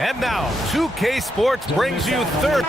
And now, 2K Sports brings you third.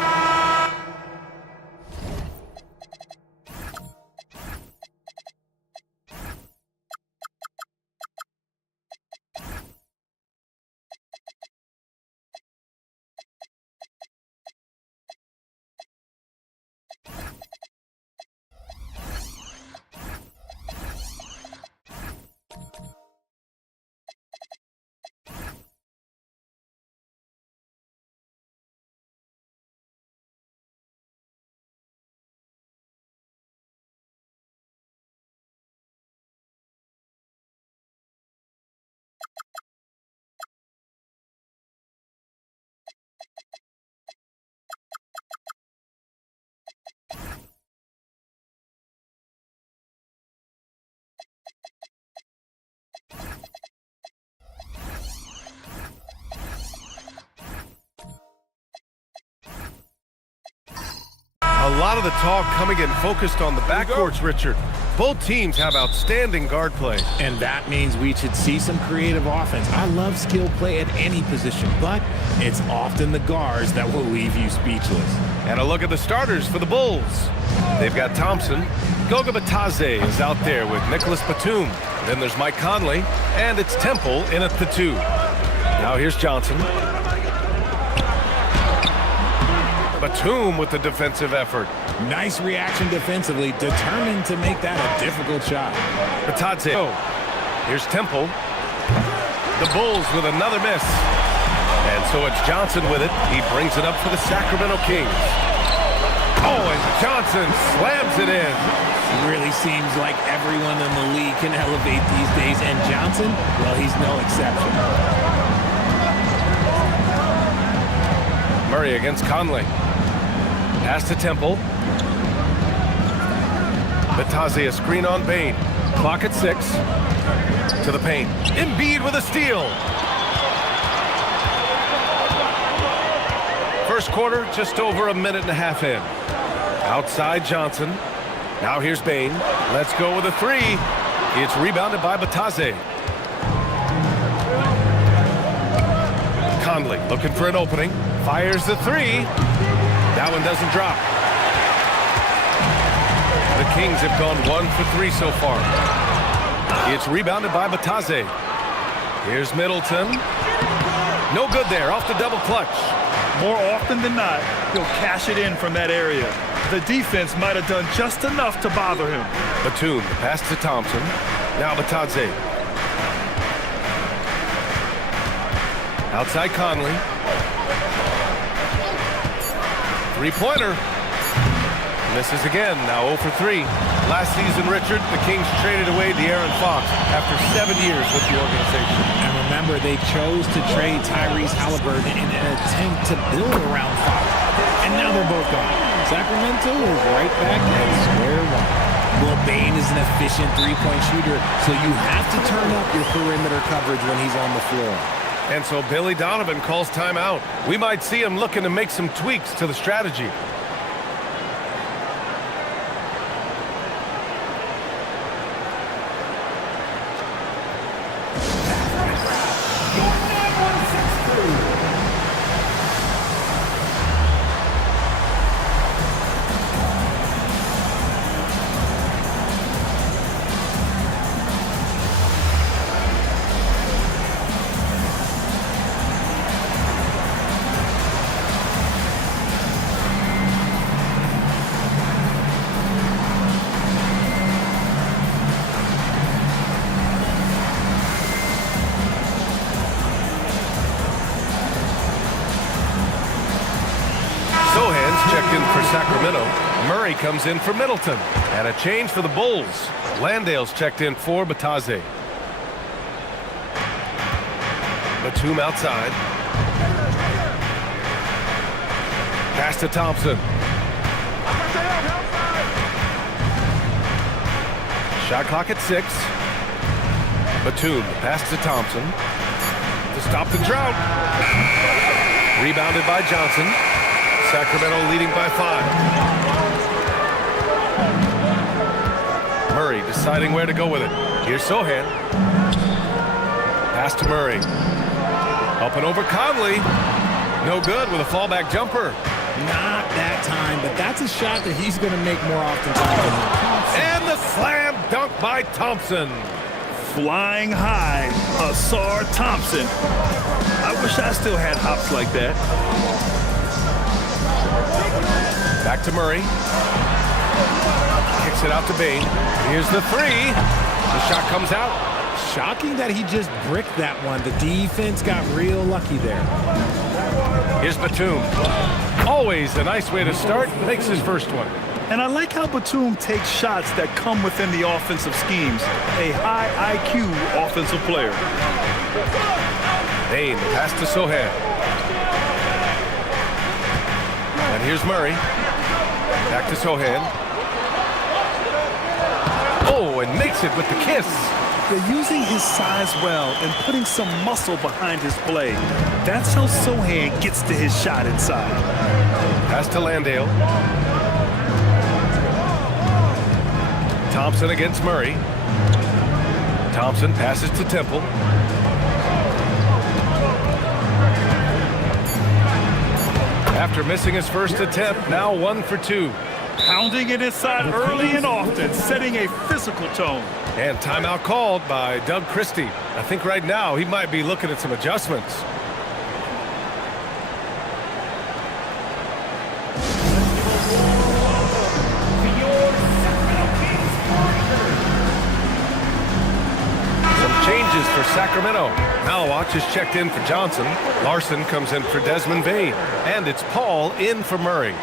A lot of the talk coming in focused on the backcourts, Richard. Both teams have outstanding guard play. And that means we should see some creative offense. I love skill play at any position, but it's often the guards that will leave you speechless. And a look at the starters for the Bulls. They've got Thompson. Goga Bitadze is out there with Nicholas Batum. Then there's Mike Conley, and it's Temple in at the 2. Now here's Johnson. Batum with the defensive effort. Nice reaction defensively, determined to make that a difficult shot. Bitadze. Oh, here's Temple. The Bulls with another miss. And so it's Johnson with it. He brings it up for the Sacramento Kings. Oh, and Johnson slams it in. It really seems like everyone in the league can elevate these days, and Johnson, well, he's no exception. Murray against Conley. Pass to Temple. Bitadze a screen on Bane. Clock at 6. To the paint. Embiid with a steal. First quarter, just over a minute and a half in. Outside Johnson. Now here's Bane. Let's go with a 3. It's rebounded by Bitadze. Conley looking for an opening. Fires the 3. That one doesn't drop. The Kings have gone 1 for 3 so far. It's rebounded by Bitadze. Here's Middleton. No good there, off the double clutch. More often than not, he'll cash it in from that area. The defense might have done just enough to bother him. Batum, pass to Thompson. Now Bitadze. Outside Conley. Three-pointer. Misses again, now 0 for 3. Last season, Richard, the Kings traded away De'Aaron Fox after 7 years with the organization. And remember, they chose to trade Tyrese Haliburton in an attempt to build around Fox. And now they're both gone. Sacramento is right back at square one. Will Bane is an efficient three-point shooter, so you have to turn up your perimeter coverage when he's on the floor. And so Billy Donovan calls timeout. We might see him looking to make some tweaks to the strategy. Checked in for Sacramento. Murray comes in for Middleton. And a change for the Bulls. Landale's checked in for Batase. Batum outside. Pass to Thompson. Shot clock at 6. Batum pass to Thompson. To stop the drought. Rebounded by Johnson. Sacramento leading by 5. Murray deciding where to go with it. Here's Sohan. Pass to Murray. Up and over Conley. No good with a fallback jumper. Not that time, but that's a shot that he's going to make more often. And the slam dunk by Thompson. Flying high, Ausar Thompson. I wish I still had hops like that. Back to Murray. Kicks it out to Bane. Here's the 3. The shot comes out. Shocking that he just bricked that one. The defense got real lucky there. Here's Batum. Always a nice way to start. Makes his first one. And I like how Batum takes shots that come within the offensive schemes. A high IQ offensive player. Bane, pass to Sohan. And here's Murray. Back to Sohan. Oh, and makes it with the kiss. They're using his size well and putting some muscle behind his play. That's how Sohan gets to his shot inside. Pass to Landale. Thompson against Murray. Thompson passes to Temple. After missing his first attempt, now 1 for 2. Pounding it inside early and often, setting a physical tone. And timeout called by Doug Christie. I think right now he might be looking at some adjustments. Changes for Sacramento. Malawach is checked in for Johnson. Larson comes in for Desmond Bane. And it's Paul in for Murray.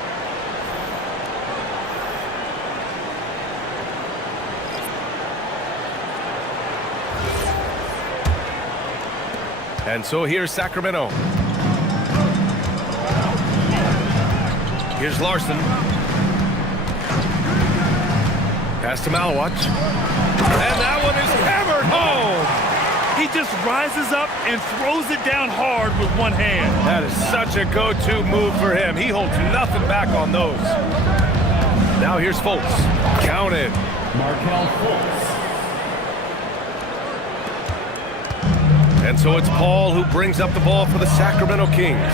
And so here's Sacramento. Here's Larson. Pass to Malawach. And that one is hammered home. He just rises up and throws it down hard with one hand. That is such a go-to move for him. He holds nothing back on those. Now here's Fultz. Counted. Markelle Fultz. And so it's Paul who brings up the ball for the Sacramento Kings.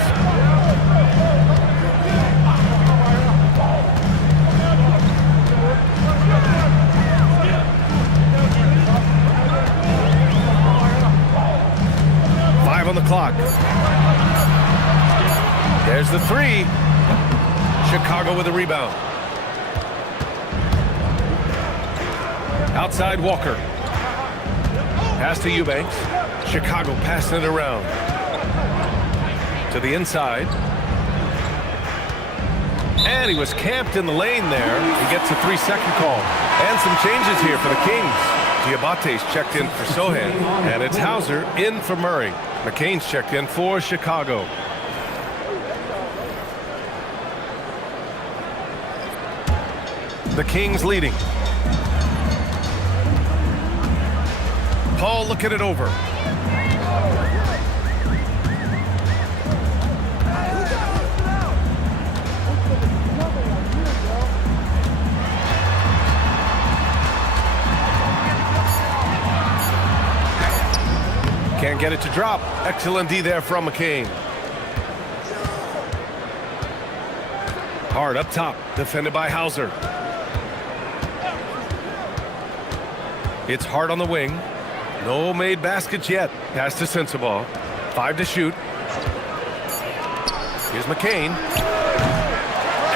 On the clock. There's the 3. Chicago with a rebound. Outside Walker. Pass to Eubanks. Chicago passing it around. To the inside. And he was camped in the lane there. He gets a 3-second call. And some changes here for the Kings. Diabate's checked in for Sohan. And it's Hauser in for Murray. McCain's checked in for Chicago. The Kings leading. Paul looking it over. Can't get it to drop. Excellent D there from McCain. Hard up top, defended by Hauser. It's Hart on the wing. No made baskets yet. Pass to Sensabaugh. 5 to shoot. Here's McCain.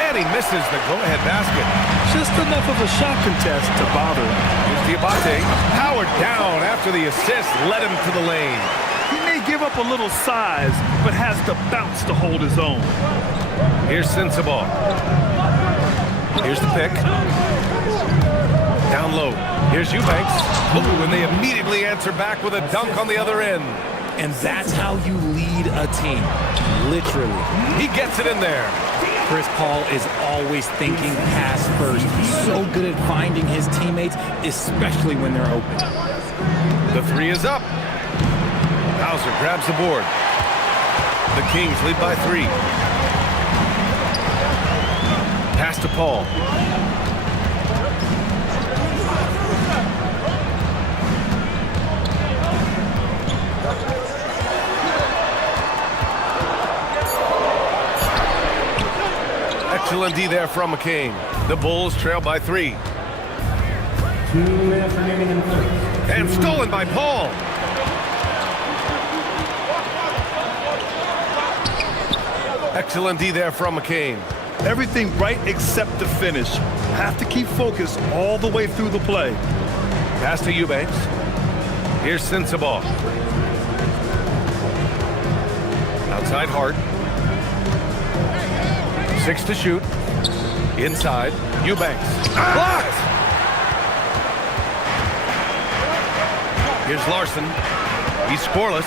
And he misses the go-ahead basket. Just enough of a shot contest to bother him. Here's Diabate. Howard down after the assist led him to the lane. He may give up a little size, but has the bounce to hold his own. Here's Sensabaugh. Here's the pick. Down low. Here's Eubanks. Ooh, and they immediately answer back with a dunk on the other end. And that's how you lead a team. Literally. He gets it in there. Chris Paul is always thinking pass first. He's so good at finding his teammates, especially when they're open. The 3 is up. Hauser grabs the board. The Kings lead by 3. Pass to Paul. Excellent D there from McCain. The Bulls trail by 3. 2 minutes remaining in the first. And stolen by Paul. Excellent D there from McCain. Everything right except the finish. Have to keep focused all the way through the play. Pass to Eubanks. Here's Sensabaugh. Outside Hart. 6 to shoot. Inside. Eubanks. Blocked! Here's Larson. He's scoreless.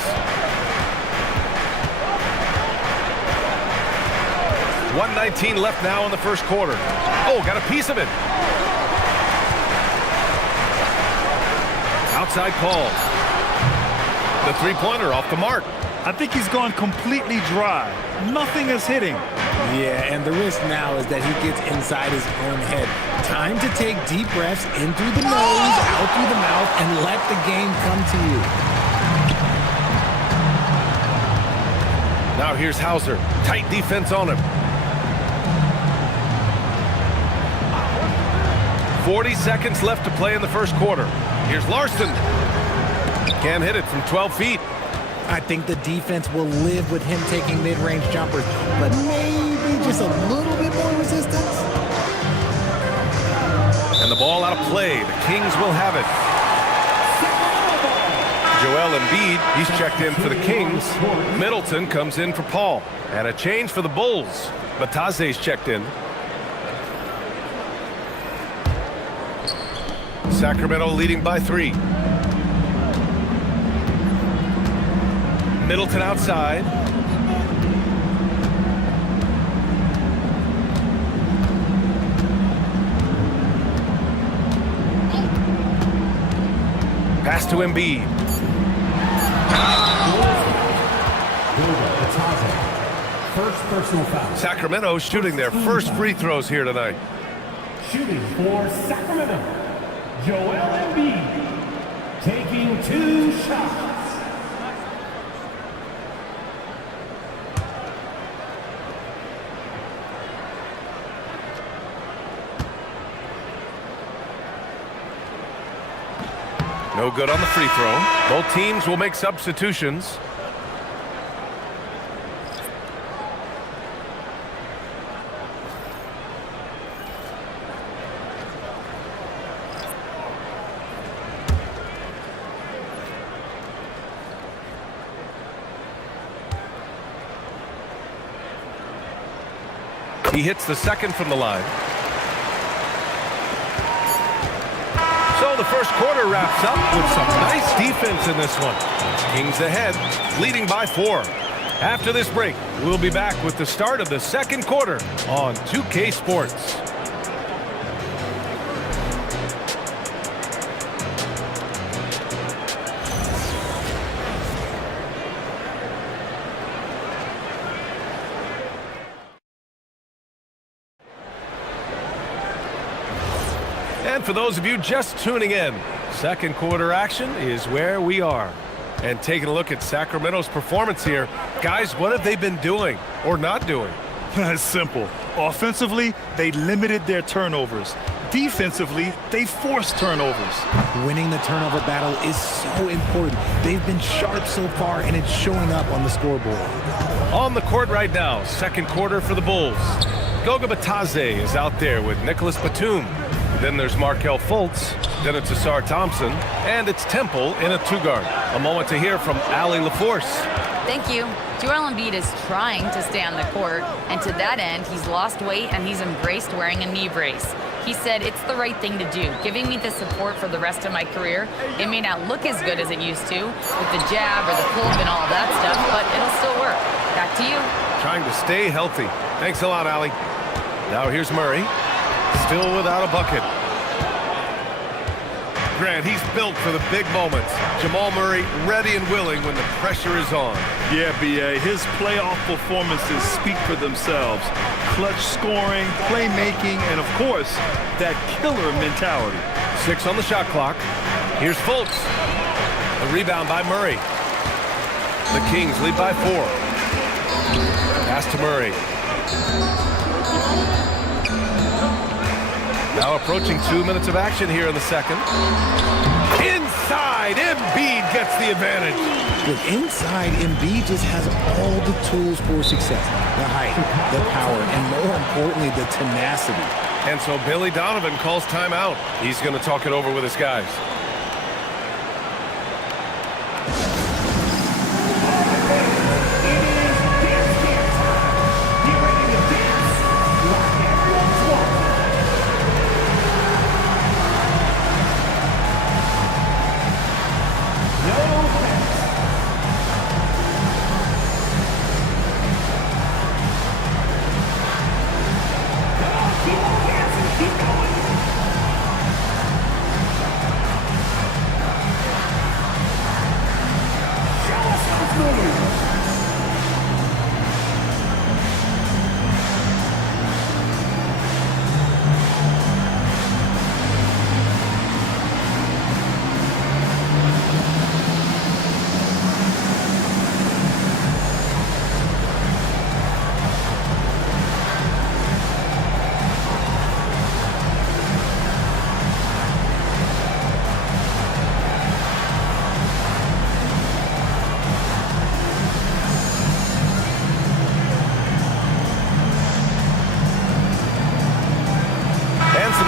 1:19 left now in the first quarter. Oh, got a piece of it. Outside Paul. The three-pointer off the mark. I think he's gone completely dry. Nothing is hitting. Yeah, and the risk now is that he gets inside his own head. Time to take deep breaths in through the nose, out through the mouth, and let the game come to you. Now here's Hauser. Tight defense on him. 40 seconds left to play in the first quarter. Here's Larson. Can't hit it from 12 feet. I think the defense will live with him taking mid-range jumpers, but maybe just a little bit more resistance. And the ball out of play. The Kings will have it. Joel Embiid, he's checked in for the Kings. Middleton comes in for Paul. And a change for the Bulls. Batase's checked in. Sacramento leading by 3. Middleton outside. Pass to Embiid. First personal foul. Sacramento shooting their first free throws here tonight. Shooting for Sacramento, Joel Embiid, taking 2 shots. No good on the free throw. Both teams will make substitutions. He hits the second from the line. So the first quarter wraps up with some nice defense in this one. Kings ahead, leading by 4. After this break, we'll be back with the start of the second quarter on 2K Sports. And for those of you just tuning in, second quarter action is where we are. And taking a look at Sacramento's performance here, guys, what have they been doing or not doing? It's simple. Offensively, they limited their turnovers. Defensively, they forced turnovers. Winning the turnover battle is so important. They've been sharp so far, and it's showing up on the scoreboard. On the court right now, second quarter for the Bulls. Goga Bitadze is out there with Nicholas Batum. Then there's Markelle Fultz. Then it's Ausar Thompson. And it's Temple in a two-guard. A moment to hear from Allie LaForce. Thank you. Joel Embiid is trying to stay on the court, and to that end, he's lost weight and he's embraced wearing a knee brace. He said, "It's the right thing to do, giving me the support for the rest of my career. It may not look as good as it used to with the jab or the pull-up and all that stuff, but it'll still work." Back to you. Trying to stay healthy. Thanks a lot, Allie. Now here's Murray. Still without a bucket. Grant, he's built for the big moments. Jamal Murray ready and willing when the pressure is on. Yeah, B.A., his playoff performances speak for themselves. Clutch scoring, playmaking, and of course, that killer mentality. 6 on the shot clock. Here's Fultz. The rebound by Murray. The Kings lead by 4. Pass to Murray. Now approaching 2 minutes of action here in the second. Inside, Embiid gets the advantage. With inside, Embiid just has all the tools for success. The height, the power, and more importantly, the tenacity. And so Billy Donovan calls timeout. He's going to talk it over with his guys.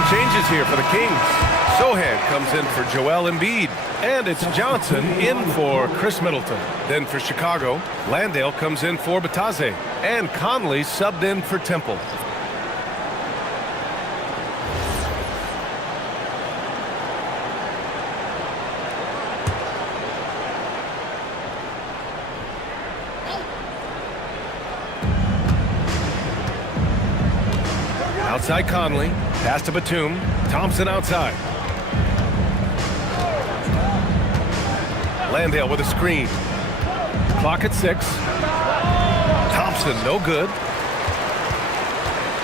Changes here for the Kings. Sochan comes in for Joel Embiid. And it's Johnson in for Chris Middleton. Then for Chicago, Landale comes in for Bitadze. And Conley subbed in for Temple. Outside Conley. Pass to Batum. Thompson outside. Landale with a screen. Clock at 6. Thompson, no good.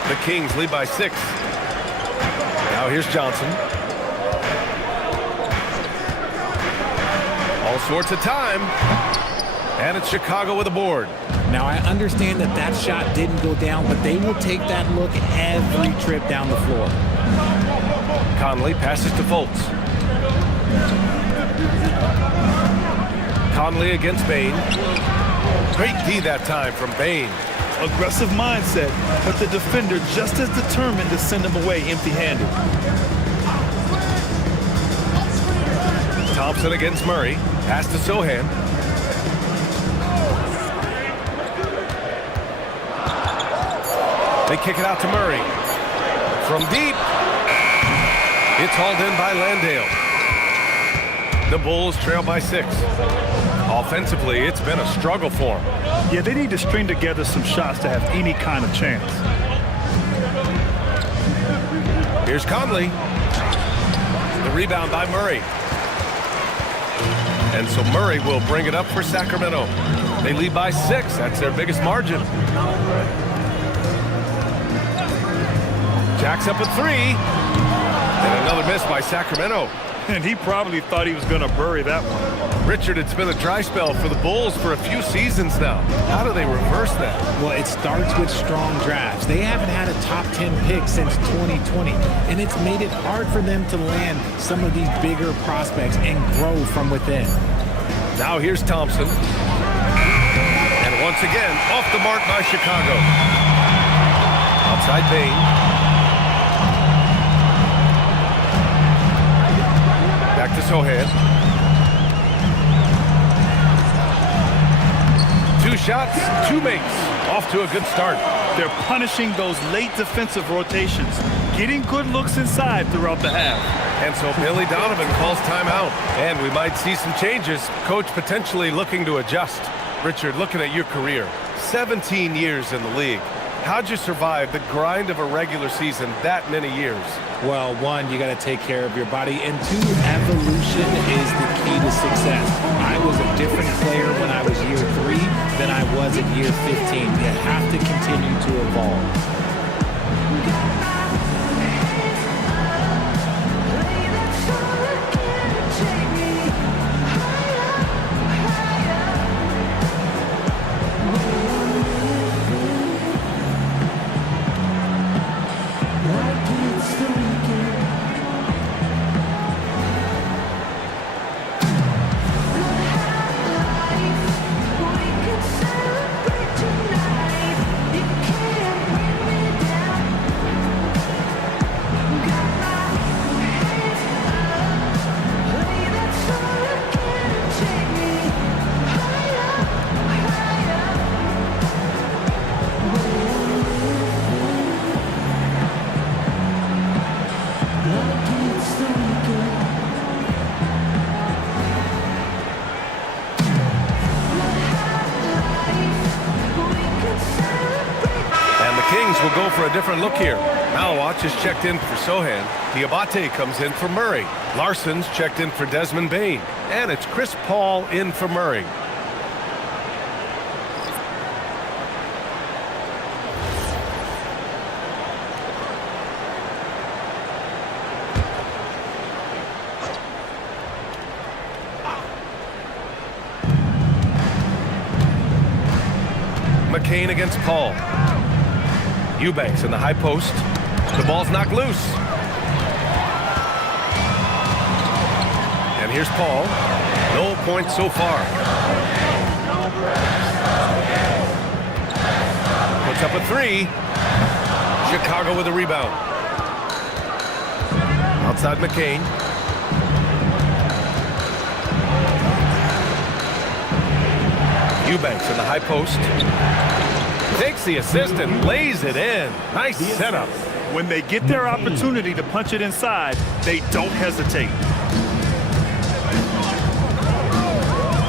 The Kings lead by 6. Now here's Johnson. All sorts of time. And it's Chicago with a board. Now, I understand that that shot didn't go down, but they will take that look every trip down the floor. Conley passes to Fultz. Conley against Bane. Great D that time from Bane. Aggressive mindset, but the defender just as determined to send him away empty-handed. Thompson against Murray. Pass to Sochan. They kick it out to Murray. From deep. It's hauled in by Landale. The Bulls trail by 6. Offensively, it's been a struggle for them. Yeah, they need to string together some shots to have any kind of chance. Here's Conley. The rebound by Murray. And so Murray will bring it up for Sacramento. They lead by 6. That's their biggest margin. Jack's up at 3. And another miss by Sacramento. And he probably thought he was going to bury that one. Richard, it's been a dry spell for the Bulls for a few seasons now. How do they reverse that? Well, it starts with strong drafts. They haven't had a top 10 pick since 2020, and it's made it hard for them to land some of these bigger prospects and grow from within. Now here's Thompson. And once again, off the mark by Chicago. Outside Bane. Back to Sohan. 2 shots, 2 makes. Off to a good start. They're punishing those late defensive rotations, getting good looks inside throughout the half. And so Billy Donovan calls timeout. And we might see some changes. Coach potentially looking to adjust. Richard, looking at your career, 17 years in the league. How'd you survive the grind of a regular season that many years? Well, 1, you got to take care of your body, and 2, evolution is the key to success. I was a different player when I was year 3 than I was at year 15. You have to continue to evolve. Will go for a different look here. Malawach is checked in for Sohan. Diabate comes in for Murray. Larson's checked in for Desmond Bane. And it's Chris Paul in for Murray. McCain against Paul. Eubanks in the high post. The ball's knocked loose. And here's Paul. No points so far. Puts up a 3. Chicago with a rebound. Outside McCain. Eubanks in the high post. Takes the assist and lays it in. Nice setup. When they get their opportunity to punch it inside, they don't hesitate.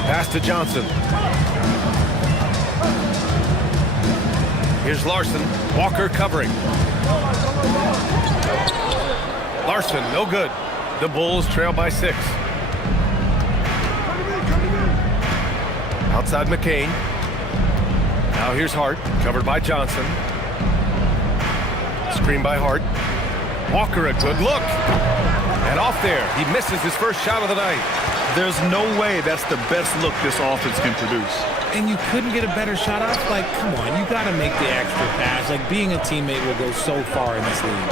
Pass to Johnson. Here's Larson. Walker covering. Larson, no good. The Bulls trail by 6. Outside McCain. Now here's Hart, covered by Johnson. Screen by Hart. Walker, a good look. And off there, he misses his first shot of the night. There's no way that's the best look this offense can produce. And you couldn't get a better shot off? Like, come on, you got to make the extra pass. Like, being a teammate will go so far in this league.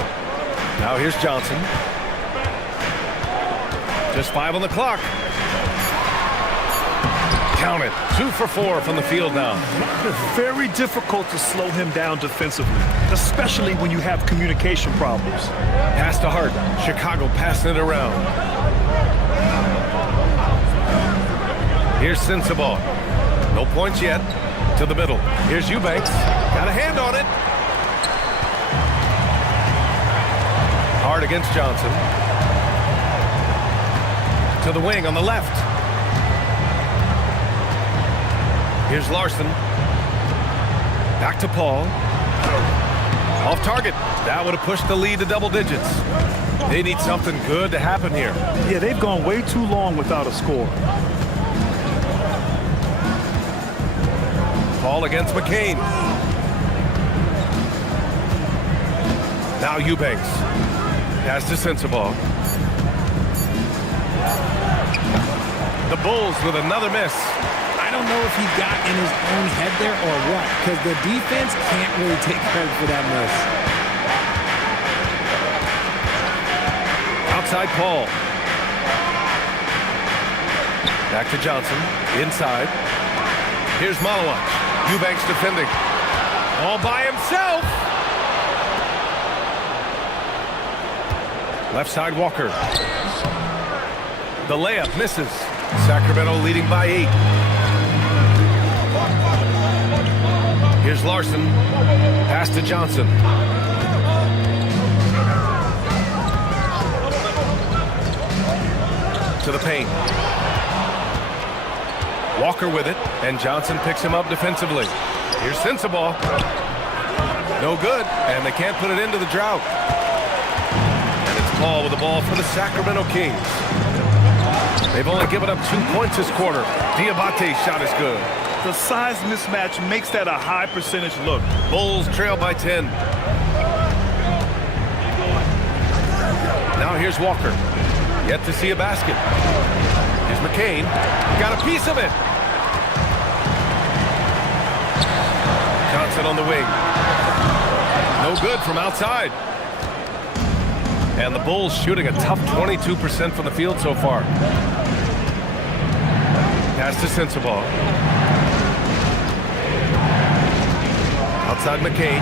Now here's Johnson. Just 5 on the clock. Count it. 2 for 4 from the field now. Very difficult to slow him down defensively, especially when you have communication problems. Pass to Hart. Chicago passing it around. Here's Sensabaugh. No points yet. To the middle. Here's Eubanks. Got a hand on it. Hart against Johnson. To the wing on the left. Here's Larson. Back to Paul. Off target. That would have pushed the lead to double digits. They need something good to happen here. Yeah, they've gone way too long without a score. Paul against McCain. Now Eubanks. Pass to Sensabaugh. The Bulls with another miss. I don't know if he got in his own head there or what, because the defense can't really take credit for that miss. Outside Paul. Back to Johnson. Inside. Here's Malawach. Eubanks defending. All by himself. Left side Walker. The layup misses. Sacramento leading by 8. Here's Larson. Pass to Johnson. To the paint. Walker with it, and Johnson picks him up defensively. Here's Sensabaugh. No good, and they can't put it into the drought. And it's Paul with the ball for the Sacramento Kings. They've only given up 2 points this quarter. Diabate's shot is good. The size mismatch makes that a high percentage look. Bulls trail by 10. Now here's Walker. Yet to see a basket. Here's McCain. Got a piece of it. Johnson on the wing. No good from outside. And the Bulls shooting a tough 22% from the field so far. Pass to Sensabaugh. Outside McCain.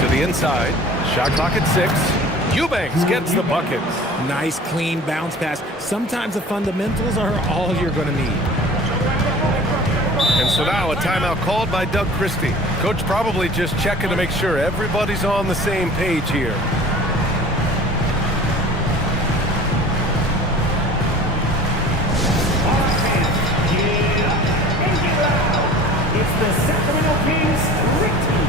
To the inside. Shot clock at 6. Eubanks gets the bucket. Nice, clean bounce pass. Sometimes the fundamentals are all you're going to need. And so now a timeout called by Doug Christie. Coach probably just checking to make sure everybody's on the same page here. It's the Sacramento Kings Red Team.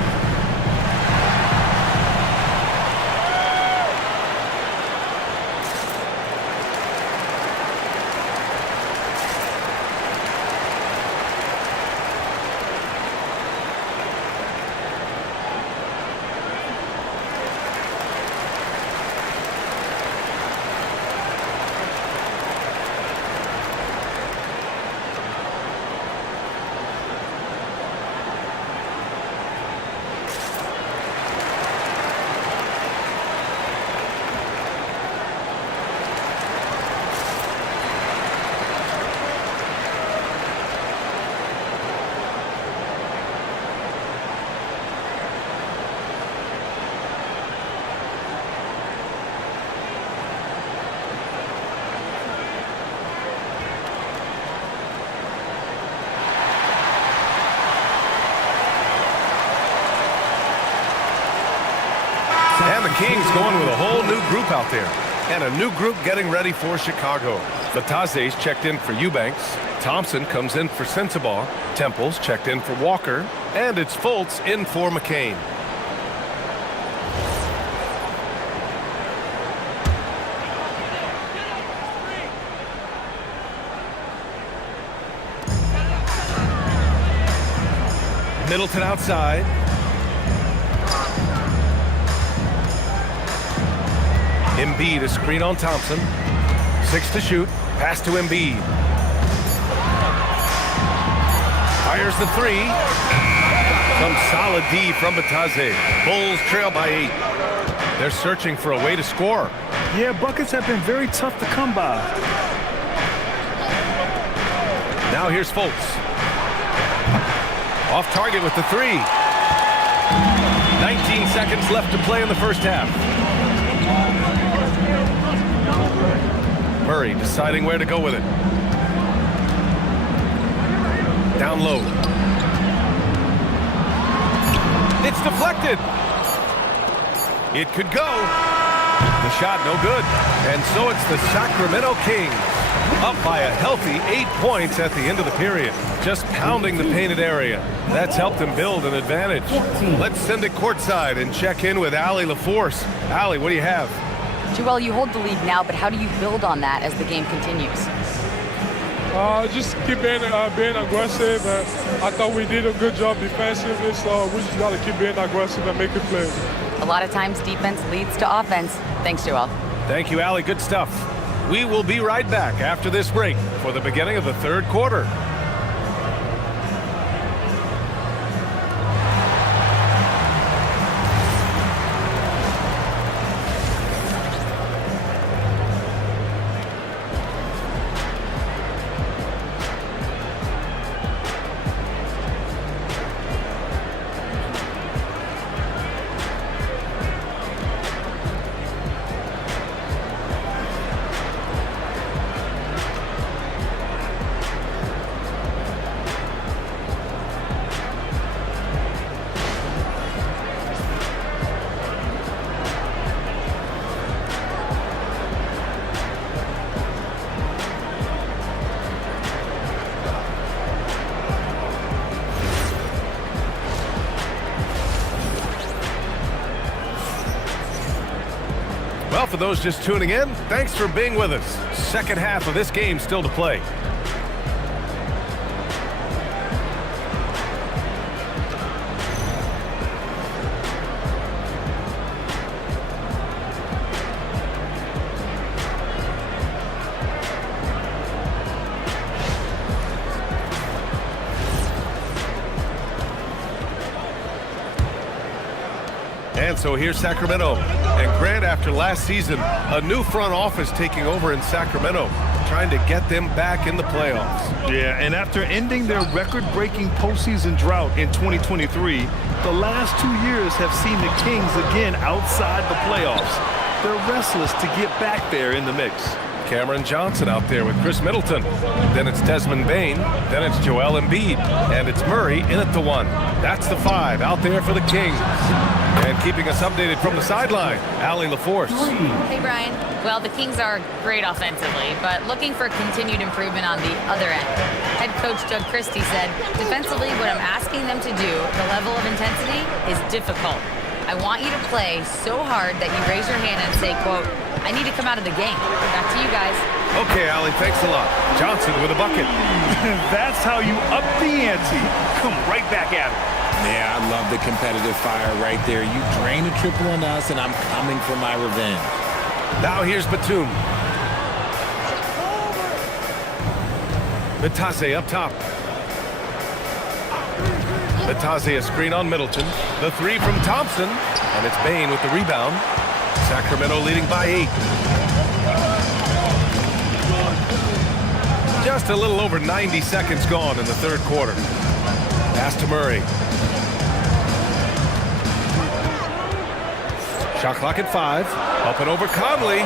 And the Kings going with a whole new group out there. And a new group getting ready for Chicago. Lataze's checked in for Eubanks. Thompson comes in for Sensabaugh. Temple's checked in for Walker. And it's Fultz in for McCain. Middleton outside. Embiid, a screen on Thompson. 6 to shoot. Pass to Embiid. Fires the 3. Some solid D from Bataze. Bulls trail by 8. They're searching for a way to score. Yeah, buckets have been very tough to come by. Now here's Fultz. Off target with the 3. 19 seconds left to play in the first half. Murray deciding where to go with it. Down low. It's deflected. It could go. The shot no good. And so it's the Sacramento Kings up by a healthy 8 points at the end of the period. Just pounding the painted area. That's helped them build an advantage. Let's send it courtside and check in with Allie LaForce. Allie, what do you have? Joel, you hold the lead now, but how do you build on that as the game continues? Just keep being aggressive. I thought we did a good job defensively, so we just got to keep being aggressive and making plays. A lot of times defense leads to offense. Thanks, Joel. Thank you, Allie. Good stuff. We will be right back after this break for the beginning of the third quarter. Well, for those just tuning in, thanks for being with us. Second half of this game still to play. And so here's Sacramento. And Grant, after last season, a new front office taking over in Sacramento, trying to get them back in the playoffs. Yeah, and after ending their record-breaking postseason drought in 2023, the last 2 years have seen the Kings again outside the playoffs. They're restless to get back there in the mix. Cameron Johnson out there with Chris Middleton. Then it's Desmond Bane. Then it's Joel Embiid. And it's Murray in at the 1. That's the 5 out there for the Kings. And keeping us updated from the sideline, Allie LaForce. Hey, Brian. Well, the Kings are great offensively, but looking for continued improvement on the other end. Head coach Doug Christie said, defensively, what I'm asking them to do, the level of intensity, is difficult. I want you to play so hard that you raise your hand and say, quote, I need to come out of the game. Back to you guys. Okay, Allie, thanks a lot. Johnson with a bucket. That's how you up the ante. Come right back at it. Yeah, I love the competitive fire right there. You drain a triple on us, and I'm coming for my revenge. Now here's Batum. Bitadze up top. Bitadze a screen on Middleton. The 3 from Thompson. And it's Bane with the rebound. Sacramento leading by 8. Just a little over 90 seconds gone in the third quarter. Pass to Murray. Shot clock at 5. Up and over Conley.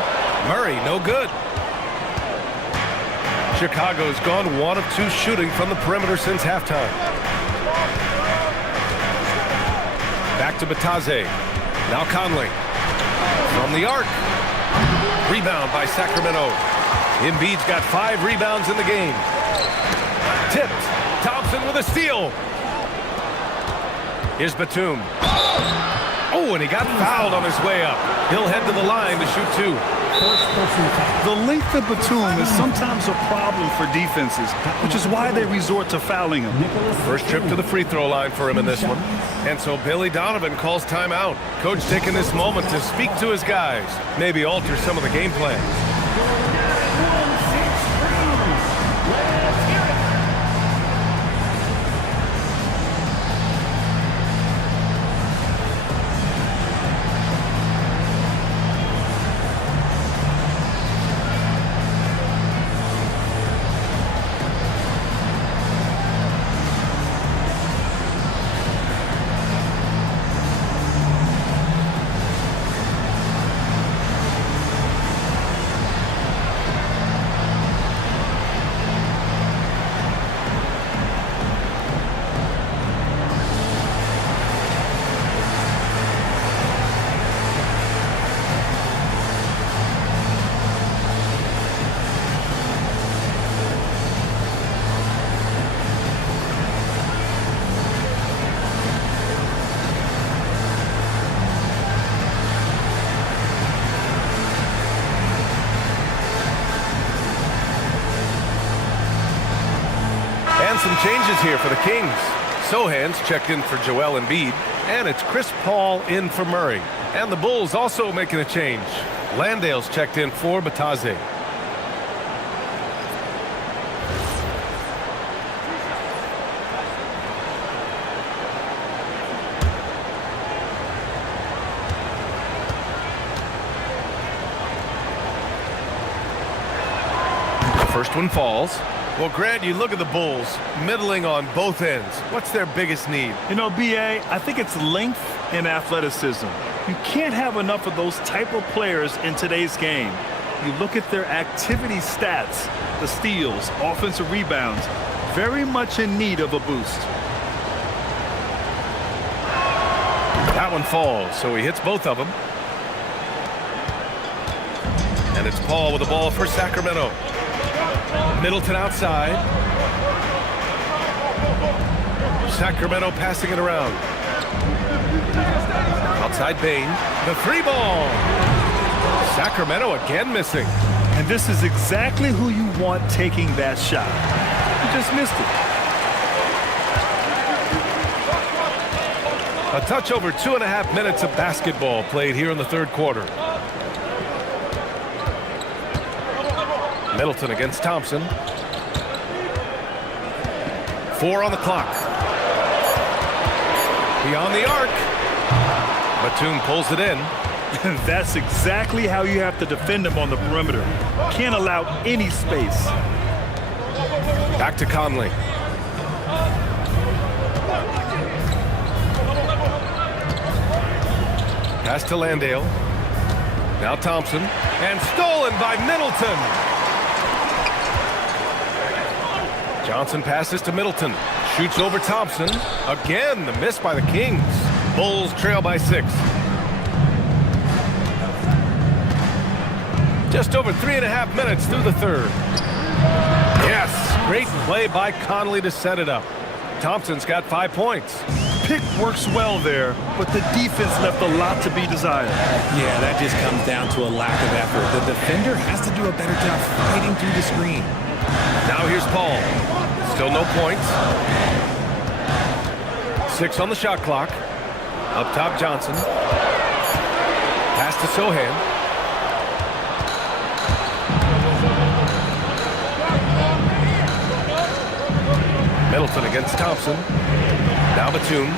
Murray, no good. Chicago's gone 1 of 2 shooting from the perimeter since halftime. Back to Bitadze. Now Conley. From the arc. Rebound by Sacramento. Embiid's got 5 rebounds in the game. Tipped. Thompson with a steal. Here's Batum. Oh, and he got fouled on his way up. He'll head to the line to shoot 2. The length of Batum is sometimes a problem for defenses, which is why they resort to fouling him. First trip to the free throw line for him in this one. And so Billy Donovan calls timeout. Coach taking this moment to speak to his guys, maybe alter some of the game plan. And some changes here for the Kings. Sohan's checked in for Joel Embiid, and it's Chris Paul in for Murray. And the Bulls also making a change. Landale's checked in for Bataze. First one falls. Well, Grant, you look at the Bulls, middling on both ends. What's their biggest need? You know, B.A., I think it's length and athleticism. You can't have enough of those type of players in today's game. You look at their activity stats, the steals, offensive rebounds, very much in need of a boost. That one falls, so he hits both of them. And it's Paul with the ball for Sacramento. Middleton outside. Sacramento passing it around. Outside Bane. The three ball. Sacramento again missing. And this is exactly who you want taking that shot. You just missed it. A touch over 2.5 minutes of basketball played here in the third quarter. Middleton against Thompson. 4 on the clock. Beyond the arc. Batum pulls it in. That's exactly how you have to defend him on the perimeter. Can't allow any space. Back to Conley. Pass to Landale. Now Thompson. And stolen by Middleton. Johnson passes to Middleton. Shoots over Thompson. Again, the miss by the Kings. Bulls trail by 6. Just over 3.5 minutes through the third. Yes, great play by Conley to set it up. Thompson's got 5 points. Pick works well there, but the defense left a lot to be desired. Yeah, that just comes down to a lack of effort. The defender has to do a better job fighting through the screen. Now here's Paul. Still no points. 6 on the shot clock. Up top, Johnson. Pass to Sohan. Middleton against Thompson. Now Batum.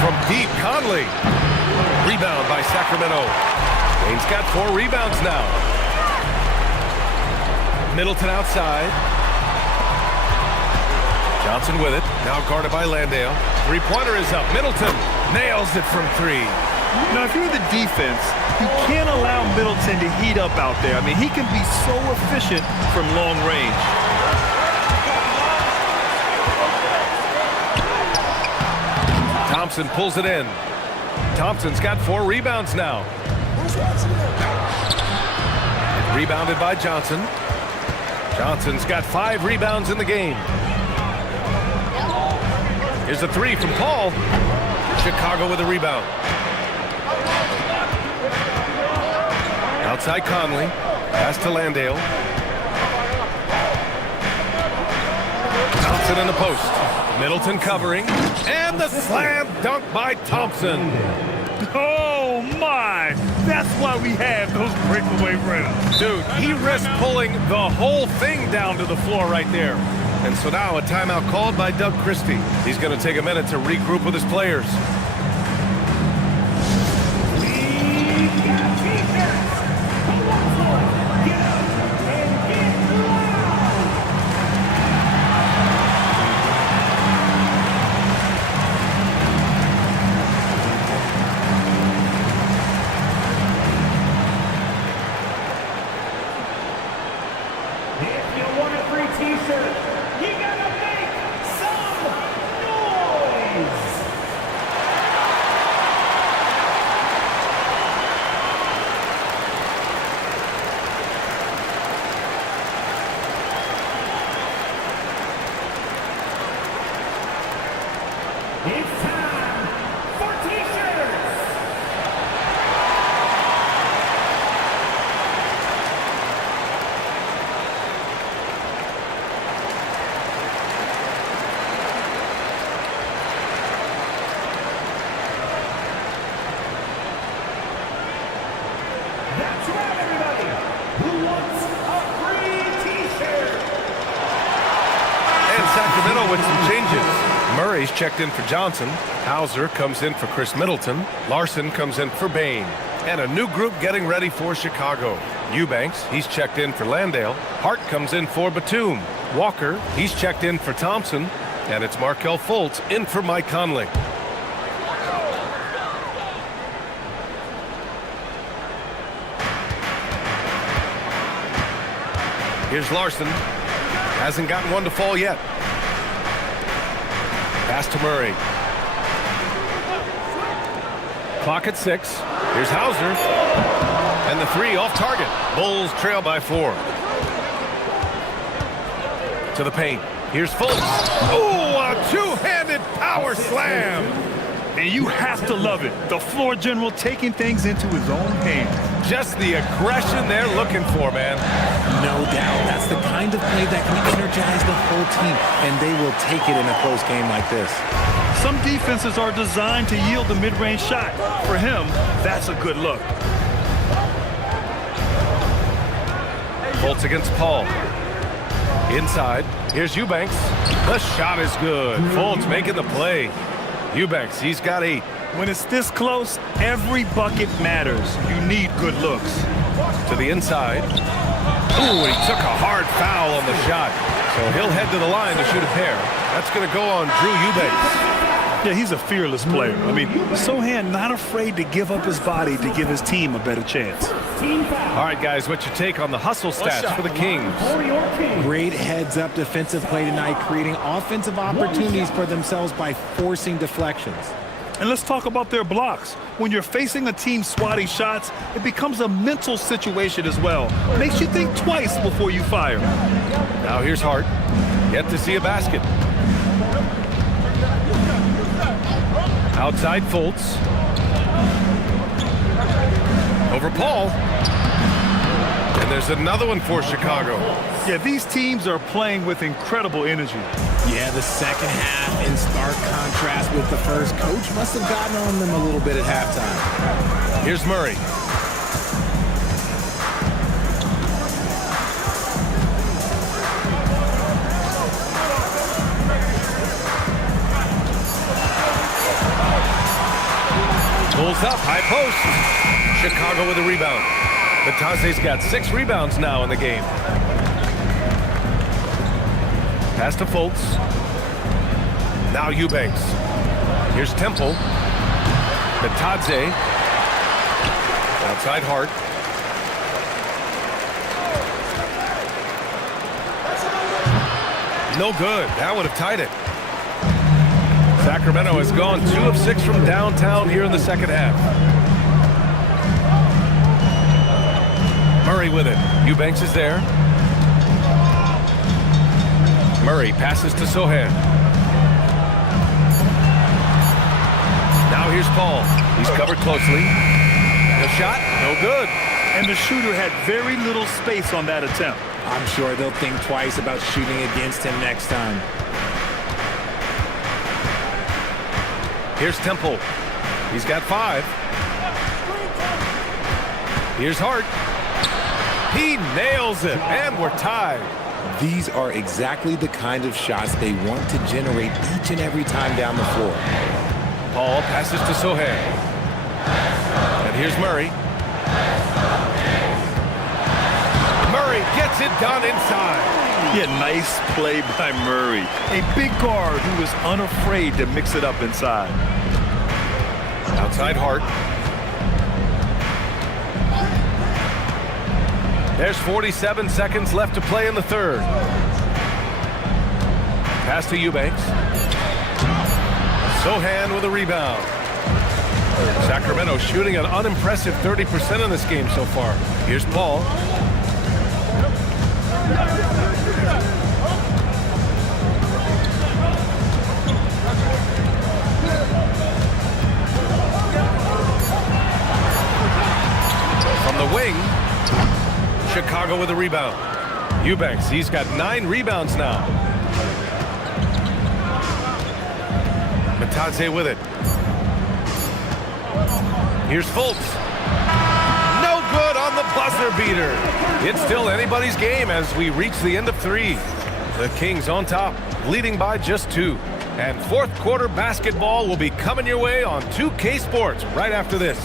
From deep, Conley. Rebound by Sacramento. Wayne's got 4 rebounds now. Middleton outside. Johnson with it. Now guarded by Landale. Three-pointer is up. Middleton nails it from 3. Now, if you're the defense, you can't allow Middleton to heat up out there. I mean, he can be so efficient from long range. Thompson pulls it in. Thompson's got 4 rebounds now. Rebounded by Johnson. Johnson's got 5 rebounds in the game. Here's a 3 from Paul. Chicago with a rebound. Outside Conley. Pass to Landale. Thompson in the post. Middleton covering. And the slam dunk by Thompson. Oh, my! That's why we have those breakaway rims. Dude, he risked pulling the whole thing down to the floor right there. And so now a timeout called by Doug Christie. He's going to take a minute to regroup with his players. It's time for T-shirts! changes. Murray's checked in for Johnson. Hauser comes in for Chris Middleton. Larson comes in for Bain. And a new group getting ready for Chicago. Eubanks, he's checked in for Landale. Hart comes in for Batum. Walker, he's checked in for Thompson. And it's Markelle Fultz in for Mike Conley. Here's Larson. Hasn't gotten one to fall yet. Pass to Murray. Clock at 6. Here's Hauser. And the three off target. Bulls trail by 4. To the paint. Here's Fultz. Oh, a two-handed power slam. And you have to love it. The floor general taking things into his own hands. Just the aggression they're looking for, man. No doubt. That's the kind of play that can energize the whole team, and they will take it in a close game like this. Some defenses are designed to yield the mid-range shot. For him, that's a good look. Fultz against Paul. Inside. Here's Eubanks. The shot is good. Fultz making the play. Eubanks, he's got 8. When it's this close, every bucket matters. You need good looks. To the inside. Ooh, he took a hard foul on the shot. So he'll head to the line to shoot a pair. That's going to go on Drew Eubanks. Yeah, he's a fearless player. I mean, Sochan not afraid to give up his body to give his team a better chance. All right, guys, what's your take on the hustle stats for the Kings? Great heads-up defensive play tonight, creating offensive opportunities for themselves by forcing deflections. And let's talk about their blocks. When you're facing a team swatting shots, it becomes a mental situation as well. Makes you think twice before you fire. Now here's Hart. Yet to see a basket. Outside Fultz. Over Paul. And there's another one for Chicago. Yeah, these teams are playing with incredible energy. Yeah, the second half in stark contrast with the first. Coach must have gotten on them a little bit at halftime. Here's Murray. Pulls up, high post. Chicago with a rebound. Batase's got 6 rebounds now in the game. Pass to Fultz. Now Eubanks. Here's Temple. Batadze. Outside Hart. No good. That would have tied it. Sacramento has gone 2 of 6 from downtown here in the second half. Murray with it. Eubanks is there. Murray passes to Sochan. Now here's Paul. He's covered closely. The shot, no good. And the shooter had very little space on that attempt. I'm sure they'll think twice about shooting against him next time. Here's Temple. He's got 5. Here's Hart. He nails it, and we're tied. These are exactly the kind of shots they want to generate each and every time down the floor. Paul passes to Sochan. And here's Murray. Murray gets it done inside. Yeah, nice play by Murray. A big guard who was unafraid to mix it up inside. Outside Hart. There's 47 seconds left to play in the third. Pass to Eubanks. Sochan with a rebound. Sacramento shooting an unimpressive 30% in this game so far. Here's Paul. From the wing, Chicago with a rebound. Eubanks, he's got 9 rebounds now. Batadze with it. Here's Fultz. No good on the buzzer beater. It's still anybody's game as we reach the end of 3. The Kings on top, leading by just 2. And fourth quarter basketball will be coming your way on 2K Sports right after this.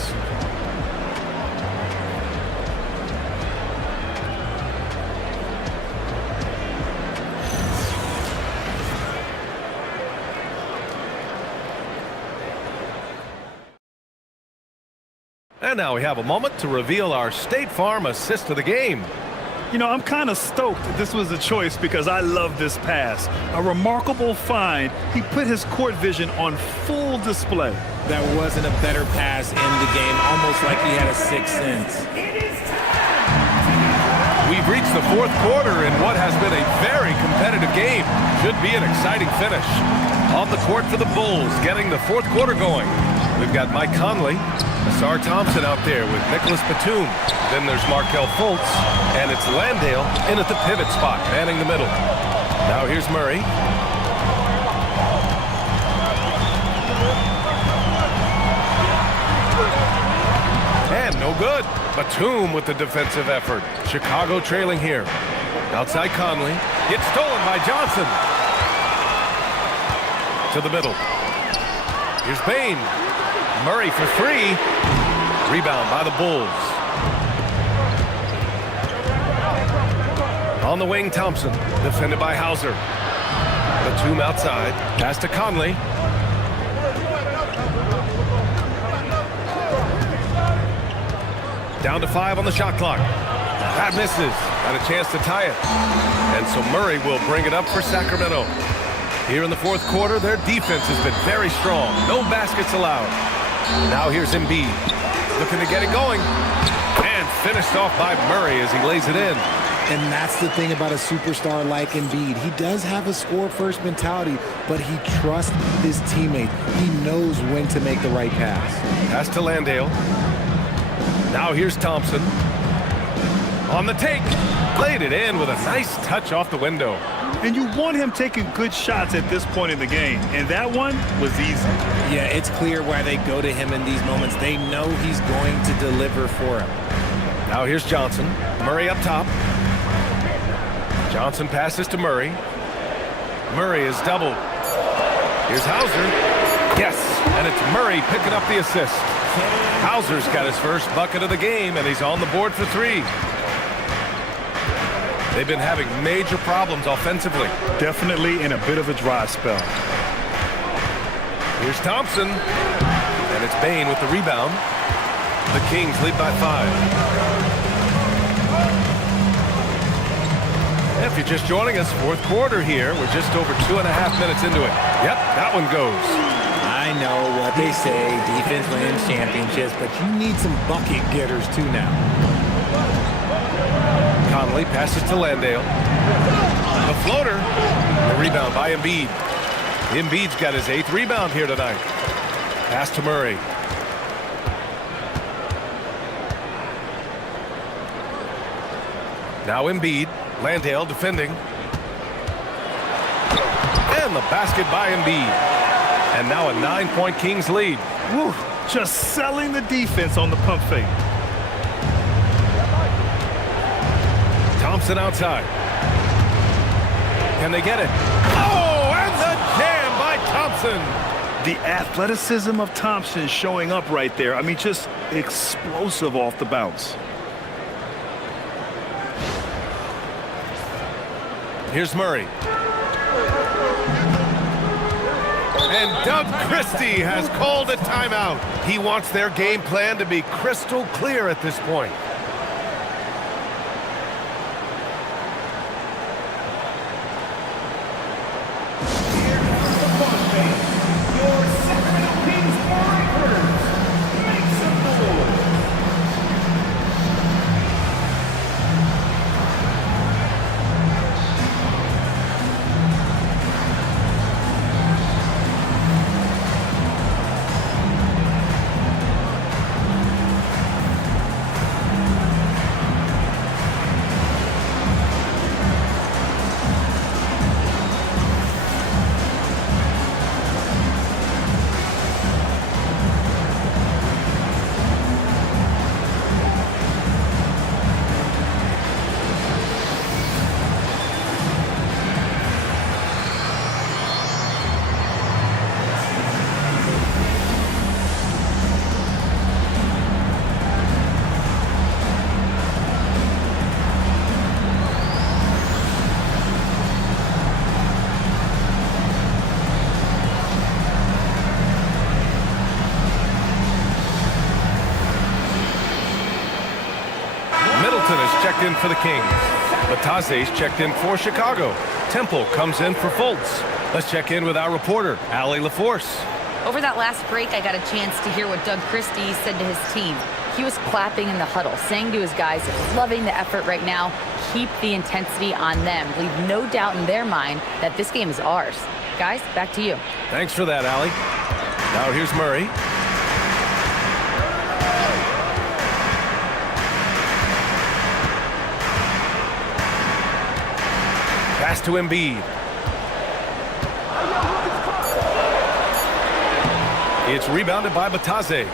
And now we have a moment to reveal our State Farm assist of the game. You know, I'm kind of stoked that this was a choice because I love this pass. A remarkable find. He put his court vision on full display. That wasn't a better pass in the game, almost like he had a sixth sense. We've reached the fourth quarter in what has been a very competitive game. Should be an exciting finish. On the court for the Bulls, getting the fourth quarter going. We've got Mike Conley, Ausar Thompson out there with Nicholas Batum. Then there's Markelle Fultz, and it's Landale in at the pivot spot, manning the middle. Now here's Murray. And no good. Batum with the defensive effort. Chicago trailing here. Outside Conley. Gets stolen by Johnson. To the middle. Here's Bane. Murray for three. Rebound by the Bulls. On the wing, Thompson. Defended by Hauser. Batum outside. Pass to Conley. Down to 5 on the shot clock. That misses. Got a chance to tie it. And so Murray will bring it up for Sacramento. Here in the fourth quarter, their defense has been very strong. No baskets allowed. Now here's Embiid. Looking to get it going. And finished off by Murray as he lays it in. And that's the thing about a superstar like Embiid. He does have a score-first mentality, but he trusts his teammate. He knows when to make the right pass. Pass to Landale. Now here's Thompson. On the take. Laid it in with a nice touch off the window. And you want him taking good shots at this point in the game. And that one was easy. Yeah, it's clear why they go to him in these moments. They know he's going to deliver for him. Now here's Johnson. Murray up top. Johnson passes to Murray. Murray is doubled. Here's Hauser. Yes, and it's Murray picking up the assist. Hauser's got his first bucket of the game, and he's on the board for three. They've been having major problems offensively. Definitely in a bit of a dry spell. Here's Thompson. And it's Bane with the rebound. The Kings lead by 5. If you're just joining us, fourth quarter here. We're just over 2.5 minutes into it. Yep, that one goes. I know what they say, defense wins championships, but you need some bucket getters too now. Conley passes to Landale. The floater. The rebound by Embiid. Embiid's got his 8th rebound here tonight. Pass to Murray. Now Embiid. Landale defending. And the basket by Embiid. And now a 9-point Kings lead. Woo, just selling the defense on the pump fake. Thompson outside. Can they get it? Oh, and the jam by Thompson. The athleticism of Thompson showing up right there. I mean, just explosive off the bounce. Here's Murray. And Doug Christie has called a timeout. He wants their game plan to be crystal clear at this point. checked in for the Kings. Bataze's checked in for Chicago. Temple comes in for Fultz. Let's check in with our reporter, Allie LaForce. Over that last break, I got a chance to hear what Doug Christie said to his team. He was clapping in the huddle, saying to his guys, loving the effort right now, keep the intensity on them. Leave no doubt in their mind that this game is ours. Guys, back to you. Thanks for that, Allie. Now here's Murray. Pass to Embiid. It's rebounded by Bataze.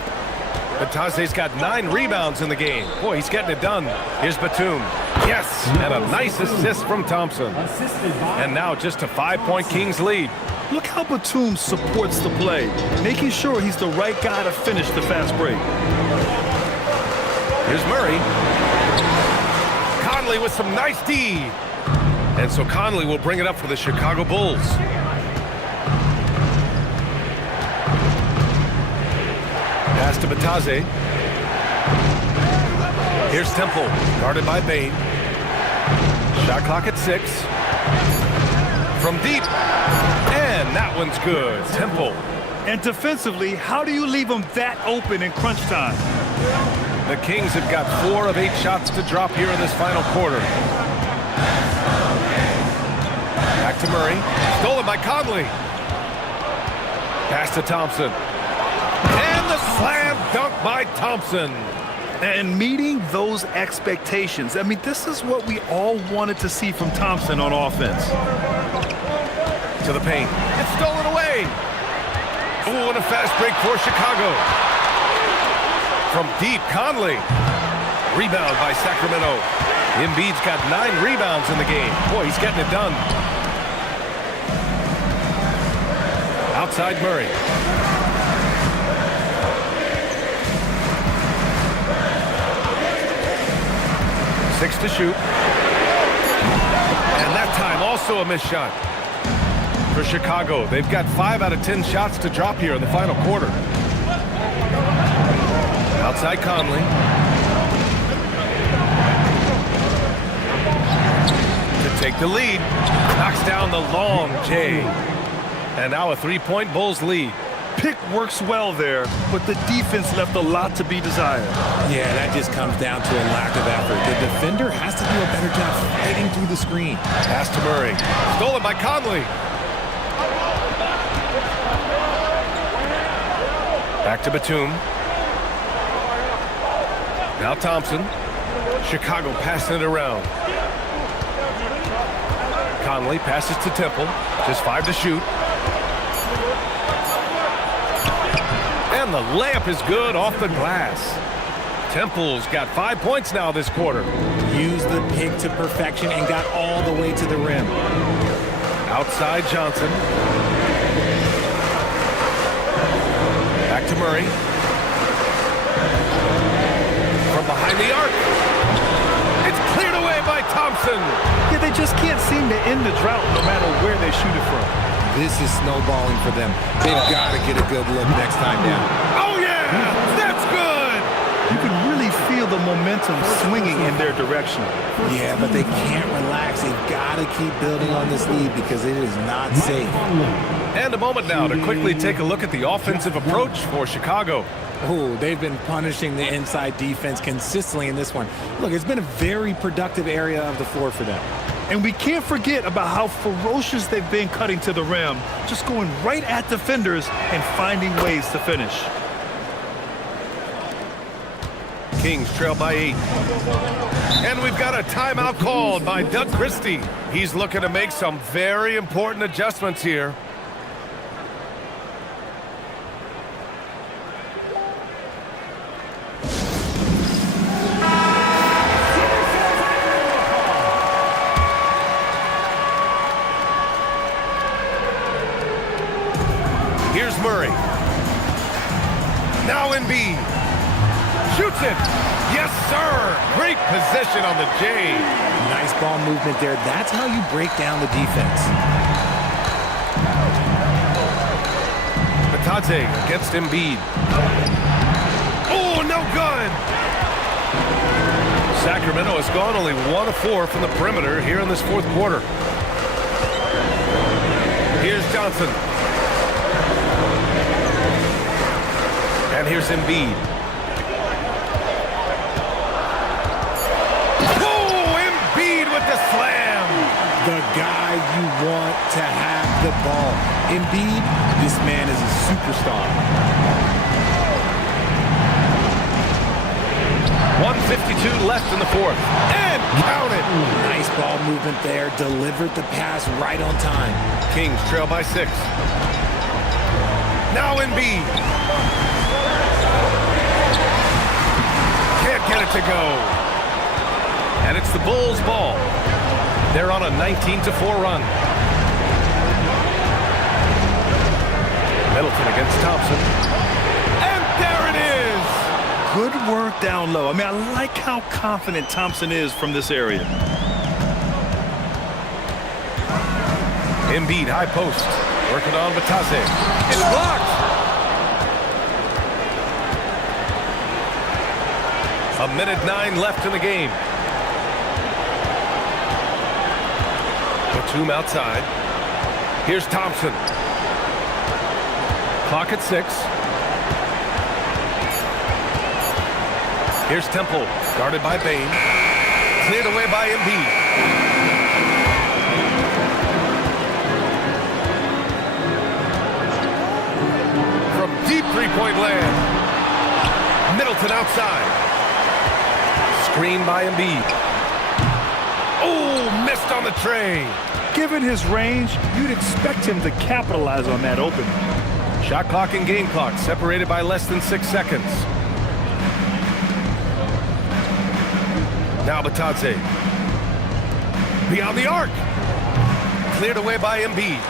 Bataze's got 9 rebounds in the game. Boy, he's getting it done. Here's Batum. Yes, and a nice assist from Thompson. And now just a 5-point Kings lead. Look how Batum supports the play, making sure he's the right guy to finish the fast break. Here's Murray. Conley with some nice D. And so Conley will bring it up for the Chicago Bulls. Pass to Bataze. Here's Temple, guarded by Bane. Shot clock at 6. From deep. And that one's good. Temple. And defensively, how do you leave them that open in crunch time? The Kings have got 4 of 8 shots to drop here in this final quarter. Back to Murray. Stolen by Conley. Pass to Thompson. And the slam dunk by Thompson. And meeting those expectations. I mean, this is what we all wanted to see from Thompson on offense. To the paint. It's stolen away. Oh, and a fast break for Chicago. From deep, Conley. Rebound by Sacramento. Embiid's got 9 rebounds in the game. Boy, he's getting it done. Outside Murray. Six to shoot. And that time also a missed shot for Chicago. They've got 5 out of 10 shots to drop here in the final quarter. Outside Conley. To take the lead. Knocks down the long J. And now a 3-point Bulls lead. Pick works well there, but the defense left a lot to be desired. Yeah, that just comes down to a lack of effort. The defender has to do a better job fighting through the screen. Pass to Murray. Stolen by Conley. Back to Batum. Now Thompson. Chicago passing it around. Conley passes to Temple. Just 5 to shoot. And the layup is good off the glass. Temple's got 5 points now this quarter. Used the pick to perfection and got all the way to the rim. Outside Johnson. Back to Murray. From behind the arc. It's cleared away by Thompson. Yeah, they just can't seem to end the drought no matter where they shoot it from. This is snowballing for them. They've got to get a good look next time down. Oh, yeah! That's good! You can really feel the momentum swinging in their direction. Yeah, but they can't relax. They've got to keep building on this lead because it is not safe. And a moment now to quickly take a look at the offensive approach for Chicago. Oh, they've been punishing the inside defense consistently in this one. Look, it's been a very productive area of the floor for them. And we can't forget about how ferocious they've been cutting to the rim, just going right at defenders and finding ways to finish. Kings trail by 8. And we've got a timeout called by Doug Christie. He's looking to make some very important adjustments here. Here's Murray. Now Embiid. Shoots it. Yes, sir. Great position on the J. Nice ball movement there. That's how you break down the defense. Bataze against Embiid. Oh, no good. Sacramento has gone only 1 of 4 from the perimeter here in this fourth quarter. Here's Johnson. And here's Embiid. Oh, Embiid with the slam. The guy you want to have the ball. Embiid, this man is a superstar. 1:52 left in the fourth. And count it. Nice ball movement there. Delivered the pass right on time. Kings trail by 6. Now Embiid. Can't get it to go. And it's the Bulls' ball. They're on a 19-4 run. Middleton against Thompson. And there it is. Good work down low. I mean, I like how confident Thompson is from this area. Embiid, high post. Working on Batase. It's blocked. A minute 9 left in the game. Batum outside. Here's Thompson. Clock at 6. Here's Temple, guarded by Bane. Cleared away by Embiid. From deep three-point land. Middleton outside. Screen by Embiid. Oh, missed on the tray. Given his range, you'd expect him to capitalize on that opening. Shot clock and game clock separated by less than 6 seconds. Now Batadze. Beyond the arc. Cleared away by Embiid.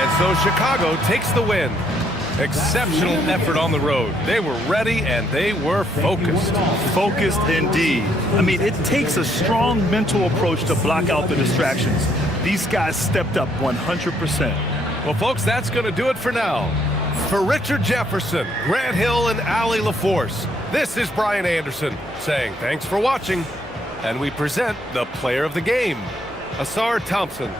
And so Chicago takes the win. Exceptional effort on the road. They were ready and they were focused. Focused indeed. I mean, it takes a strong mental approach to block out the distractions. These guys stepped up 100%. Well, folks, that's going to do it for now. For Richard Jefferson, Grant Hill, and Allie LaForce, this is Brian Anderson saying thanks for watching. And we present the player of the game, Ausar Thompson.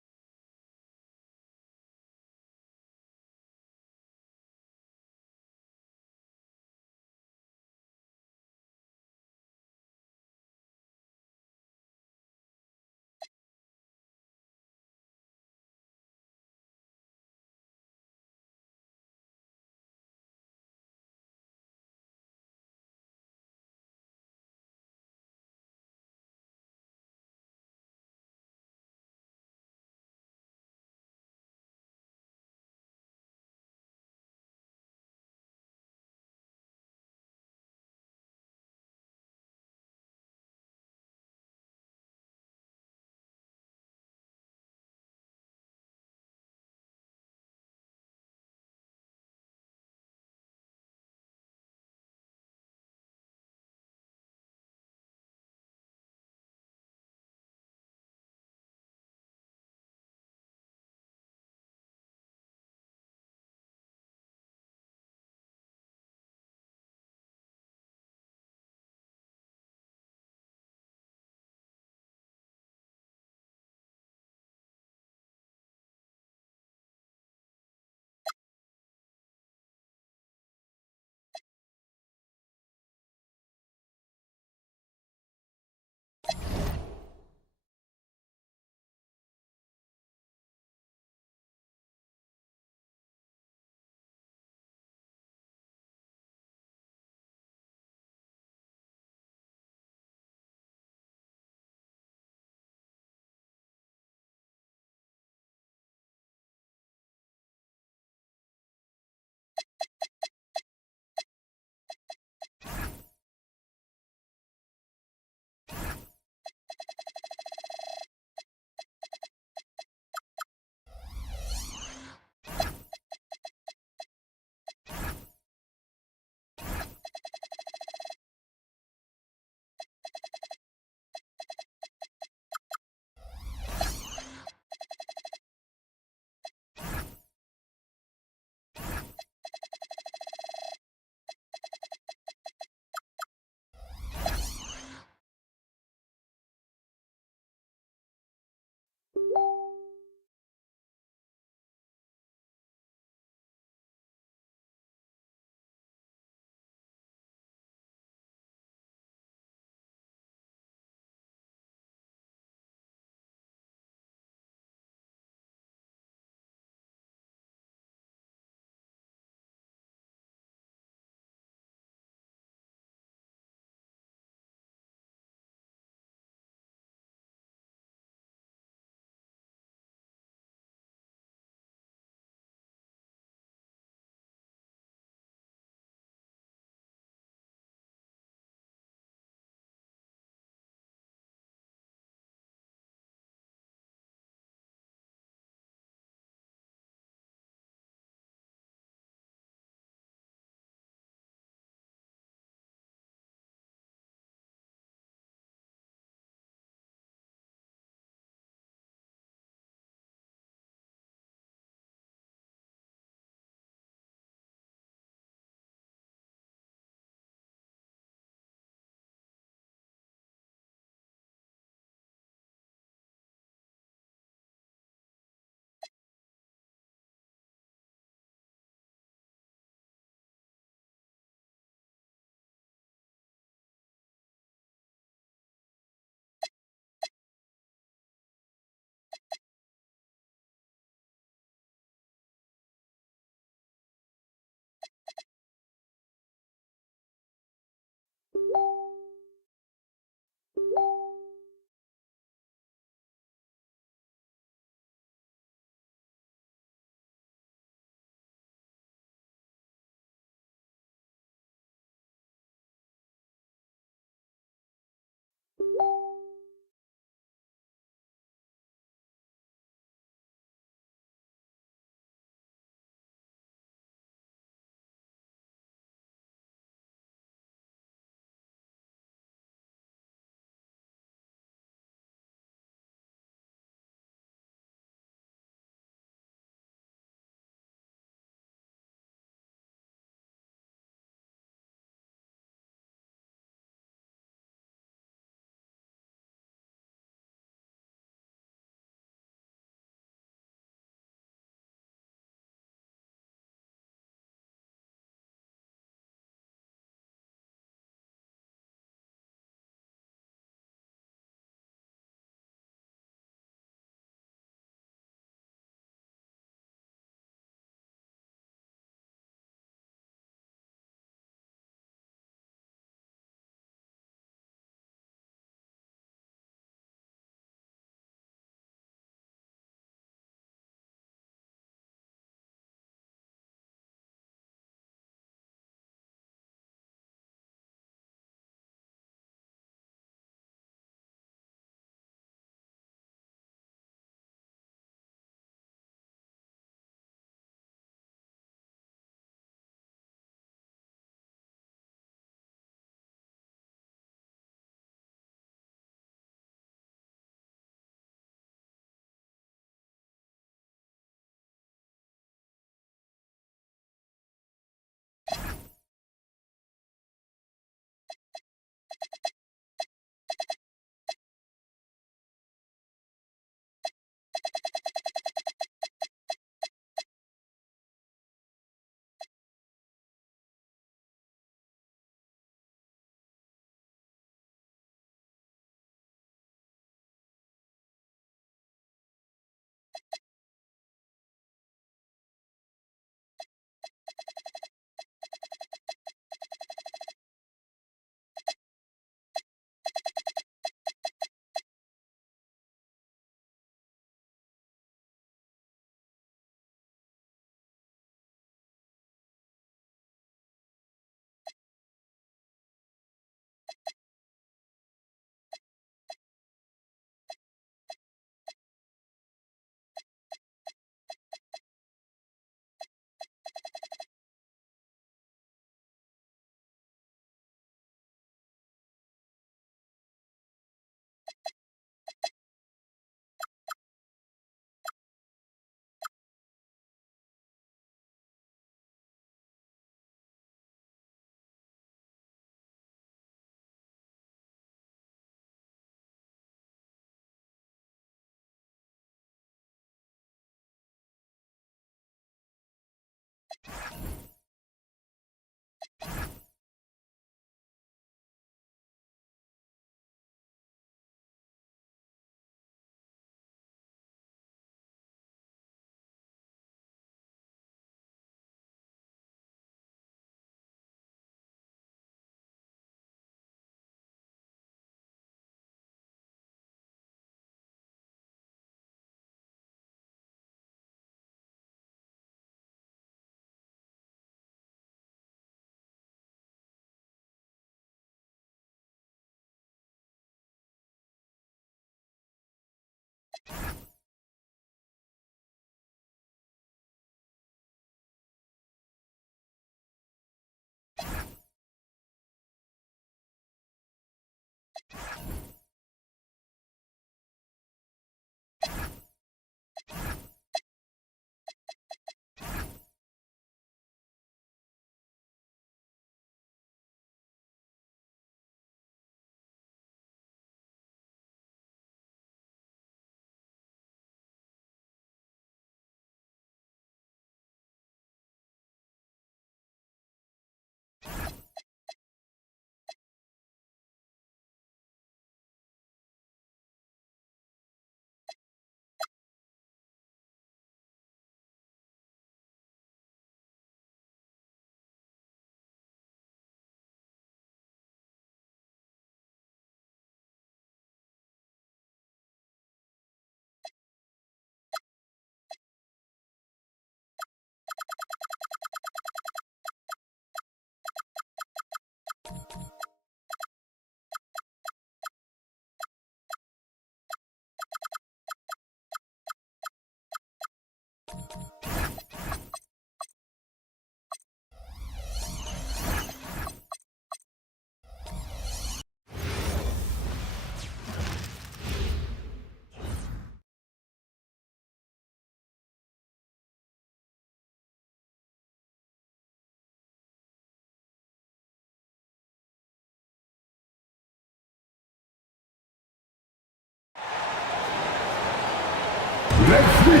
Next week,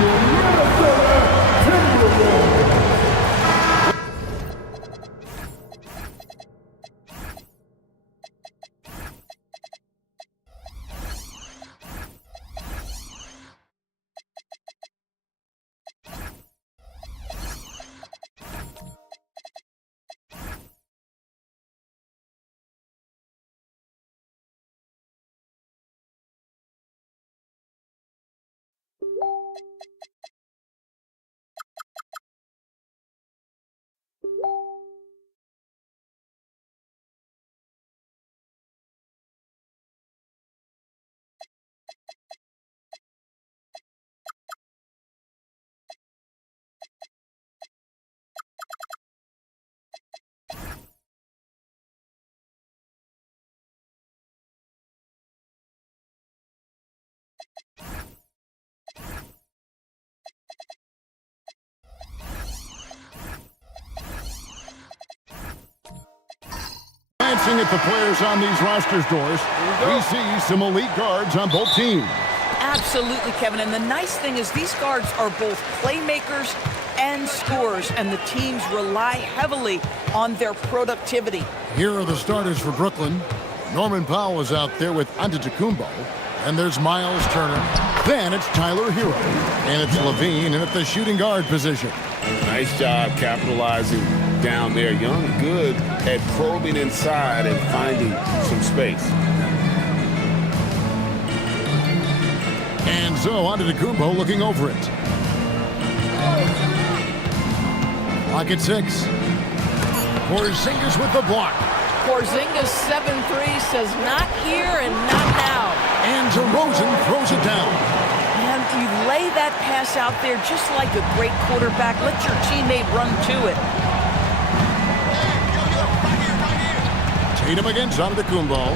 your Minnesota Timberwolves. Glancing at the players on these rosters, Doris, we see some elite guards on both teams. Absolutely, Kevin. And the nice thing is these guards are both playmakers and scorers, and the teams rely heavily on their productivity. Here are the starters for Brooklyn. Norman Powell is out there with Antetokounmpo. And there's Miles Turner. Then it's Tyler Hero. And it's Levine in at the shooting guard position. Nice job capitalizing down there. Young good at probing inside and finding some space. And so Antetokounmpo looking over it. Clock at 6. Porzingis with the block. Porzingis 7-3 says not here and not now. And DeRozan throws it down. And you lay that pass out there just like a great quarterback. Let your teammate run to it. Tatum against Antetokounmpo.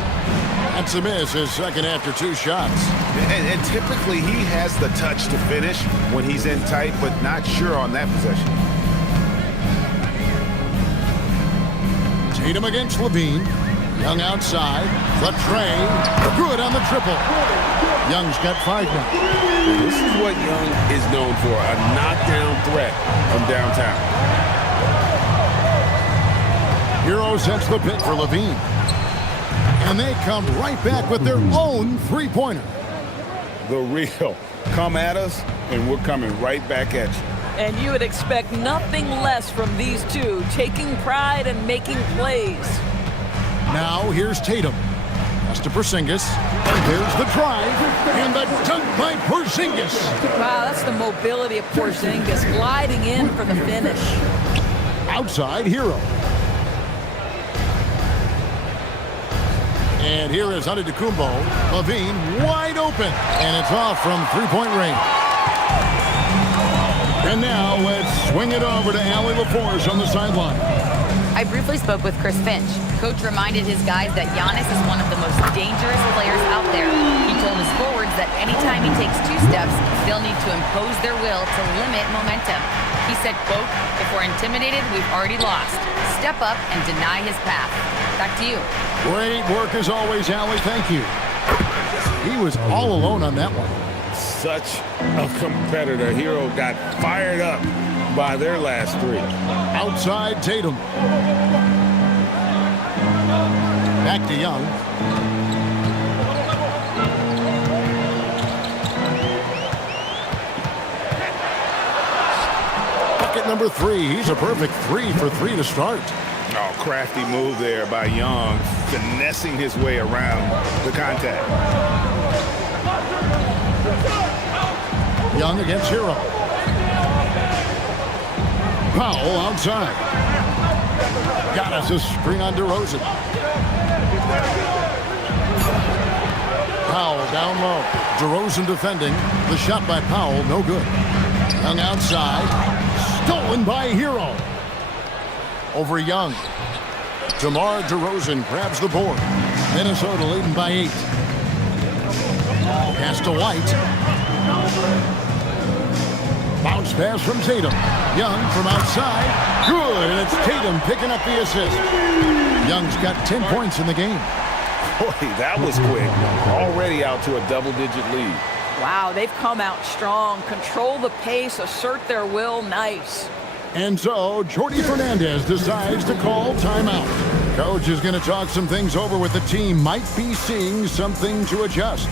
That's a miss, his second after 2 shots. And typically he has the touch to finish when he's in tight, but not sure on that possession. Tatum against Levine. Young outside. The tray. Good on the triple. Young's got 5 now. This is what Young is known for, a knockdown threat from downtown. Hero sets the pick for Levine. And they come right back with their own three-pointer. The real. Come at us, and we're coming right back at you. And you would expect nothing less from these two, taking pride and making plays. Now here's Tatum. Pass to Porzingis. And there's the drive. And the dunk by Porzingis. Wow, that's the mobility of Porzingis, gliding in for the finish. Outside, Hero. And here is Antetokounmpo. Levine wide open. And it's off from three-point range. And now let's swing it over to Allie LaForce on the sideline. I I briefly spoke with Chris Finch. Coach reminded his guys that Giannis is one of the most dangerous players out there. He told his forwards that anytime he takes 2 steps, they'll need to impose their will to limit momentum. He said, quote, "If we're intimidated, we've already lost. Step up and deny his path." Back to you. Great work as always, Allie. Thank you. He was all alone on that one. Such a competitor. Hero got fired up by their last 3. Outside Tatum. Back to Young. Bucket number 3. He's a perfect 3 for 3 to start. Oh, crafty move there by Young, finessing his way around the contact. Young against Hero. Powell outside. Got us a screen on DeRozan. Powell down low. DeRozan defending. The shot by Powell, no good. Young outside. Stolen by Hero. Over Young. DeMar DeRozan grabs the board. Minnesota leading by 8. Pass to White. Bounce pass from Tatum. Young from outside. Good, and it's Tatum picking up the assist. Young's got 10 points in the game. Boy, that was quick. Already out to a double-digit lead. Wow, they've come out strong. Control the pace, assert their will. Nice. And so, Jordi Fernandez decides to call timeout. Coach is going to talk some things over with the team. Might be seeing something to adjust.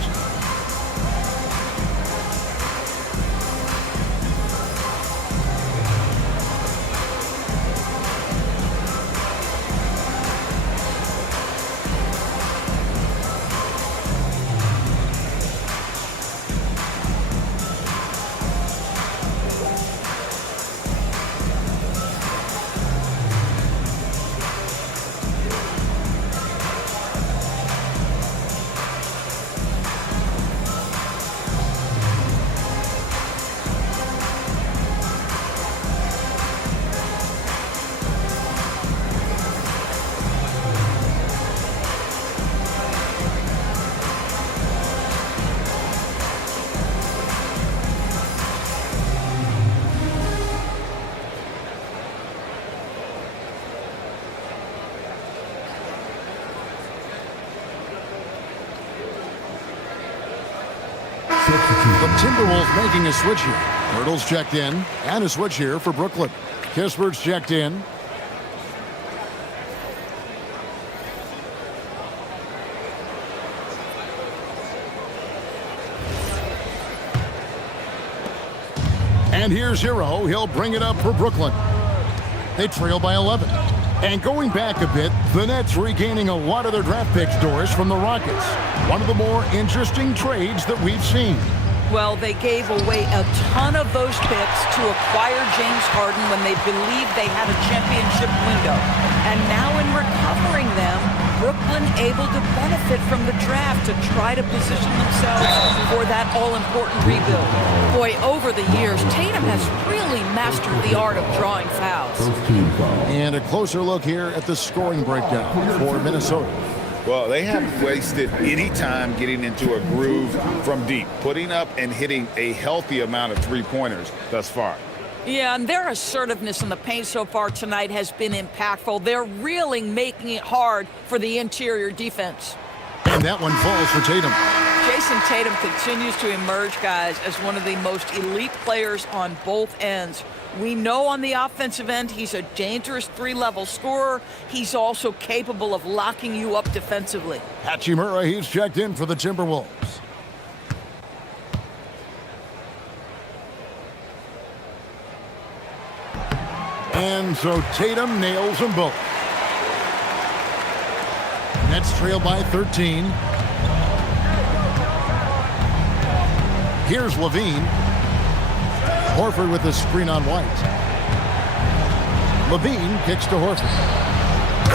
The Timberwolves making a switch here. Hurdle's checked in, and a switch here for Brooklyn. Kispert's checked in. And here's Hero. He'll bring it up for Brooklyn. They trail by 11. And going back a bit, the Nets regaining a lot of their draft picks, Doris, from the Rockets. One of the more interesting trades that we've seen. Well, they gave away a ton of those picks to acquire James Harden when they believed they had a championship window. And now in recovering them, Brooklyn able to benefit from the draft to try to position themselves for that all-important rebuild. Boy, over the years, Tatum has really mastered the art of drawing fouls. And a closer look here at the scoring breakdown for Minnesota. Well, they haven't wasted any time getting into a groove from deep, putting up and hitting a healthy amount of three-pointers thus far. Yeah, and their assertiveness in the paint so far tonight has been impactful. They're really making it hard for the interior defense. And that one falls for Tatum. Jason Tatum continues to emerge, guys, as one of the most elite players on both ends. We know on the offensive end, he's a dangerous three-level scorer. He's also capable of locking you up defensively. Hachimura, he's checked in for the Timberwolves. And so Tatum nails them both. Nets trail by 13. Here's Levine. Horford with the screen on White. Levine kicks to Horford.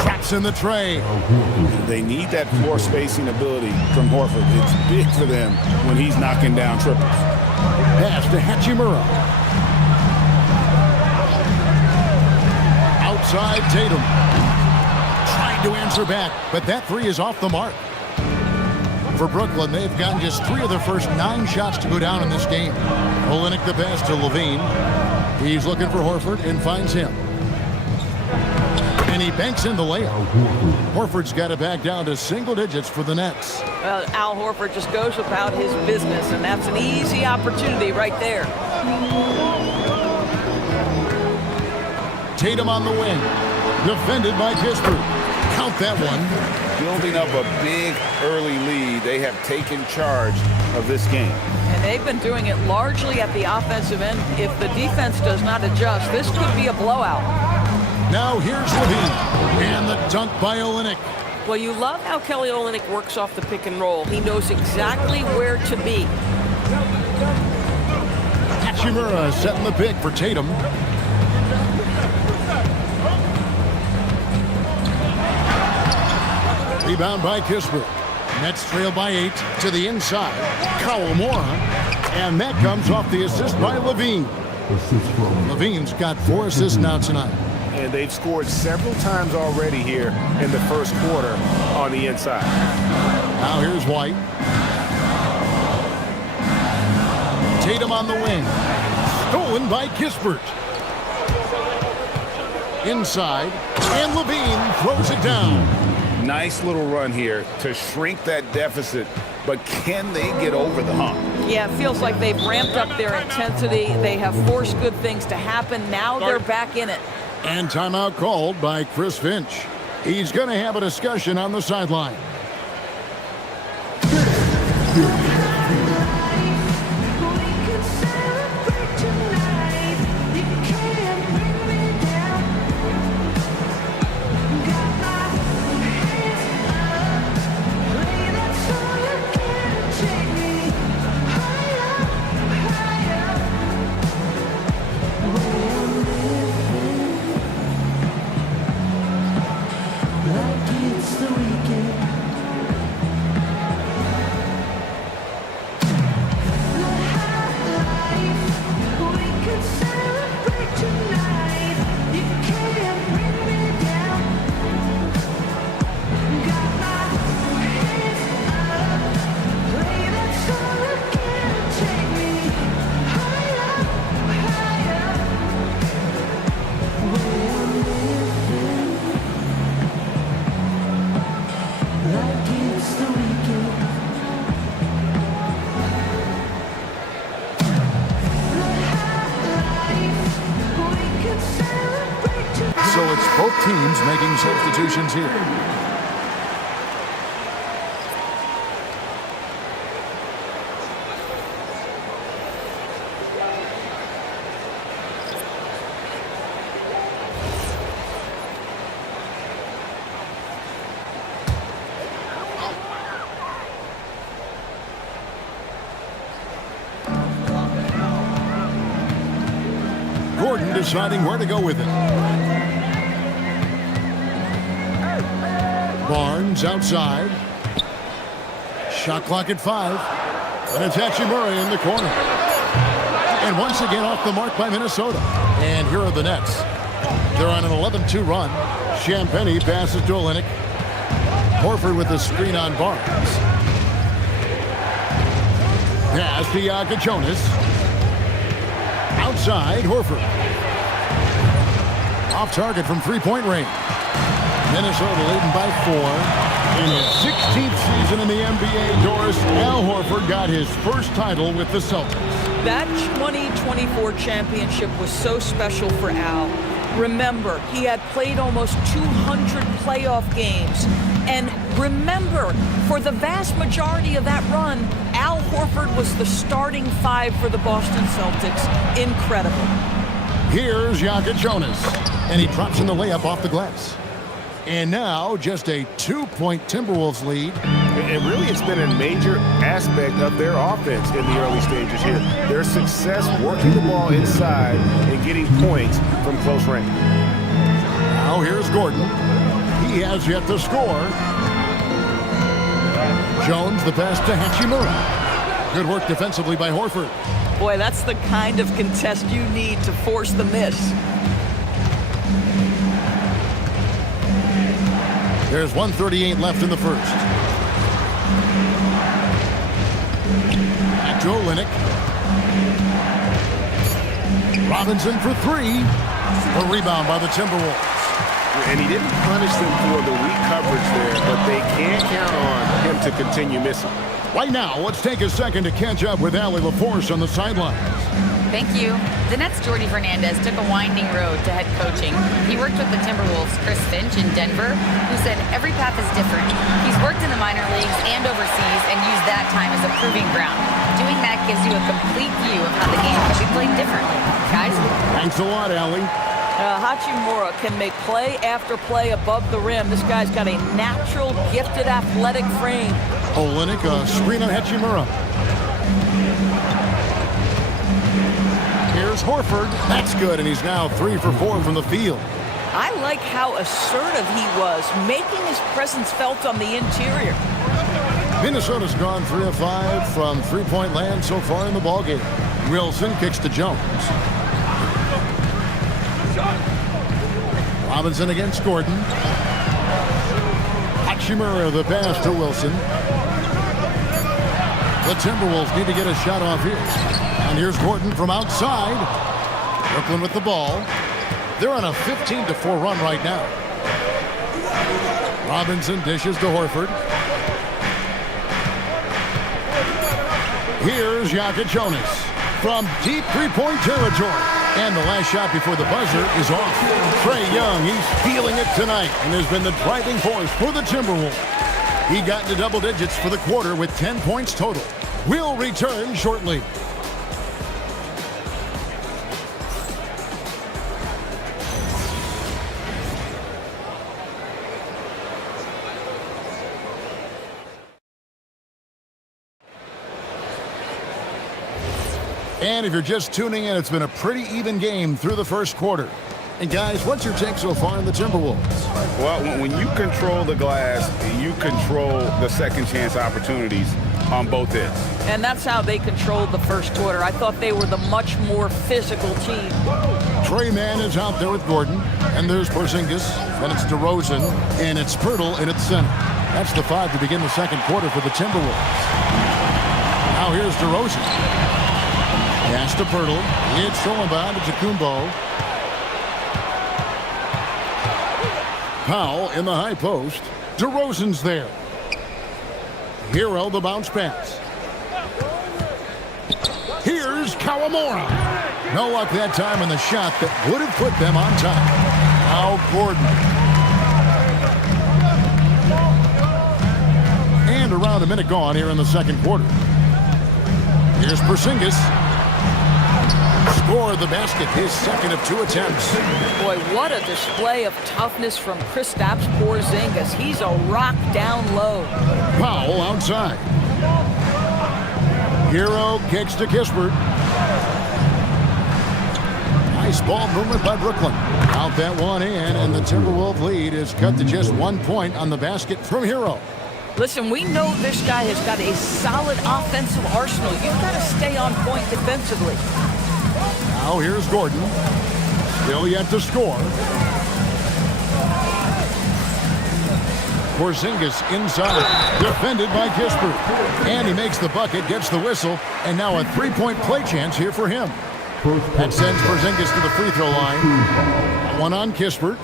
Traps in the tray. They need that floor spacing ability from Horford. It's big for them when he's knocking down triples. Pass to Hachimura. Outside Tatum. to answer back, but that three is off the mark. For Brooklyn, they've gotten just 3 of their first 9 shots to go down in this game. Olynyk the pass to Levine. He's looking for Horford and finds him. And he banks in the layup. Horford's got it back down to single digits for the Nets. Well, Al Horford just goes about his business, and that's an easy opportunity right there. Tatum on the wing. Defended by Kispert. Count that one. Building up a big early lead. They have taken charge of this game. And they've been doing it largely at the offensive end. If the defense does not adjust, this could be a blowout. Now here's Levine. And the dunk by Olynyk. Well, you love how Kelly Olynyk works off the pick and roll. He knows exactly where to be. Hachimura setting the pick for Tatum. Rebound by Kispert. Nets trail by 8 to the inside. Kawamura. And that comes off the assist by Levine. Levine's got 4 assists now tonight. And they've scored several times already here in the first quarter on the inside. Now here's White. Tatum on the wing. Stolen by Kispert. Inside. And Levine throws it down. Nice little run here to shrink that deficit, but can they get over the hump? Yeah, it feels like they've ramped up their intensity. They have forced good things to happen. Now they're back in it. And timeout called by Chris Finch. He's going to have a discussion on the sideline. So it's both teams making substitutions here. Gordon deciding where to go with it. Barnes outside. Shot clock at 5. And it's Hachimura in the corner. And once again off the mark by Minnesota. And here are the Nets. They're on an 11-2 run. Champagnie passes to Olynyk. Horford with the screen on Barnes. Pass to Jonas. Outside, Horford. Off target from three-point range. Minnesota leading by 4. In his 16th season in the NBA, Doris, Al Horford got his first title with the Celtics. That 2024 championship was so special for Al. Remember, he had played almost 200 playoff games. And remember, for the vast majority of that run, Al Horford was the starting 5 for the Boston Celtics. Incredible. Here's Jonas, and he drops in the layup off the glass. And now, just a 2-point Timberwolves lead. And really, it's been a major aspect of their offense in the early stages here. Their success working the ball inside and getting points from close range. Now here's Gordon. He has yet to score. Jones, the pass to Hachimura. Good work defensively by Horford. Boy, that's the kind of contest you need to force the miss. There's 1:38 left in the first. Back to Olynyk. Robinson for three. A rebound by the Timberwolves. And he didn't punish them for the weak coverage there, but they can't count on him to continue missing. Right now, let's take a second to catch up with Allie LaForce on the sidelines. Thank you. The Nets' Jordi Fernandez took a winding road to head coaching. He worked with the Timberwolves' Chris Finch in Denver, who said every path is different. He's worked in the minor leagues and overseas and used that time as a proving ground. Doing that gives you a complete view of how the game can be played differently. Guys? Thanks a lot, Allie. Hachimura can make play after play above the rim. This guy's got a natural, gifted, athletic frame. Olynyk, a screen on Hachimura. Here's Horford. That's good, and he's now 3 for 4 from the field. I like how assertive he was, making his presence felt on the interior. Minnesota's gone 3 of 5 from three-point land so far in the ballgame. Wilson kicks to Jones. Robinson against Gordon. Hachimura the pass to Wilson. The Timberwolves need to get a shot off here. And here's Gordon from outside. Brooklyn with the ball. They're on a 15-4 run right now. Robinson dishes to Horford. Here's Jokic from deep three-point territory. And the last shot before the buzzer is off. Trae Young, he's feeling it tonight and has been the driving force for the Timberwolves. He got into double digits for the quarter with 10 points total. We'll return shortly. And if you're just tuning in, it's been a pretty even game through the first quarter. And guys, what's your take so far on the Timberwolves? Well, when you control the glass, you control the second chance opportunities on both ends. And that's how they controlled the first quarter. I thought they were the much more physical team. Trey Mann is out there with Gordon. And there's Porzingis. Then it's DeRozan. And it's Pirtle in its center. That's the 5 to begin the second quarter for the Timberwolves. Now here's DeRozan. Pass to Pirtle. It's stolen by Antetokounmpo. Powell in the high post. DeRozan's there. Hero the bounce pass. Here's Kawamura. No luck that time in the shot that would have put them on top. Now Gordon. And around a minute gone here in the second quarter. Here's Porzingis. Score the basket, his second of 2 attempts. Boy, what a display of toughness from Kristaps Porzingis. He's a rock down low. Powell outside. Hero kicks to Kispert. Nice ball movement by Brooklyn. Out that one in, and the Timberwolves lead is cut to just 1 point on the basket from Hero. Listen, we know this guy has got a solid offensive arsenal. You've got to stay on point defensively. Now here's Gordon. Still yet to score. Porzingis inside. Defended by Kispert. And he makes the bucket, gets the whistle, and now a three-point play chance here for him. That sends Porzingis to the free throw line. One on Kispert.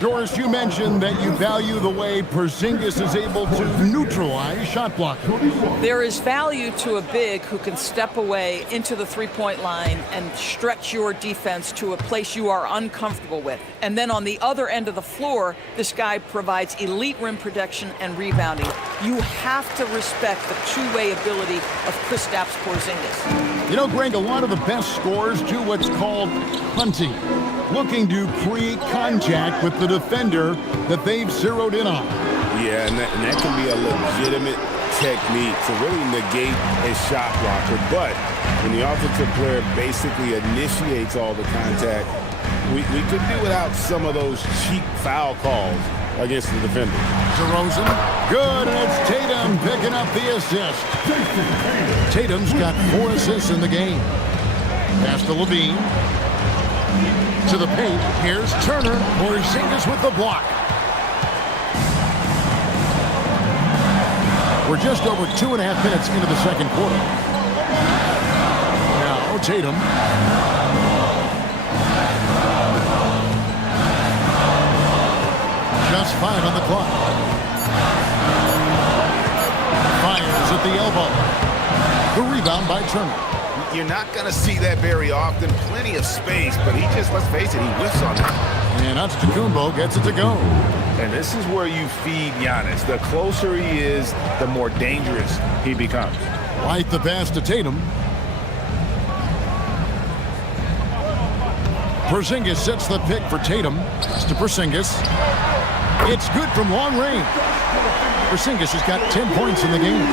Doris, you mentioned that you value the way Porzingis is able to neutralize shot blocking. There is value to a big who can step away into the three-point line and stretch your defense to a place you are uncomfortable with. And then on the other end of the floor, this guy provides elite rim protection and rebounding. You have to respect the two-way ability of Kristaps Porzingis. You know, Greg, a lot of the best scorers do what's called punting, looking to create contact with the defender that they've zeroed in on. Yeah, and that can be a legitimate technique to really negate a shot blocker. But when the offensive player basically initiates all the contact, we could do without some of those cheap foul calls against the defender. DeRozan, good, and it's Tatum picking up the assist. Tatum's got 4 assists in the game. Pass to Levine. To the paint, here's Turner. Porzingis with the block. We're just over 2.5 minutes into the second quarter. Now Tatum. Just 5 on the clock. Fires at the elbow. The rebound by Turner. You're not going to see that very often. Plenty of space, but he just, let's face it, he whiffs on it. And Antetokounmpo gets it to go. And this is where you feed Giannis. The closer he is, the more dangerous he becomes. Right the pass to Tatum. Porzingis sets the pick for Tatum. It's to Porzingis. It's good from long range. Porzingis has got 10 points in the game.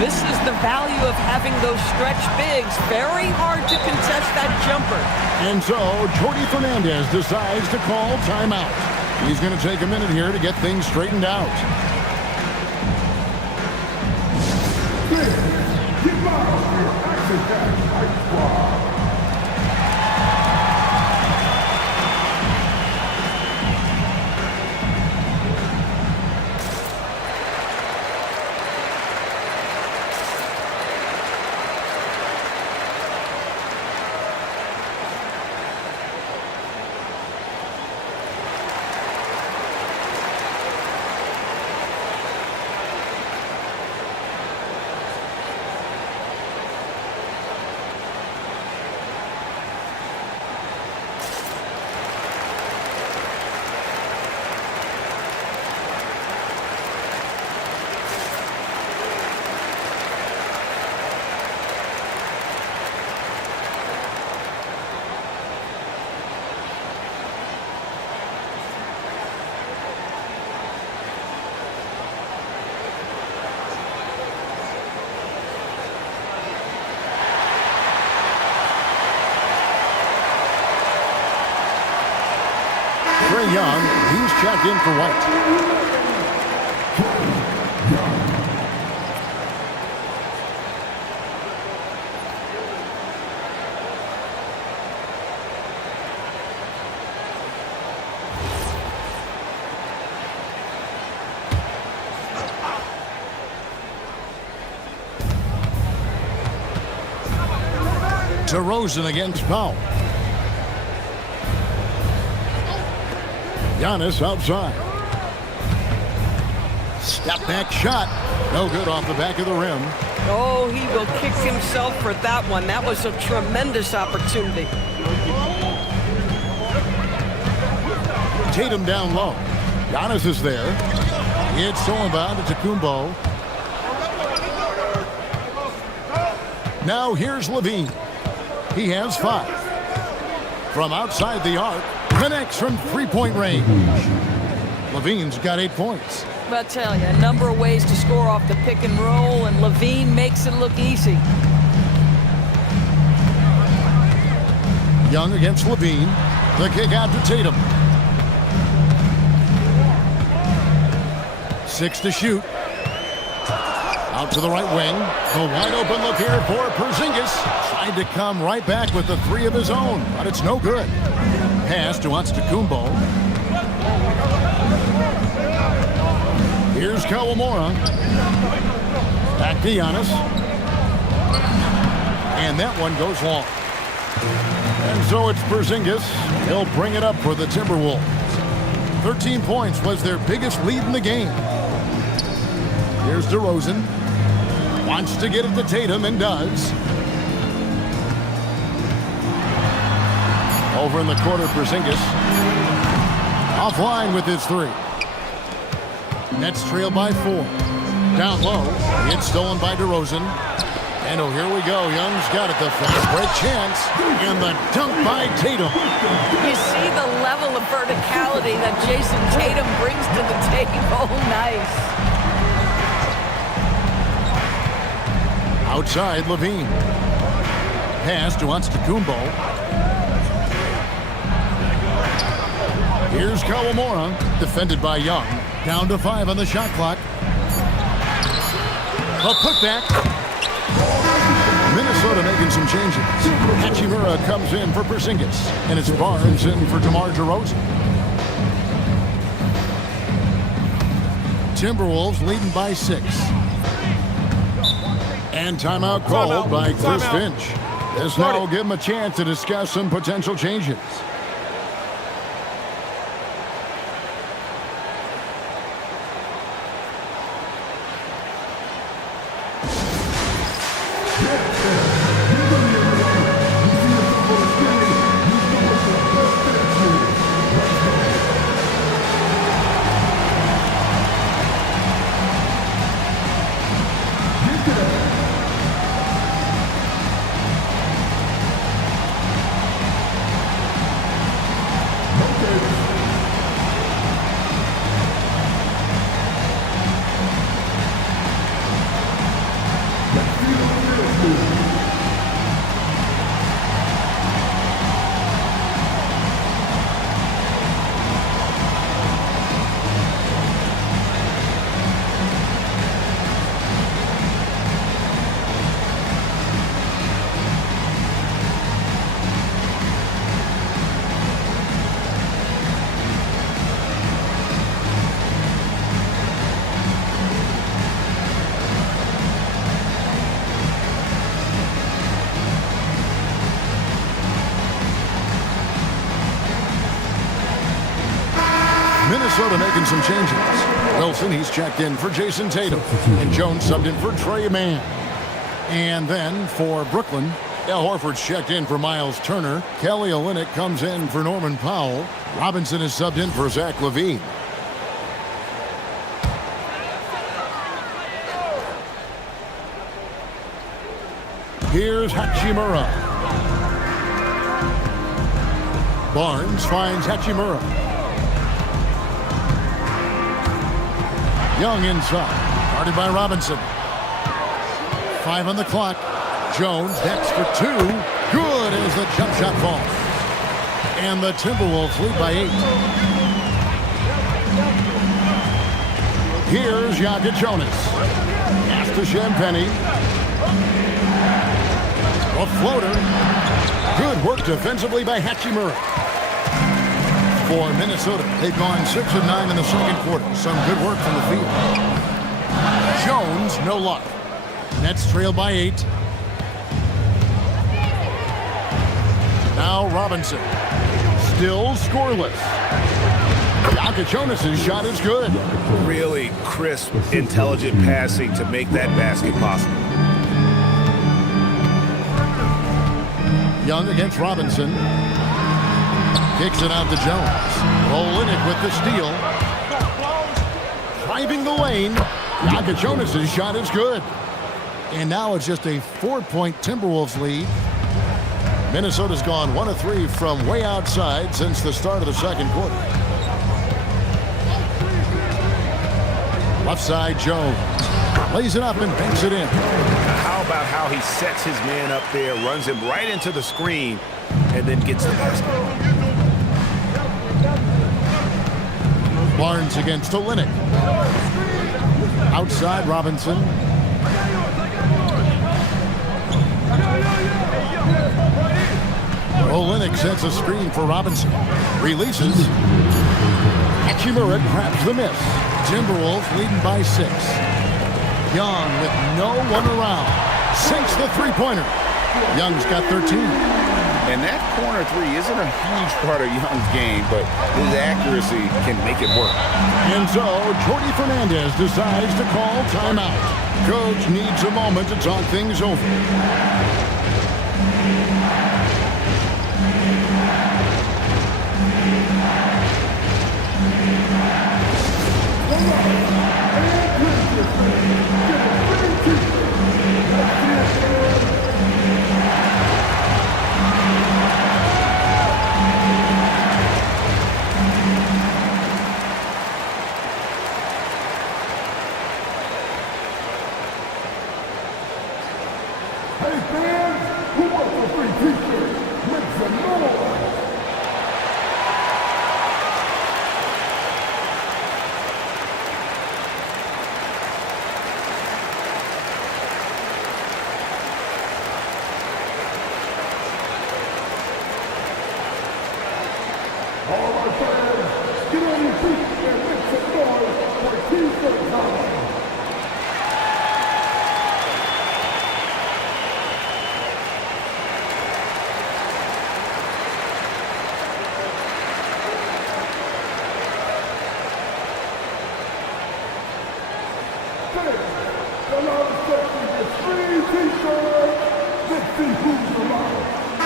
This is the value of having those stretch bigs. Very hard to contest that jumper. And so Jordi Fernandez decides to call timeout. He's going to take a minute here to get things straightened out. Get out here. Nice attack. Nice squad. Trae Young, he's checked in for White. DeRozan against Powell. Giannis outside. Step back shot. No good off the back of the rim. Oh, he will kick himself for that one. That was a tremendous opportunity. Tatum down low. Giannis is there. It's stolen by Antetokounmpo. Now here's Levine. He has 5. From outside the arc. Connects from three-point range. Levine's got 8 points. I'll tell you, a number of ways to score off the pick and roll, and Levine makes it look easy. Young against Levine. The kick out to Tatum. 6 to shoot. Out to the right wing. The wide open look here for Porzingis. Tried to come right back with the 3 of his own, but it's no good. Pass to Antetokounmpo. Here's Kawamura. Back to Giannis. And that one goes long. And so it's Porzingis. He'll bring it up for the Timberwolves. 13 points was their biggest lead in the game. Here's DeRozan. Wants to get it to Tatum and does. Over in the corner, Porzingis. Offline with his 3. Nets trail by 4. Down low. It's stolen by DeRozan. And oh, here we go. Young's got it. The fast break chance. And the dunk by Tatum. You see the level of verticality that Jason Tatum brings to the table. Nice. Outside, Levine. Pass to Antetokounmpo. Here's Kawamura, defended by Young. Down to 5 on the shot clock. A putback. Minnesota making some changes. Hachimura comes in for Porzingis. And it's Barnes in for DeMar DeRozan. Timberwolves leading by 6. And timeout called by Chris Finch. This now will give him a chance to discuss some potential changes. Minnesota making some changes. Wilson, he's checked in for Jason Tatum. And Jones subbed in for Trey Mann. And then for Brooklyn, Al Horford's checked in for Miles Turner. Kelly Olynyk comes in for Norman Powell. Robinson is subbed in for Zach LaVine. Here's Hachimura. Barnes finds Hachimura. Young inside, guarded by Robinson. 5 on the clock. Jones next for 2. Good as the jump shot falls. And the Timberwolves lead by 8. Here's Jakob Jonas. Pass to Champagnie. A floater. Good work defensively by Hachimura. For Minnesota, they've gone 6 of 9 in the second quarter. Some good work from the field. Jones, no luck. Nets trail by 8. Now Robinson. Still scoreless. Jakob Jonas' shot is good. Really crisp, intelligent passing to make that basket possible. Young against Robinson. Kicks it out to Jones. Olynyk with the steal. Driving the lane. Jakob Jonas' shot is good. And now it's just a 4-point Timberwolves lead. Minnesota's gone 1 of 3 from way outside since the start of the second quarter. Left side, Jones. Lays it up and banks it in. How about how he sets his man up there, runs him right into the screen, and then gets the basket. Barnes against Olynyk. Outside, Robinson. Olynyk sets a screen for Robinson. Releases. Hachimura grabs the miss. Timberwolves leading by 6. Young with no one around. Sinks the three-pointer. Young's got 13. And that corner 3 isn't a huge part of Young's game, but his accuracy can make it work. And so, Jordi Fernandez decides to call timeout. Coach needs a moment to talk things over.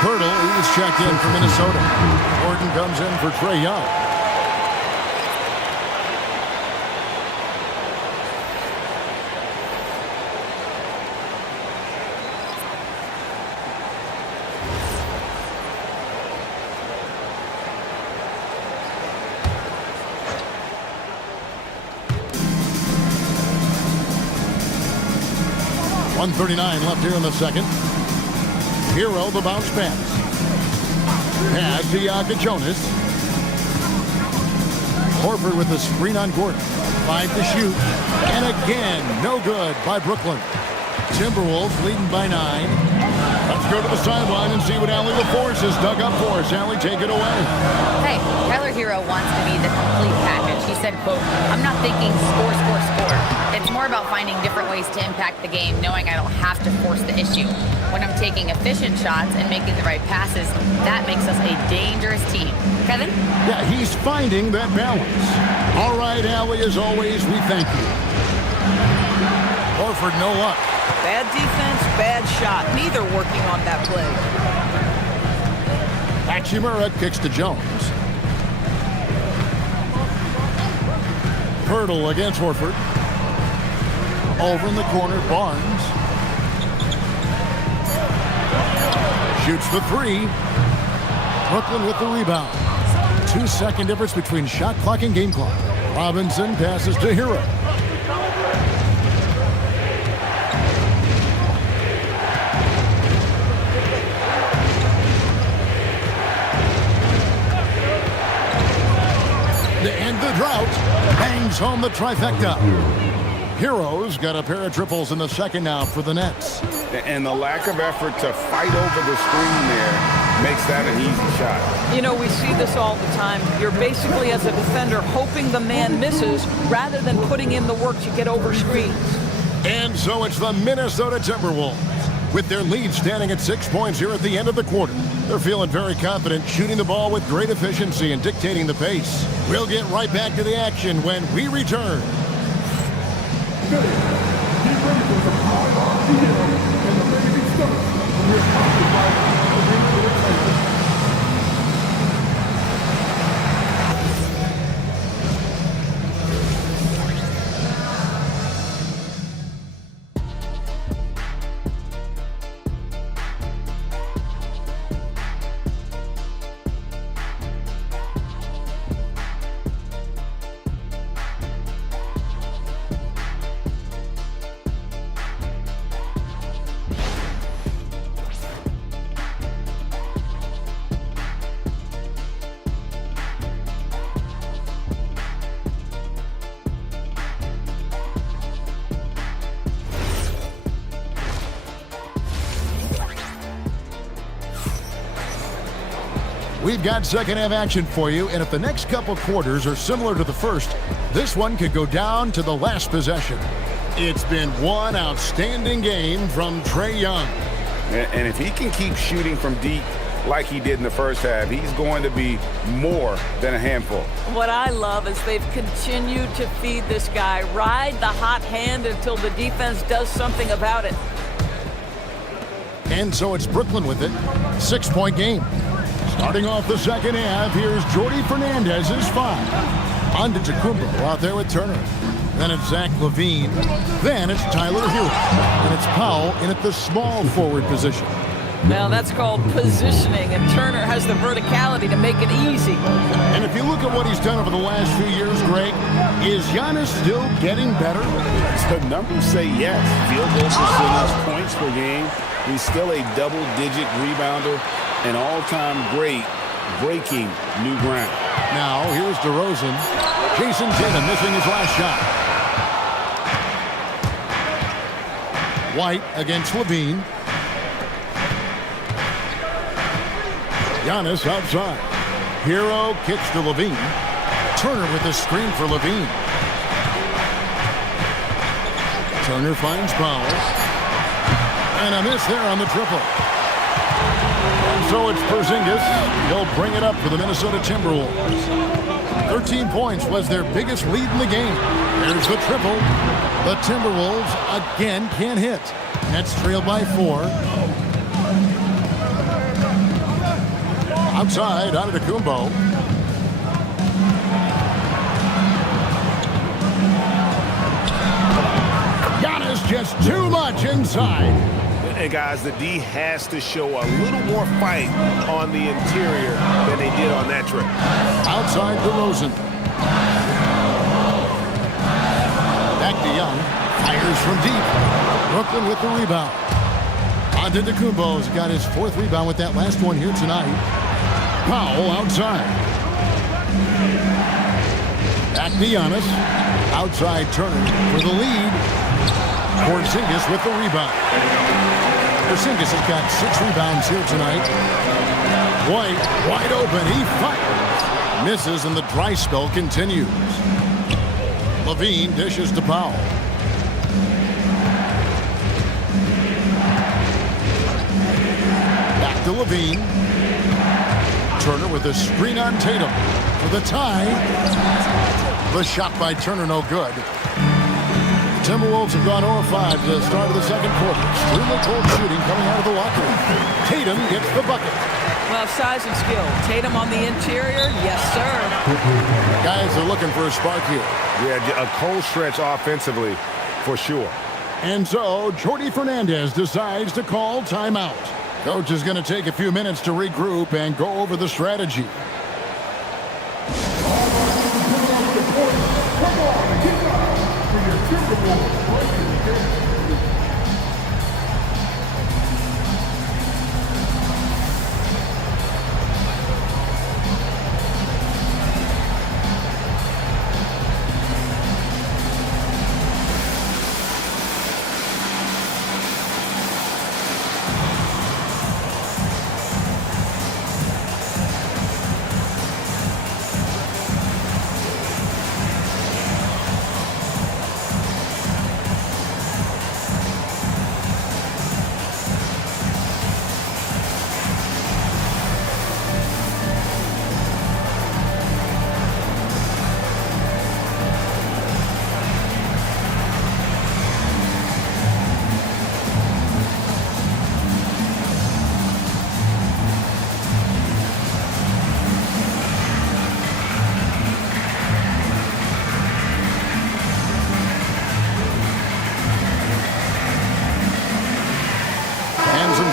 Hurdle, he's checked in for Minnesota. Gordon comes in for Trae Young. .139 left here in the second. Hero, the bounce pass. Pass to Yaka Jonas. Horford with the screen on Gordon. 5 to shoot. And again, no good by Brooklyn. Timberwolves leading by 9. Let's go to the sideline and see what Allie LaForce has dug up for us. Allie, take it away. Hey, Tyler Hero wants to be the complete package. He said, quote, "I'm not thinking score, score, score. It's more about finding different ways to impact the game, knowing I don't have to force the issue. When I'm taking efficient shots and making the right passes, that makes us a dangerous team." Kevin? Yeah, he's finding that balance. All right, Allie, as always, we thank you. Horford, no luck. Bad defense, bad shot. Neither working on that play. Hachimura kicks to Jones. Hurdle against Horford. Over in the corner, Barnes. Shoots the 3. Brooklyn with the rebound. 2-second difference between shot clock and game clock. Robinson passes to Hero. To end the drought, bangs home the trifecta. Hero's got a pair of triples in the second now for the Nets. And the lack of effort to fight over the screen there makes that an easy shot. You know, we see this all the time. You're basically, as a defender, hoping the man misses rather than putting in the work to get over screens. And so it's the Minnesota Timberwolves. With their lead standing at 6 points here at the end of the quarter. They're feeling very confident, shooting the ball with great efficiency and dictating the pace. We'll get right back to the action when we return. We've got second half action for you, and if the next couple quarters are similar to the first, this one could go down to the last possession. It's been one outstanding game from Trae Young. And if he can keep shooting from deep like he did in the first half, he's going to be more than a handful. What I love is they've continued to feed this guy. Ride the hot hand until the defense does something about it. And so it's Brooklyn with it. 6-point game. Starting off the second half, here's Jordy Fernandez's 5. On to Tacumbo out there with Turner. Then it's Zach LaVine. Then it's Tyler Hero. And it's Powell in at the small forward position. Now that's called positioning, and Turner has the verticality to make it easy. And if you look at what he's done over the last few years, Greg, is Giannis still getting better? The numbers say yes. Field goal percentage, points per game. He's still a double-digit rebounder, an all-time great, breaking new ground. Now, here's DeRozan. Jason Tatum missing his last shot. White against LaVine. Giannis outside. Hero kicks to LaVine. Turner with the screen for LaVine. Turner finds Powell. And a miss there on the triple. And so it's Porzingis. He'll bring it up for the Minnesota Timberwolves. 13 points was their biggest lead in the game. There's the triple. The Timberwolves again can't hit. Nets trail by 4. Outside, Antetokounmpo. Giannis just too much inside. And guys, the D has to show a little more fight on the interior than they did on that trip. Outside DeRozan. Back to Young. Fires from deep. Brooklyn with the rebound. Antetokounmpo's got his 4th rebound with that last one here tonight. Powell outside. Back to Giannis. Outside Turner for the lead. Porzingis with the rebound. Porzingis has got 6 rebounds here tonight. White wide open. He fires. Misses and the dry spell continues. Levine dishes to Powell. Back to Levine. Turner with a screen on Tatum for the tie. The shot by Turner no good. The Timberwolves have gone 0-5 to the start of the second quarter. Extremely cold shooting coming out of the locker room. Tatum gets the bucket. Well, size and skill. Tatum on the interior, yes, sir. Guys are looking for a spark here. Yeah, a cold stretch offensively, for sure. And so, Jordi Fernandez decides to call timeout. Coach is going to take a few minutes to regroup and go over the strategy.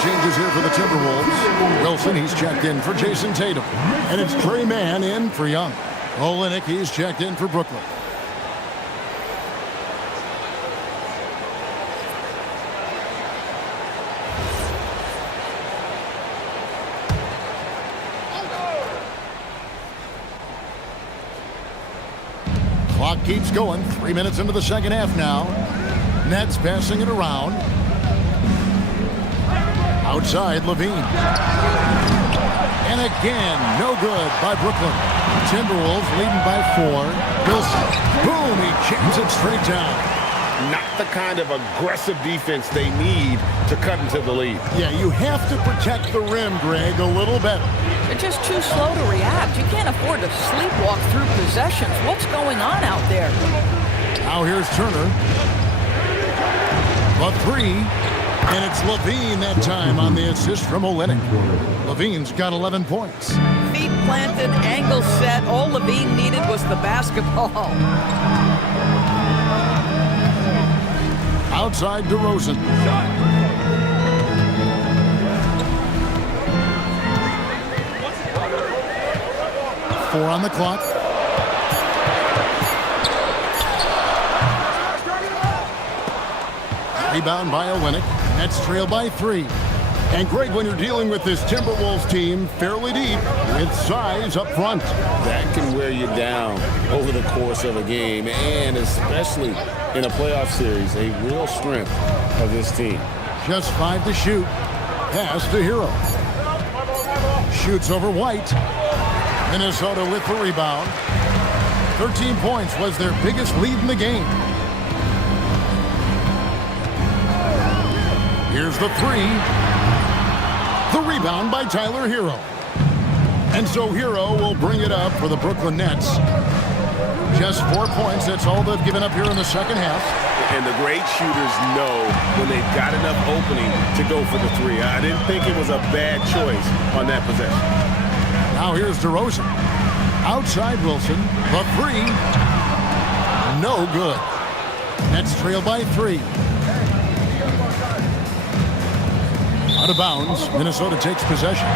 Changes here for the Timberwolves. Wilson, he's checked in for Jason Tatum. And it's Trey Mann in for Young. Olynyk, he's checked in for Brooklyn. Clock keeps going. 3 minutes into the second half now. Nets passing it around. Outside, Levine. And again, no good by Brooklyn. Timberwolves leading by 4. Wilson, boom, he jams it straight down. Not the kind of aggressive defense they need to cut into the lead. Yeah, you have to protect the rim, Greg, a little better. They're just too slow to react. You can't afford to sleepwalk through possessions. What's going on out there? Now here's Turner. A 3. And it's Levine that time on the assist from Olynyk. Levine's got 11 points. Feet planted, angle set. All Levine needed was the basketball. Outside DeRozan. Four on the clock. Rebound by Olynyk. Nets trail by 3. And Greg, when you're dealing with this Timberwolves team fairly deep with size up front, that can wear you down over the course of a game, and especially in a playoff series, a real strength of this team. Just 5 to shoot. Pass to Hero. Shoots over White. Minnesota with the rebound. 13 points was their biggest lead in the game. Here's the 3. The rebound by Tyler Hero. And so Hero will bring it up for the Brooklyn Nets. Just 4 points. That's all they've given up here in the second half. And the great shooters know when they've got enough opening to go for the three. I didn't think it was a bad choice on that possession. Now here's DeRozan. Outside Wilson. The three. No good. Nets trail by 3. Out of bounds. Minnesota takes possession.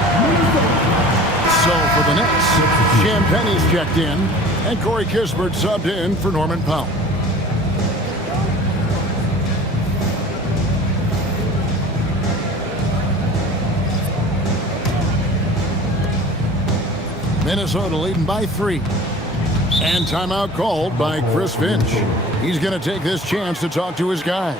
So for the Nets, Champagne's checked in, and Corey Kispert subbed in for Norman Powell. Minnesota leading by 3. And timeout called by Chris Finch. He's going to take this chance to talk to his guys.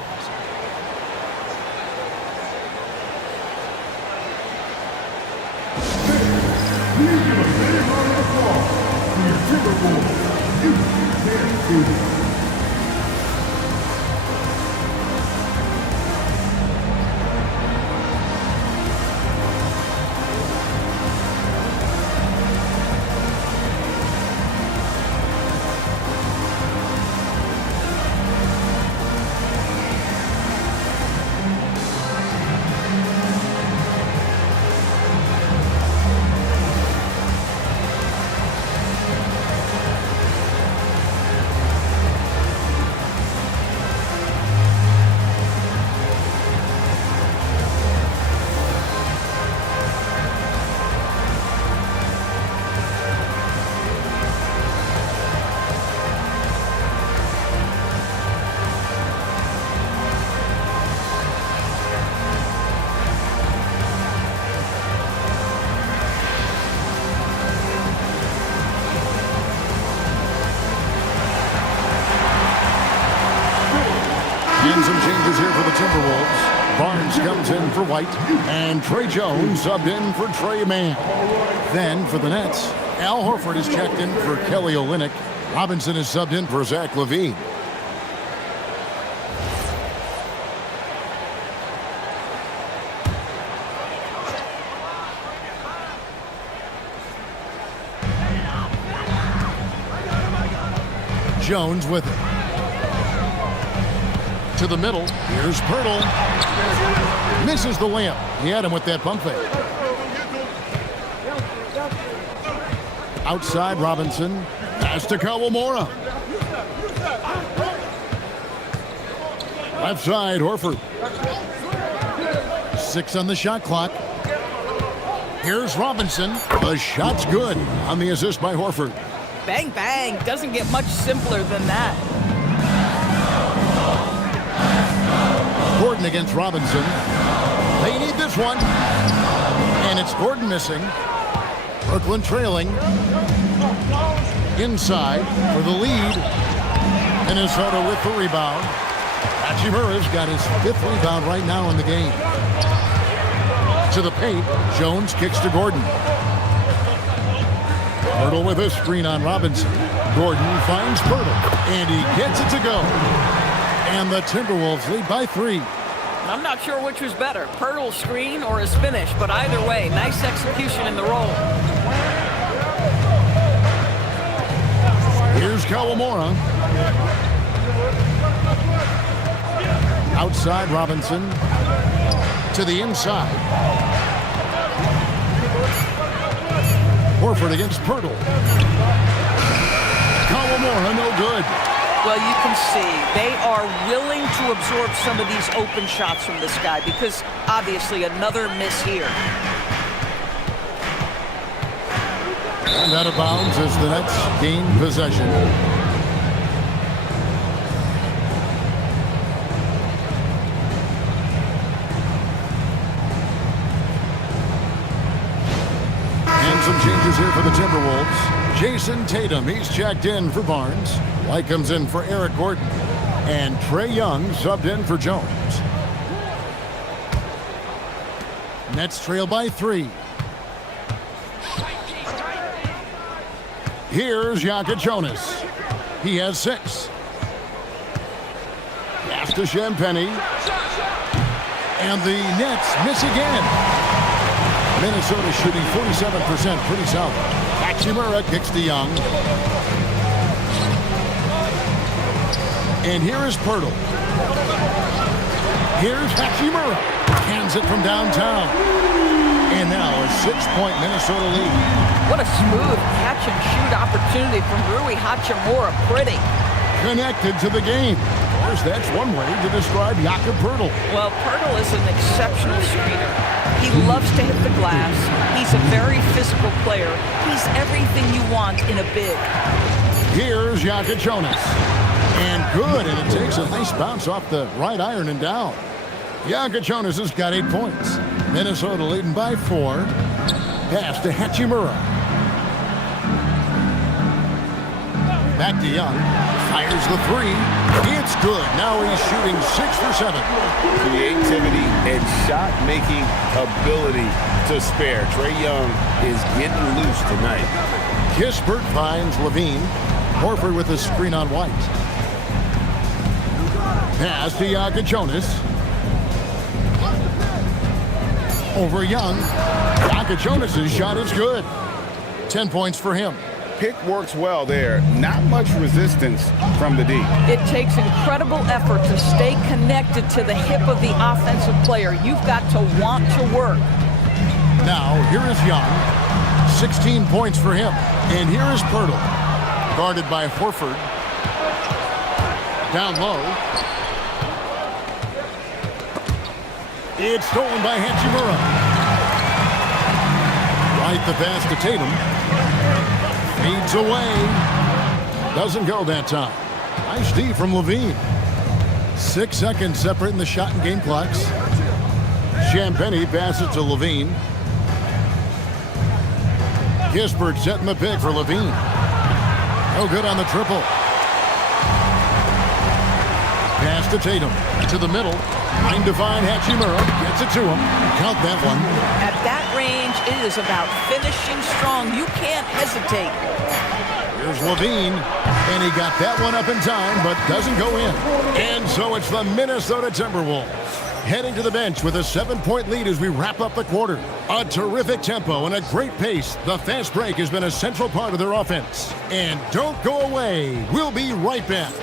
And some changes here for the Timberwolves. Barnes comes in for White, and Trey Jones subbed in for Trey Mann. Then for the Nets, Al Horford is checked in for Kelly Olynyk. Robinson is subbed in for Zach LaVine. Jones with it. To the middle. Here's Pirtle. Misses the layup. He had him with that pump fake. Outside Robinson. Pass to Kawamura. Left side Horford. 6 on the shot clock. Here's Robinson. The shot's good on the assist by Horford. Bang, bang. Doesn't get much simpler than that. Gordon against Robinson. They need this one. And it's Gordon missing. Brooklyn trailing. Inside for the lead. Minnesota with the rebound. Hachimura's got his 5th rebound right now in the game. To the paint. Jones kicks to Gordon. Pirtle with a screen on Robinson. Gordon finds Pirtle. And he gets it to go. And the Timberwolves lead by 3. I'm not sure which was better, Pirtle's screen or his finish, but either way, nice execution in the roll. Here's Kawamura. Outside Robinson. To the inside. Horford against Pirtle. Kawamura no good. Well, you can see they are willing to absorb some of these open shots from this guy because obviously another miss here. And out of bounds as the Nets gain possession. And some changes here for the Timberwolves. Jason Tatum, he's checked in for Barnes. White comes in for Eric Gordon. And Trae Young subbed in for Jones. Nets trail by 3. Here's Jokic Jonas. He has 6. Pass to Champagnie. And the Nets miss again. Minnesota shooting 47%, pretty solid. Hachimura kicks to Young. And here is Pirtle. Here's Hachimura. Hands it from downtown. And now a 6-point Minnesota lead. What a smooth catch-and-shoot opportunity from Rui Hachimura. Pretty. Connected to the game. Of course, that's one way to describe Jakob Pirtle. Well, Pirtle is an exceptional screener. He loves to hit the glass. He's a very physical player. He's everything you want in a big. Here's Jakob Jonas. And good, and it takes a nice bounce off the right iron and down. Jakob Jonas has got 8 points. Minnesota leading by 4. Pass to Hachimura. Back to Young. Fires the 3. It's good. Now he's shooting 6 for 7. Creativity and shot-making ability to spare. Trae Young is getting loose tonight. Kispert finds Levine. Horford with a screen on White. Pass to Jakob Jonas. Over Young. Jakob Jonas' shot is good. 10 points for him. Pick works well there. Not much resistance from the D. It takes incredible effort to stay connected to the hip of the offensive player. You've got to want to work. Now, here is Young. 16 points for him. And here is Pirtle. Guarded by Horford. Down low. It's stolen by Hachimura. Right the pass to Tatum. Feeds away. Doesn't go that time. Nice D from Levine. 6 seconds separating the shot and game clocks. Champagnie passes to Levine. Kispert setting the pick for Levine. No good on the triple. Pass to Tatum. To the middle. Trying to find Hachimura. Gets it to him. Count that one. At that range, it is about finishing strong. You can't hesitate. Here's Levine. And he got that one up in time, but doesn't go in. And so it's the Minnesota Timberwolves heading to the bench with a 7-point lead as we wrap up the quarter. A terrific tempo and a great pace. The fast break has been a central part of their offense. And don't go away. We'll be right back.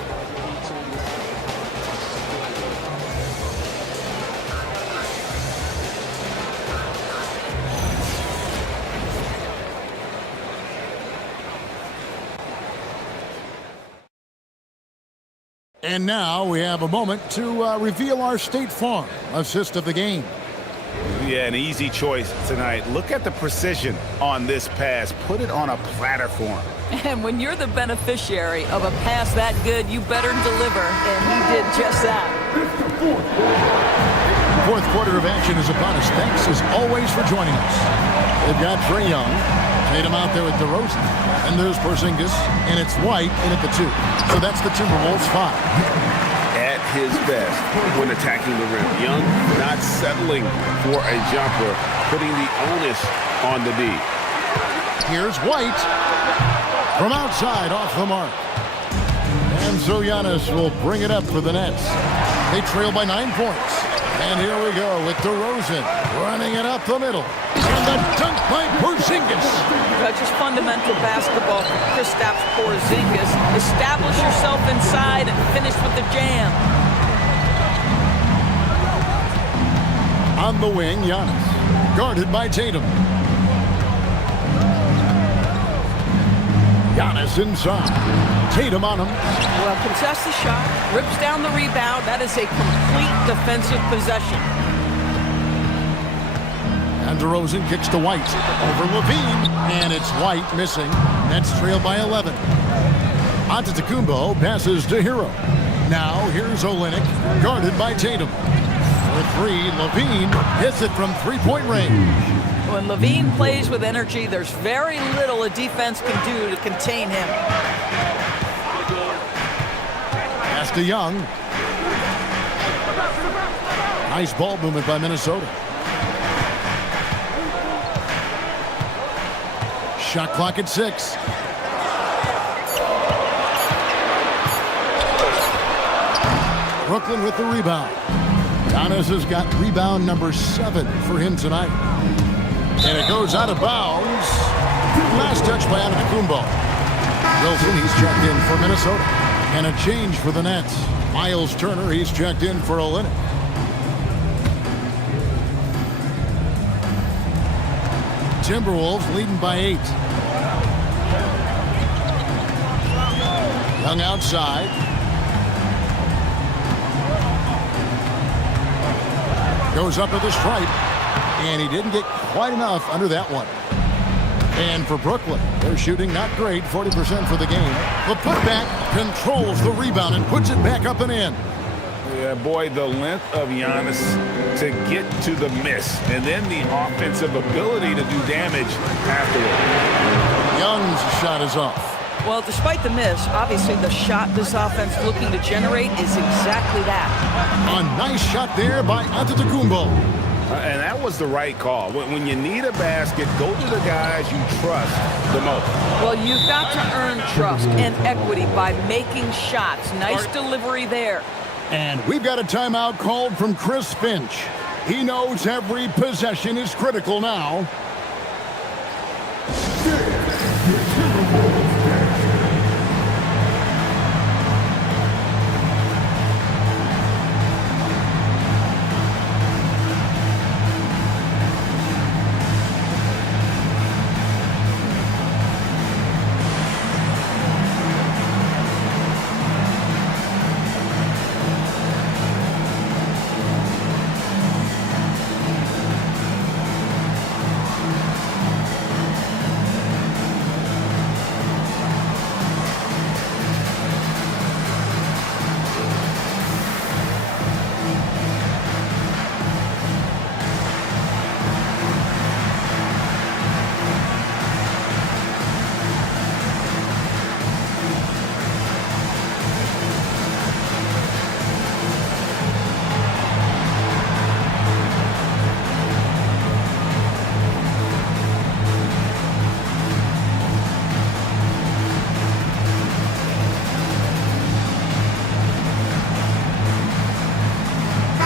And now we have a moment to reveal our State Farm assist of the game. Yeah, an easy choice tonight. Look at the precision on this pass. Put it on a platter for him. And when you're the beneficiary of a pass that good, you better deliver. And he did just that. Fourth quarter of action is upon us. Thanks as always for joining us. They've got Trae Young. Tatum out there with DeRozan. And there's Porzingis. And it's White in at the 2. So that's the Timberwolves 5. At his best when attacking the rim. Young not settling for a jumper, putting the onus on the D. Here's White. From outside, off the mark. And so Giannis will bring it up for the Nets. They trail by 9 points. And here we go with DeRozan running it up the middle. And the dunk by Porzingis. That's just fundamental basketball for Kristaps Porzingis. Establish yourself inside and finish with the jam. On the wing, Giannis. Guarded by Tatum. Giannis inside. Tatum on him. Well, contests the shot, rips down the rebound. That is a complete defensive possession. And DeRozan kicks to White. Over Levine. And it's White missing. Nets trail by 11. Antetokounmpo passes to Hero. Now here's Olynyk. Guarded by Tatum. For 3, Levine hits it from three-point range. When Levine plays with energy, there's very little a defense can do to contain him. Pass to Young. Nice ball movement by Minnesota. Shot clock at 6. Brooklyn with the rebound. Giannis has got rebound number 7 for him tonight. And it goes out of bounds. Last touch by Antetokounmpo. Wilson, he's checked in for Minnesota. And a change for the Nets. Miles Turner, he's checked in for Olynyk. Timberwolves leading by 8. Young outside. Goes up to the stripe. And he didn't get quite enough under that one. And for Brooklyn, they're shooting not great, 40% for the game. The putback controls the rebound and puts it back up and in. Yeah, boy, the length of Giannis to get to the miss, and then the offensive ability to do damage afterward. Young's shot is off. Well, despite the miss, obviously the shot this offense looking to generate is exactly that. A nice shot there by Antetokounmpo. And that was the right call. When you need a basket, go to the guys you trust the most. Well, you've got to earn trust and equity by making shots. Nice delivery there. And we've got a timeout called from Chris Finch. He knows every possession is critical now.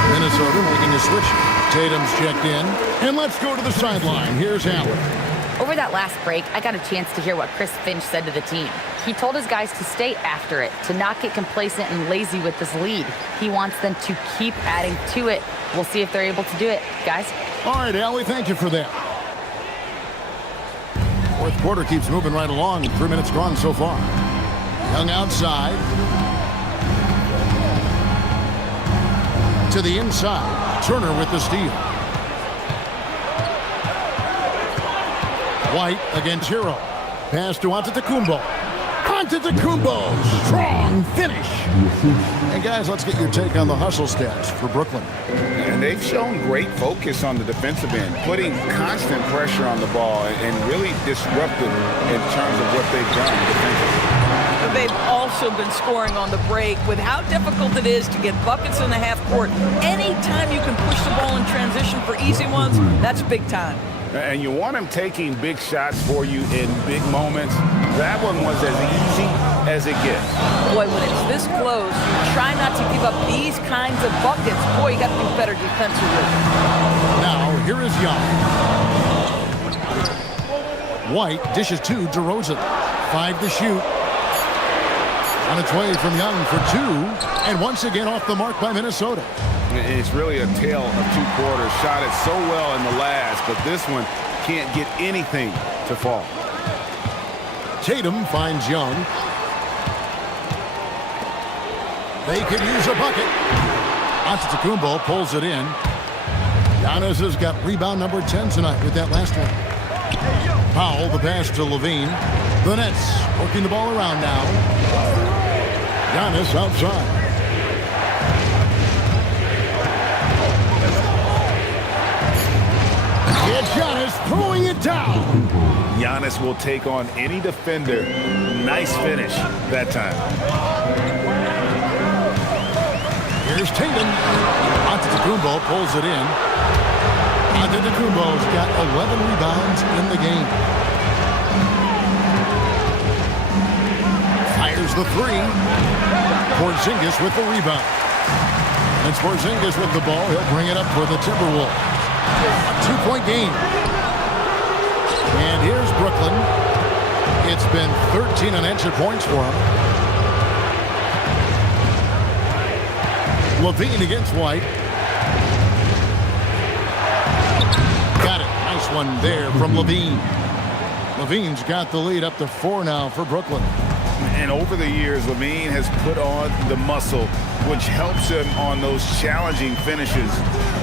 Minnesota making a switch. Tatum's checked in. And let's go to the sideline. Here's Allen. Over that last break, I got a chance to hear what Chris Finch said to the team. He told his guys to stay after it, to not get complacent and lazy with this lead. He wants them to keep adding to it. We'll see if they're able to do it, guys. All right, Allie, thank you for that. Fourth quarter keeps moving right along. 3 minutes gone so far. Young outside. To the inside. Turner with the steal. White against Hero. Pass to Antetokounmpo. Antetokounmpo. Strong finish. And guys, let's get your take on the hustle stats for Brooklyn. And they've shown great focus on the defensive end, putting constant pressure on the ball and really disruptive in terms of what they've done defensively. But they've also been scoring on the break. With how difficult it is to get buckets in the half court, anytime you can push the ball in transition for easy ones, that's big time. And you want him taking big shots for you in big moments. That one was as easy as it gets. Boy, when it's this close, you try not to give up these kinds of buckets. Boy, you got to do better defensively. Now, here is Young. White dishes to DeRozan. 5 to shoot. On its way from Young for 2. And once again off the mark by Minnesota. It's really a tale of 2 quarters. Shot it so well in the last, but this one can't get anything to fall. Tatum finds Young. They could use a bucket. Antetokounmpo pulls it in. Giannis has got rebound number 10 tonight with that last one. Powell, the pass to Levine. The Nets working the ball around now. Giannis outside. It's Giannis throwing it down. Giannis will take on any defender. Nice finish that time. Here's Tatum. Antetokounmpo pulls it in. Antetokounmpo's got 11 rebounds in the game. Fires the 3. Porzingis with the rebound. And it's Porzingis with the ball. He'll bring it up for the Timberwolves. A 2-point game. And here's Brooklyn. It's been 13 unanswered points for them. Levine against White. Got it. Nice one there from Levine. Levine's got the lead up to 4 now for Brooklyn. And over the years, Levine has put on the muscle, which helps him on those challenging finishes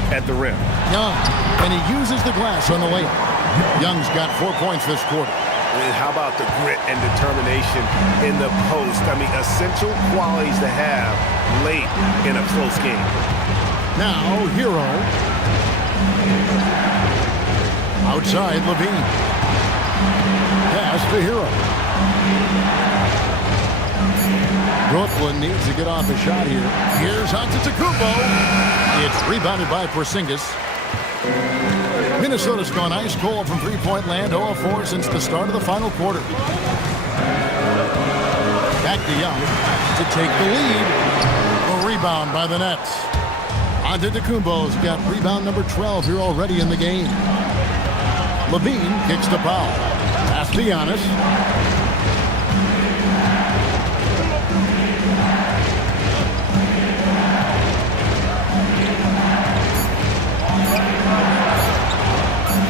at the rim. Young, and he uses the glass on the layup. Young's got 4 points this quarter. And how about the grit and determination in the post? I mean, essential qualities to have late in a close game. Now, Hero. Outside, Levine. Pass to Hero. Brooklyn needs to get off a shot here. Here's Antetokounmpo. It's rebounded by Porzingis. Minnesota's gone ice cold from three-point land, 0-4 since the start of the final quarter. Back to Young to take the lead. A rebound by the Nets. Antetokounmpo's got rebound number 12 here already in the game. Levine kicks to Powell. Pass to Giannis.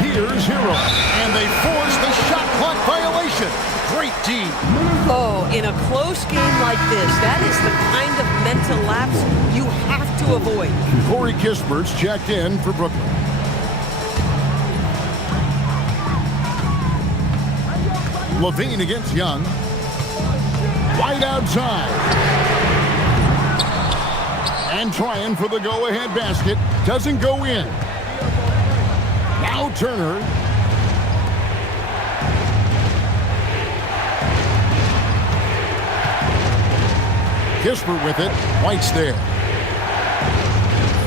Here's Hero, and they force the shot clock violation. Great D. Oh, in a close game like this, that is the kind of mental lapse you have to avoid. Corey Kispert's checked in for Brooklyn. Levine against Young. White outside. And trying for the go-ahead basket. Doesn't go in. Now Turner. Kispert with it. White's there.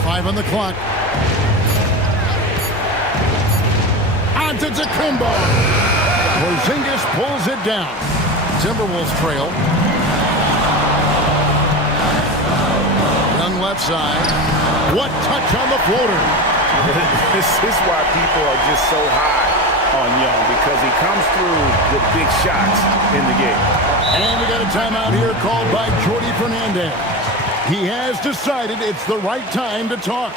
5 on the clock. Antetokounmpo. Porzingis pulls it down. Timberwolves trail. Young left side. What touch on the floater. This is why people are just so high on Young, because he comes through with big shots in the game. And we got a timeout here called by Jordi Fernandez. He has decided it's the right time to talk.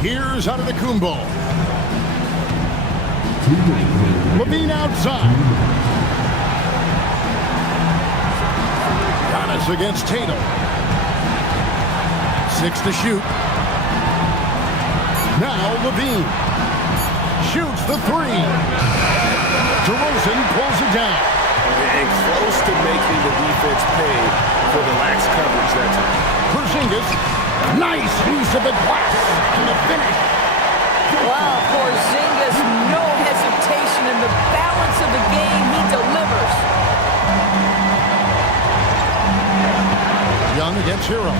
Here's Antetokounmpo. Levine outside. Giannis against Tatum. 6 to shoot. Now Levine shoots the 3. DeRozan pulls it down. And close to making the defense pay for the lax coverage that time. Porzingis. Nice use of the glass and the finish. Wow, Porzingis, no hesitation in the balance of the game. He delivers. Young against Hero.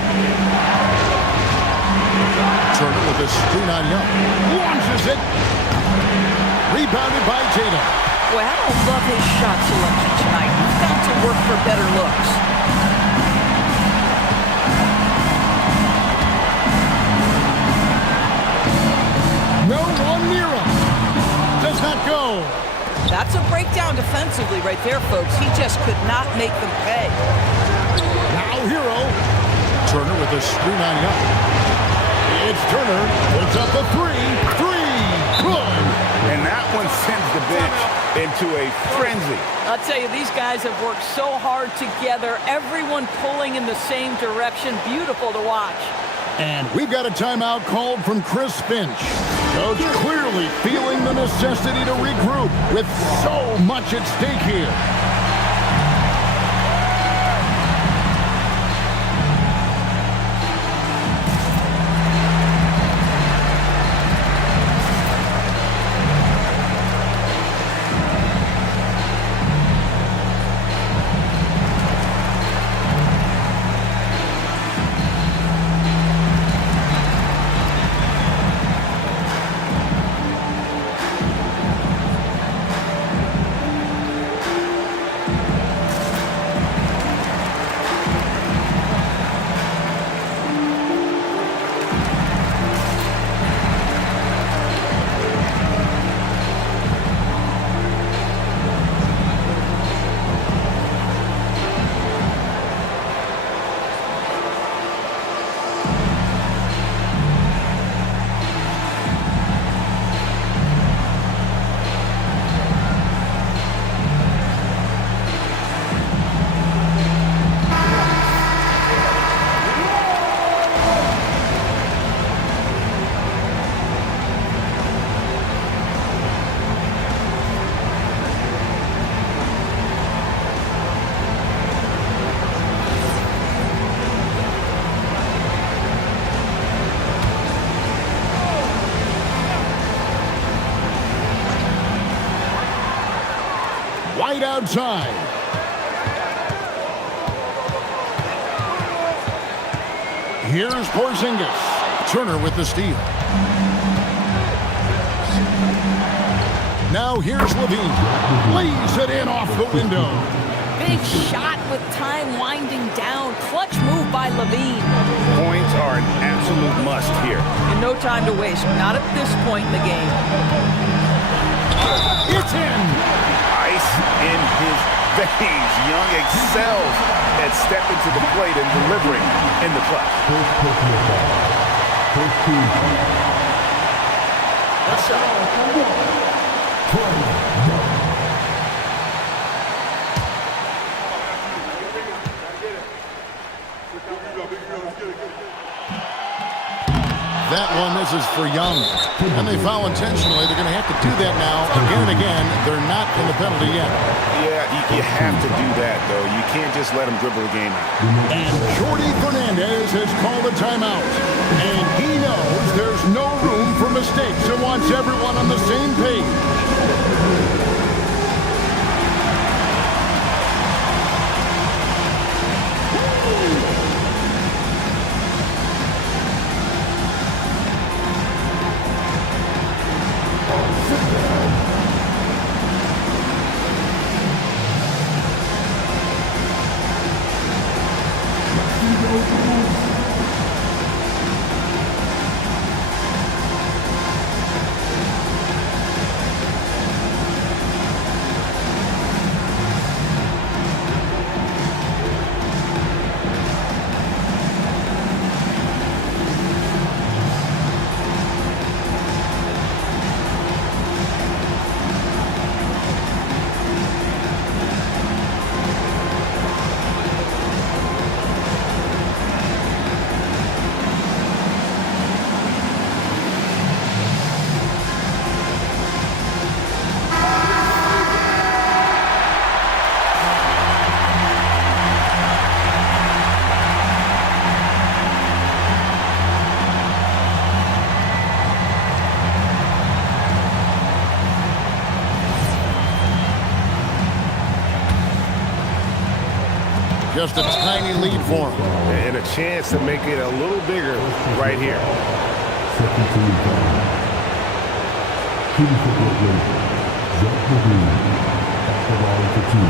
Turner with a screen on Young. Launches it. Rebounded by Tatum. Boy, I don't love his shot selection tonight. He's got to work for better looks. No one near him. Does not go. That's a breakdown defensively right there, folks. He just could not make them pay. Now Hero. Turner with a screen on up. It's Turner. Puts up a three. Good. And that one sends the bench into a frenzy. I'll tell you, these guys have worked so hard together. Everyone pulling in the same direction. Beautiful to watch. And we've got a timeout called from Chris Finch. Coach clearly feeling the necessity to regroup with so much at stake here. Wide outside. Here's Porzingis. Turner with the steal. Now here's Levine. Lays it in off the window. Big shot with time winding down. Clutch move by Levine. Points are an absolute must here. And no time to waste. Not at this point in the game. It's in. Ice in his veins. Young excels at stepping to the plate and delivering in the clutch. That one misses for Young. And they foul intentionally. They're going to have to do that now again and again. They're not in the penalty yet. Yeah, you have to do that, though. You can't just let them dribble the game out. And Jordi Fernandez has called a timeout. And he knows there's no room for mistakes and wants everyone on the same page. Just a tiny lead for him. And a chance to make it a little bigger right here. Zach Levine, at the line for two.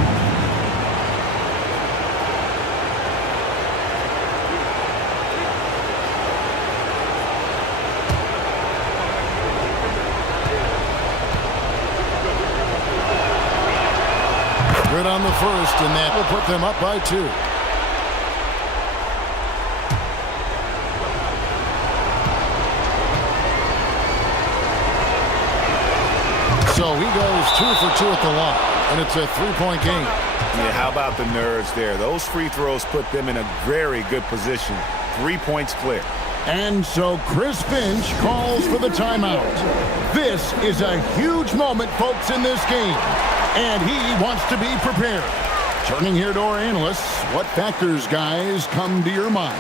Good on the first, and that will put them up by 2. So he goes 2 for 2 at the line, and it's a 3-point game. Yeah, how about the nerves there? Those free throws put them in a very good position. 3 points clear. And so Chris Finch calls for the timeout. This is a huge moment, folks, in this game. And he wants to be prepared. Turning here to our analysts, what factors, guys, come to your mind?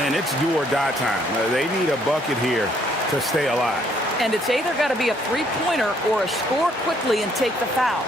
And it's do or die time. They need a bucket here to stay alive. And it's either got to be a three-pointer or a score quickly and take the foul.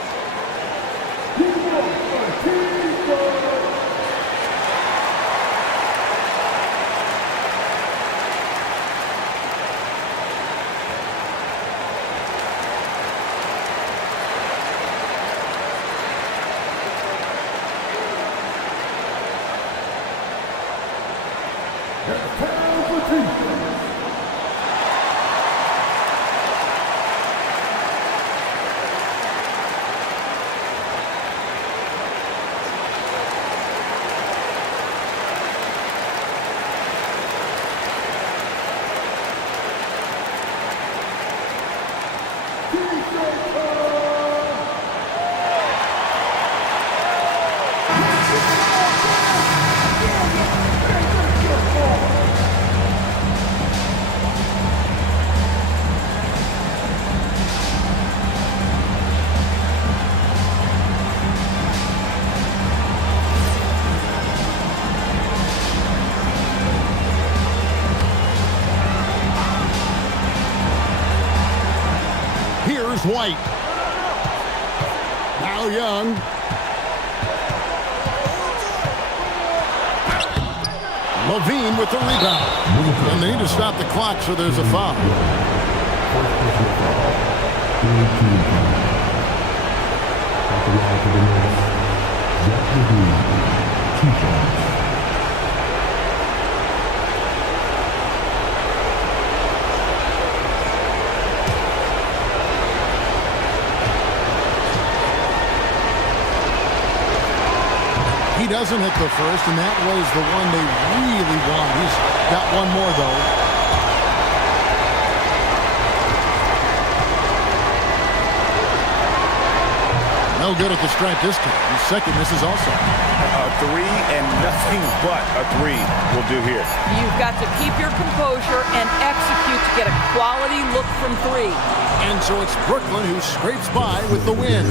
White. Now Young. Levine with the rebound. And they need to stop the clock, so there's a foul. At the line for the Knicks, Zach Levine, 2 shots. He doesn't hit the first, and that was the one they really want. He's got one more, though. No good at the stripe this time. The second misses also. A 3 and nothing but a 3 will do here. You've got to keep your composure and execute to get a quality look from 3. And so it's Brooklyn who scrapes by with the win.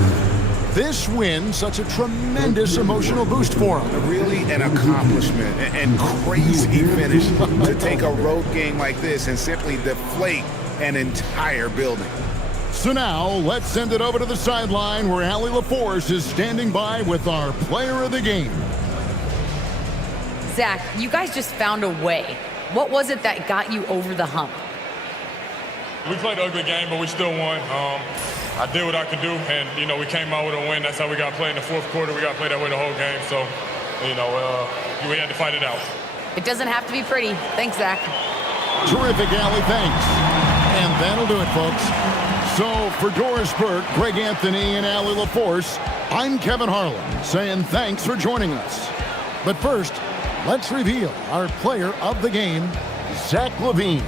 This win, such a tremendous emotional boost for him. Really an accomplishment and crazy finish to take a road game like this and simply deflate an entire building. So now, let's send it over to the sideline where Allie LaForce is standing by with our player of the game. Zach, you guys just found a way. What was it that got you over the hump? We played an ugly game, but we still won. I did what I could do, and, we came out with a win. That's how we got played in the fourth quarter. We got played that way the whole game. So, we had to fight it out. It doesn't have to be pretty. Thanks, Zach. Terrific, Allie. Thanks. And that'll do it, folks. So, for Doris Burke, Greg Anthony, and Allie LaForce, I'm Kevin Harlan, saying thanks for joining us. But first, let's reveal our player of the game, Zach Levine.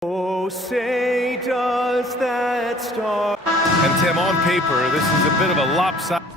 Oh, say does that star... And Tim, on paper, this is a bit of a lopsided...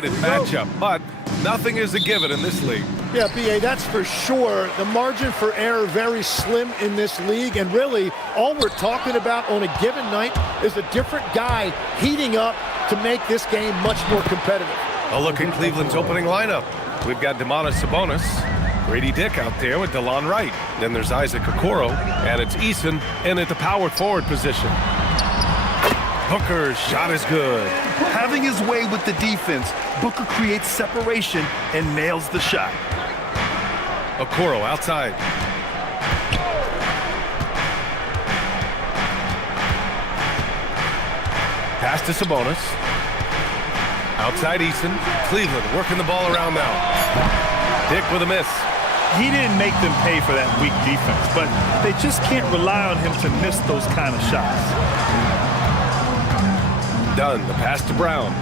matchup, but nothing is a given in this league. Yeah, B.A., that's for sure. The margin for error very slim in this league, and really all we're talking about on a given night is a different guy heating up to make this game much more competitive. A look at Cleveland's opening lineup. We've got Domantas Sabonis, Grady Dick out there with DeLon Wright. Then there's Isaac Okoro, and it's Eason in at the power forward position. Booker's shot is good. Having his way with the defense, Booker creates separation and nails the shot. Okoro outside. Pass to Sabonis. Outside Eason. Cleveland working the ball around now. Dick with a miss. He didn't make them pay for that weak defense, but they just can't rely on him to miss those kind of shots. Dunn, the pass to Brown.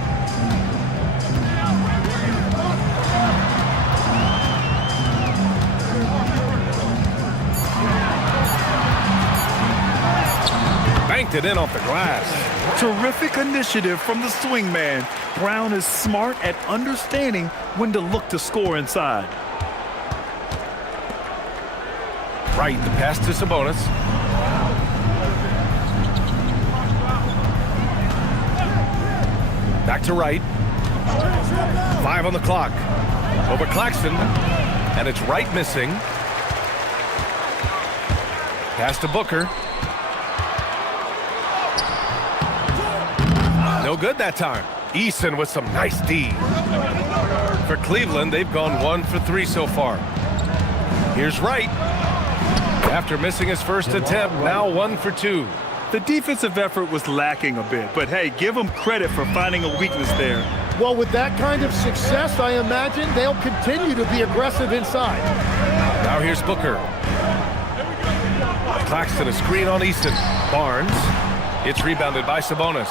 Banked it in off the glass. Terrific initiative from the swing man. Brown is smart at understanding when to look to score inside. Right, the pass to Sabonis. Back to Wright. 5 on the clock. Over Claxton. And it's Wright missing. Pass to Booker. No good that time. Eason with some nice D. For Cleveland, they've gone 1 for 3 so far. Here's Wright. After missing his first attempt, now 1 for 2. The defensive effort was lacking a bit, but hey, give them credit for finding a weakness there. Well, with that kind of success, I imagine they'll continue to be aggressive inside. Now here's Booker. Claxton a screen on Easton. Barnes. It's rebounded by Sabonis.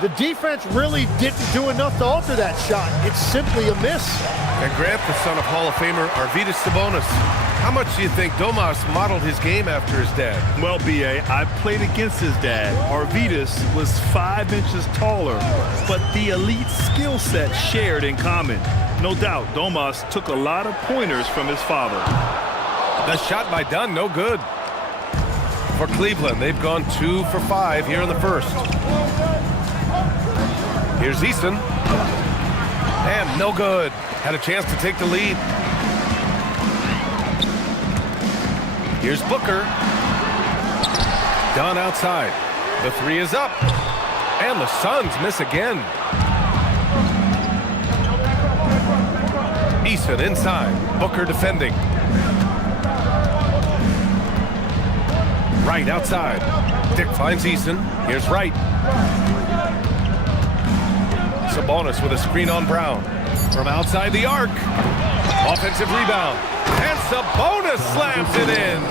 The defense really didn't do enough to alter that shot. It's simply a miss. And Grant, the son of Hall of Famer Arvydas Sabonis. How much do you think Domas modeled his game after his dad? Well, B.A., I played against his dad. Arvydas was 5 inches taller, but the elite skill set shared in common. No doubt, Domas took a lot of pointers from his father. The shot by Dunn, no good. For Cleveland, they've gone 2 for 5 here in the first. Here's Easton. And no good. Had a chance to take the lead. Here's Booker. Dunn outside. The 3 is up. And the Suns miss again. Eason inside. Booker defending. Wright outside. Dick finds Eason. Here's Wright. Sabonis with a screen on Brown. From outside the arc. Offensive rebound. And Sabonis slams it in.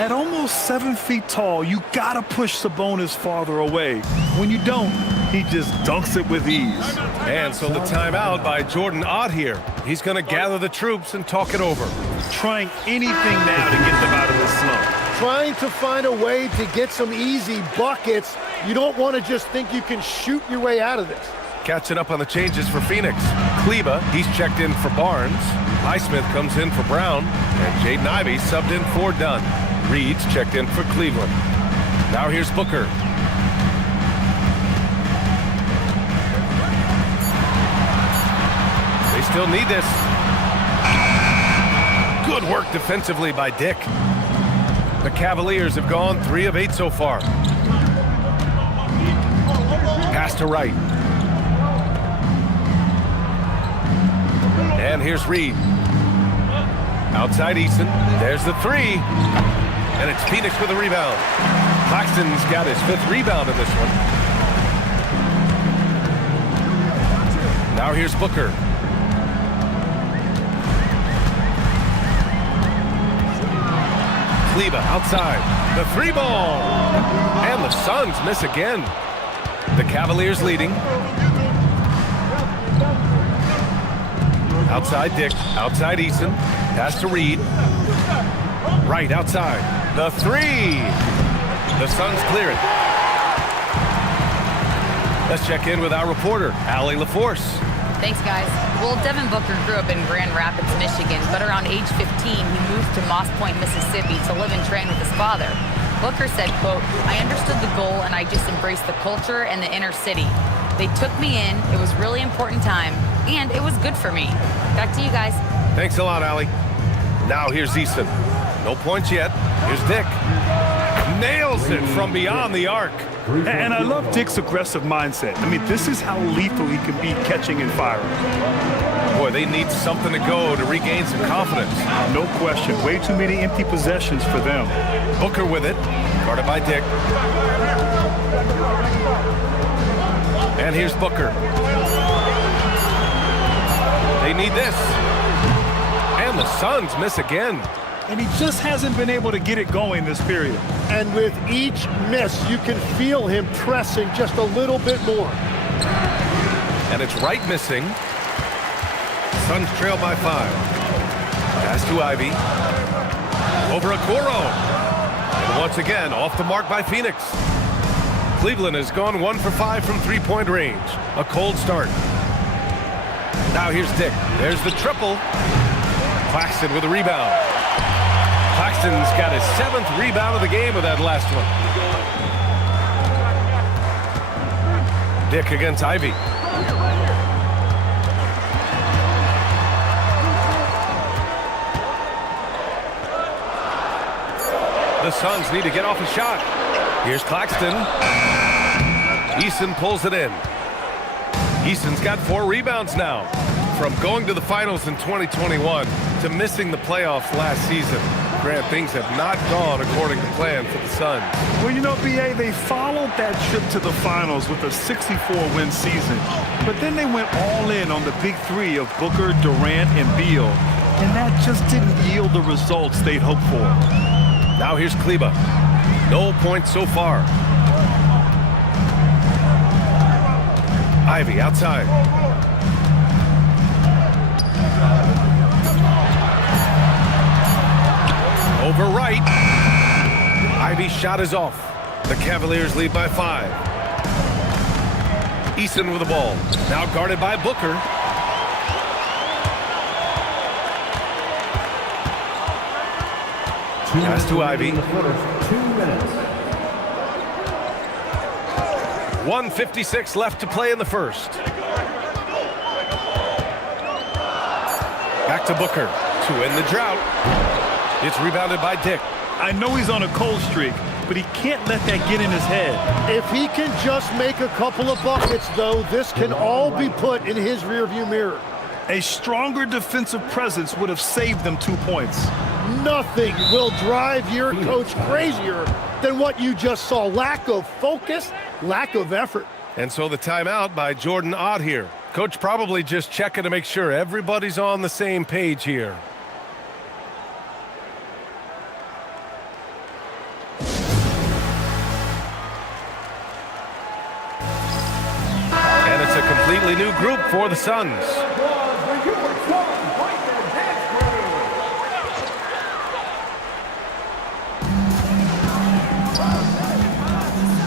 At almost 7 feet tall, you gotta push Sabonis farther away. When you don't, he just dunks it with ease. And so the timeout by Jordan Ott here. He's gonna gather the troops and talk it over. Trying anything now to get them out of this slump. Trying to find a way to get some easy buckets. You don't want to just think you can shoot your way out of this. Catching up on the changes for Phoenix. Kleba, he's checked in for Barnes. Highsmith comes in for Brown. And Jaden Ivey subbed in for Dunn. Reed's checked in for Cleveland. Now here's Booker. They still need this. Good work defensively by Dick. The Cavaliers have gone 3 of 8 so far. Pass to Wright. And here's Reed. Outside Eason. There's the 3. And it's Phoenix with a rebound. Claxton's got his 5th rebound in this one. Now here's Booker. Kleba outside. The 3 ball. And the Suns miss again. The Cavaliers leading. Outside Dick. Outside Eason. Pass to Reed. Right outside. The 3. The Suns clear it. Let's check in with our reporter, Allie LaForce. Thanks, guys. Well, Devin Booker grew up in Grand Rapids, Michigan, but around age 15, he moved to Moss Point, Mississippi to live and train with his father. Booker said, quote, "I understood the goal and I just embraced the culture and the inner city. They took me in, it was really important time, and it was good for me." Back to you guys. Thanks a lot, Allie. Now here's Eason. No points yet. Here's Dick. Nails it from beyond the arc. And I love Dick's aggressive mindset. I mean, this is how lethal he can be catching and firing. Boy, they need something to go to regain some confidence. No question. Way too many empty possessions for them. Booker with it. Guarded by Dick. And here's Booker. They need this. And the Suns miss again. And he just hasn't been able to get it going this period. And with each miss, you can feel him pressing just a little bit more. And it's right missing. Suns trail by 5. Pass to Ivy. Over Okoro. And once again, off the mark by Phoenix. Cleveland has gone 1 for 5 from three-point range. A cold start. Now here's Dick. There's the triple. Claxton with a rebound. Claxton's got his 7th rebound of the game with that last one. Dick against Ivy. The Suns need to get off a shot. Here's Claxton. Eason pulls it in. Eason's got 4 rebounds now. From going to the finals in 2021 to missing the playoffs last season, Grant, things have not gone according to plan for the Suns. Well, you know, B.A., they followed that trip to the finals with a 64-win season. But then they went all in on the big three of Booker, Durant, and Beal. And that just didn't yield the results they'd hoped for. Now here's Kleba. No points so far. Ivy outside. Over right. Ivy's shot is off. The Cavaliers lead by 5. Eason with the ball. Now guarded by Booker. Pass to Ivy. 2 minutes. 1:56 left to play in the first. Back to Booker to end the drought. It's rebounded by Dick. I know he's on a cold streak, but he can't let that get in his head. If he can just make a couple of buckets, though, this can all be put in his rearview mirror. A stronger defensive presence would have saved them 2 points. Nothing will drive your coach crazier than what you just saw. Lack of focus, lack of effort. And so the timeout by Jordan Ott here. Coach probably just checking to make sure everybody's on the same page here. And it's a completely new group for the Suns.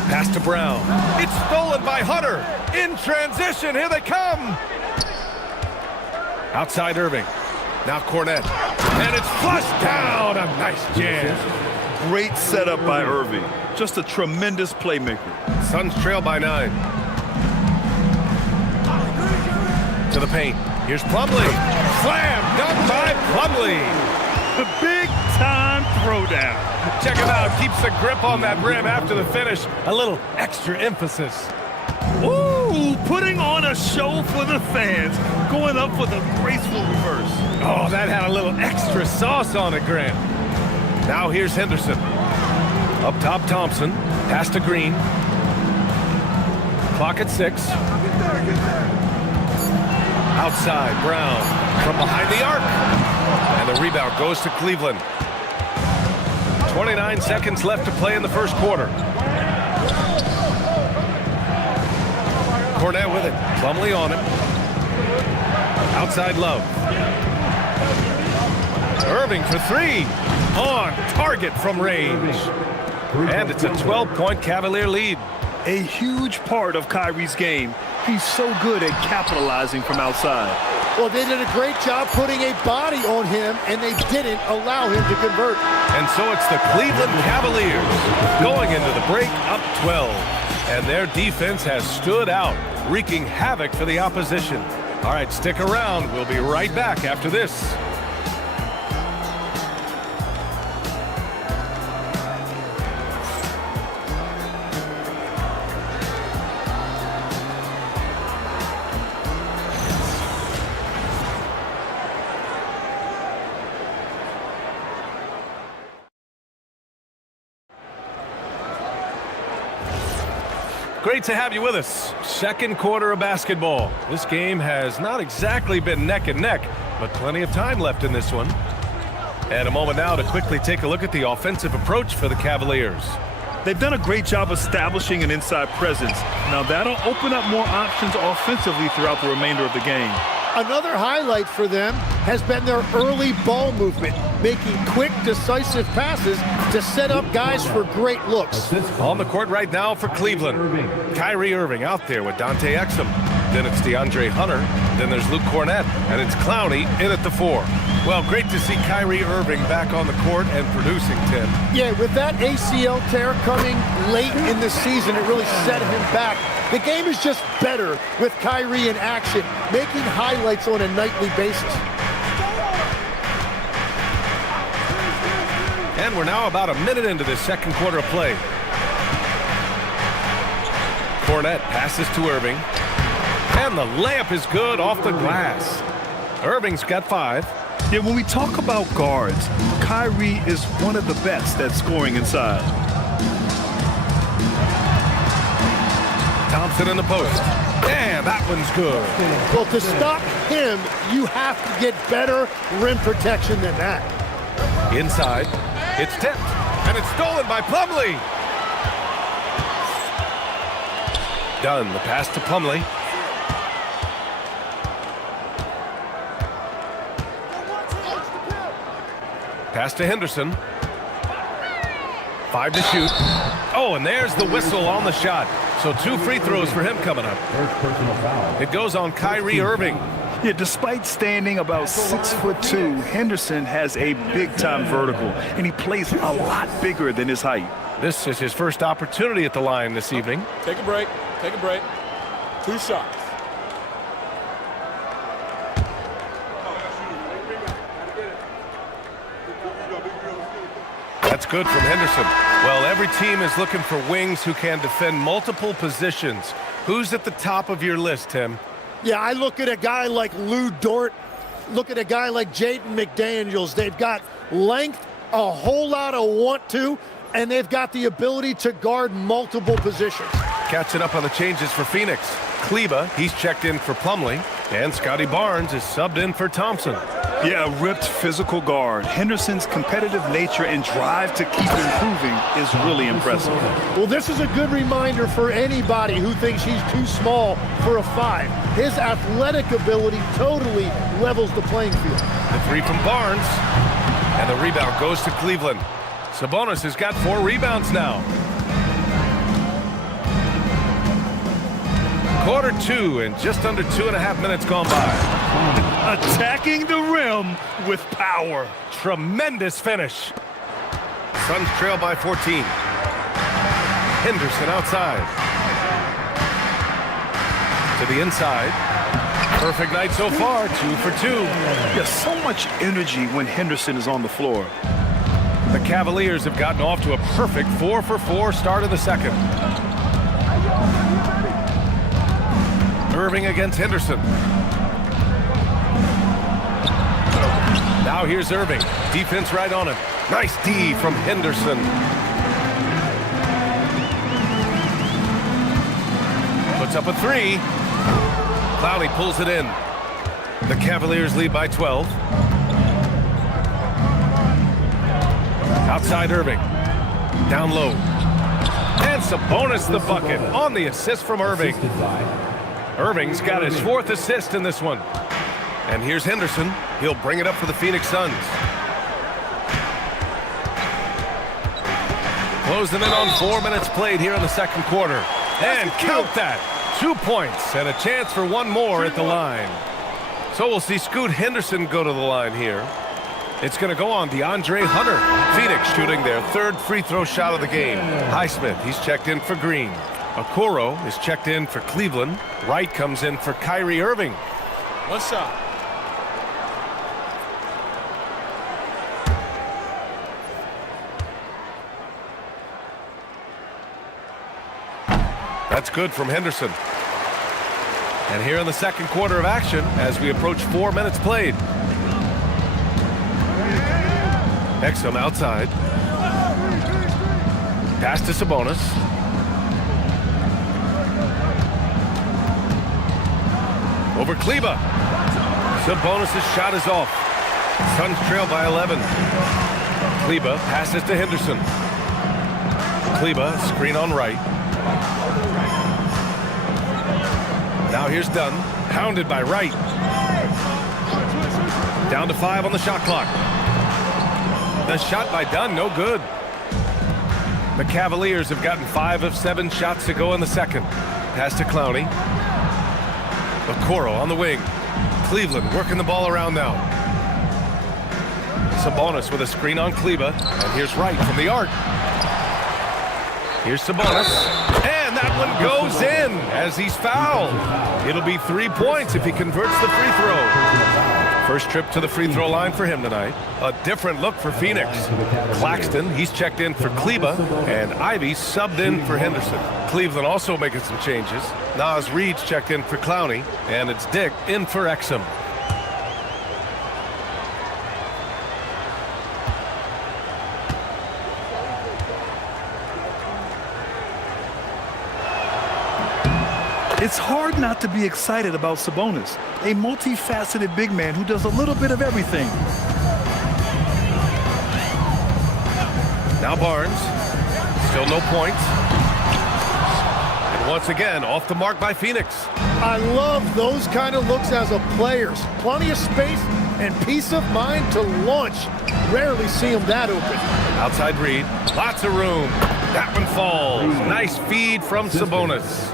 Pass to Brown. It's stolen by Hunter. In transition, here they come. Outside Irving. Now Cornette. And it's flushed down. A nice jam. Great setup by Irving. Just a tremendous playmaker. Suns trail by 9. To the paint. Here's Plumlee. Slam dunk by Plumlee. The big-time throwdown. Check him out. Keeps the grip on that rim after the finish. A little extra emphasis. Ooh, putting on a show for the fans. Going up for the graceful reverse. Oh, that had a little extra sauce on it, Grant. Now here's Henderson. Up top, Thompson. Pass to Green. Clock at 6. Outside, Brown. From behind the arc. And the rebound goes to Cleveland. 29 seconds left to play in the first quarter. Cornette with it. Plumlee on it. Outside Love. Irving for 3. On target from range. And it's a 12-point Cavalier lead. A huge part of Kyrie's game. He's so good at capitalizing from outside. Well, they did a great job putting a body on him, and they didn't allow him to convert. And so it's the Cleveland Cavaliers going into the break up 12. And their defense has stood out, wreaking havoc for the opposition. All right, stick around. We'll be right back after this. Great to have you with us. Second quarter of basketball. This game has not exactly been neck and neck, but plenty of time left in this one. And a moment now to quickly take a look at the offensive approach for the Cavaliers. They've done a great job establishing an inside presence. Now that'll open up more options offensively throughout the remainder of the game. Another highlight for them has been their early ball movement, making quick, decisive passes to set up guys for great looks. On the court right now for Cleveland. Kyrie Irving out there with Dante Exum. Then it's DeAndre Hunter. Then there's Luke Cornett. And it's Clowney in at the 4. Well, great to see Kyrie Irving back on the court and producing, Tim. Yeah, with that ACL tear coming late in the season, it really set him back. The game is just better with Kyrie in action, making highlights on a nightly basis. And we're now about a minute into the second quarter of play. Cornett passes to Irving. And the layup is good off the glass. Irving's got 5. Yeah, when we talk about guards, Kyrie is one of the best at scoring inside. Thompson in the post. And that one's good. Well, to stop him, you have to get better rim protection than that. Inside. It's tipped. And it's stolen by Plumlee. Done. The pass to Plumlee. Pass to Henderson. 5 to shoot. Oh, and there's the whistle on the shot. So 2 free throws for him coming up. It goes on Kyrie Irving. Yeah, despite standing about 6'2", Henderson has a big-time vertical, and he plays a lot bigger than his height. This is his first opportunity at the line this evening. Take a break. Take a break. 2 shots. That's good from Henderson. Well, every team is looking for wings who can defend multiple positions. Who's at the top of your list, Tim? Yeah, I look at a guy like Lou Dort, look at a guy like Jaden McDaniels. They've got length, a whole lot of want to, and they've got the ability to guard multiple positions. Catching up on the changes for Phoenix. Kleba, he's checked in for Plumlee, and Scotty Barnes is subbed in for Thompson. Yeah, a ripped physical guard. Henderson's competitive nature and drive to keep improving is really impressive. Well, this is a good reminder for anybody who thinks he's too small for a 5. His athletic ability totally levels the playing field. The 3 from Barnes, and the rebound goes to Cleveland. Sabonis has got 4 rebounds now. Quarter 2 and just under 2.5 minutes gone by. Attacking the rim with power. Tremendous finish. Suns trail by 14. Henderson outside. To the inside. Perfect night so far, 2 for 2. There's so much energy when Henderson is on the floor. The Cavaliers have gotten off to a perfect 4 for 4 start of the second. Irving against Henderson. Now here's Irving. Defense right on him. Nice D from Henderson. Puts up a 3. Clowney pulls it in. The Cavaliers lead by 12. Outside Irving. Down low. And Sabonis the bucket on the assist from Irving. Irving's got his 4th assist in this one. And here's Henderson. He'll bring it up for the Phoenix Suns. Closing in on 4 minutes played here in the second quarter. And count that. 2 points and a chance for one more at the line. So we'll see Scoot Henderson go to the line here. It's going to go on DeAndre Hunter. Phoenix shooting their third free throw shot of the game. Highsmith, he's checked in for Green. Okoro is checked in for Cleveland. Wright comes in for Kyrie Irving. What's up? That's good from Henderson. And here in the second quarter of action, as we approach 4 minutes played. Exum outside. Pass to Sabonis. Over Kleba. Sabonis' shot is off. Suns trail by 11. Kleba passes to Henderson. Kleba, screen on Wright. Now here's Dunn, hounded by Wright. Down to 5 on the shot clock. The shot by Dunn, no good. The Cavaliers have gotten 5 of 7 shots to go in the second. Pass to Clowney. Okoro on the wing. Cleveland working the ball around now. Sabonis with a screen on Kleba. And here's Wright from the arc. Here's Sabonis. And that one goes in as he's fouled. It'll be 3 points if he converts the free throw. First trip to the free throw line for him tonight. A different look for Phoenix. Claxton, he's checked in for Kleba, and Ivy subbed in for Henderson. Cleveland also making some changes. Naz Reid's checked in for Clowney, and it's Dick in for Exum. It's hard not to be excited about Sabonis, a multifaceted big man who does a little bit of everything. Now Barnes, still no points. And once again, off the mark by Phoenix. I love those kind of looks as a player. Plenty of space and peace of mind to launch. Rarely see him that open. Outside Reid, lots of room. That one falls. Nice feed from Sabonis.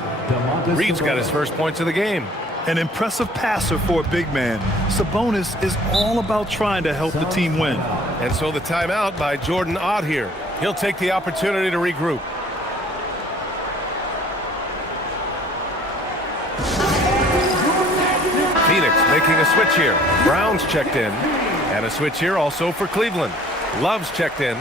Reid's got his first points of the game. An impressive passer for a big man. Sabonis is all about trying to help the team win. And so the timeout by Jordan Ott here. He'll take the opportunity to regroup. Phoenix making a switch here. Brown's checked in. And a switch here also for Cleveland. Love's checked in.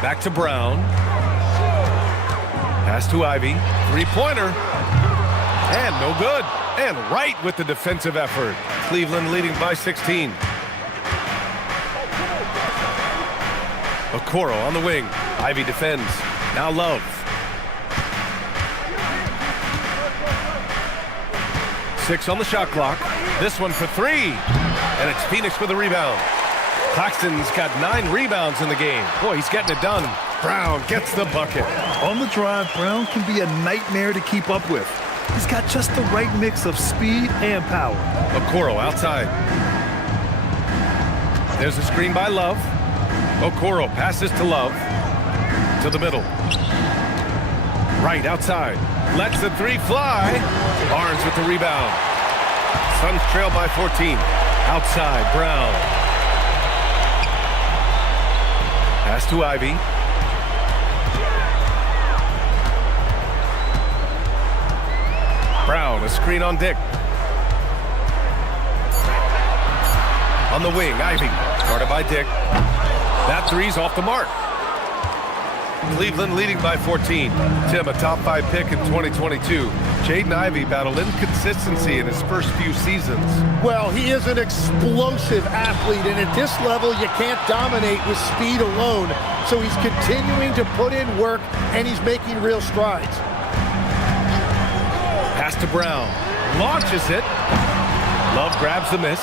Back to Brown. Pass to Ivy. Three-pointer. And no good. And Wright with the defensive effort. Cleveland leading by 16. Okoro on the wing. Ivy defends. Now Love. Six on the shot clock. This one for 3. And it's Phoenix with a rebound. Claxton's got 9 rebounds in the game. Boy, he's getting it done. Brown gets the bucket. On the drive, Brown can be a nightmare to keep up with. He's got just the right mix of speed and power. Okoro outside. There's a screen by Love. Okoro passes to Love. To the middle. Right outside. Lets the 3 fly. Barnes with the rebound. Suns trail by 14. Outside, Brown. Pass to Ivy. Brown, a screen on Dick. On the wing, Ivy. Guarded by Dick. That 3's off the mark. Cleveland leading by 14. Tim, a top 5 pick in 2022. Jaden Ivey battled inconsistency in his first few seasons. Well, he is an explosive athlete, and at this level, you can't dominate with speed alone. So he's continuing to put in work, and he's making real strides. Pass to Brown. Launches it. Love grabs the miss.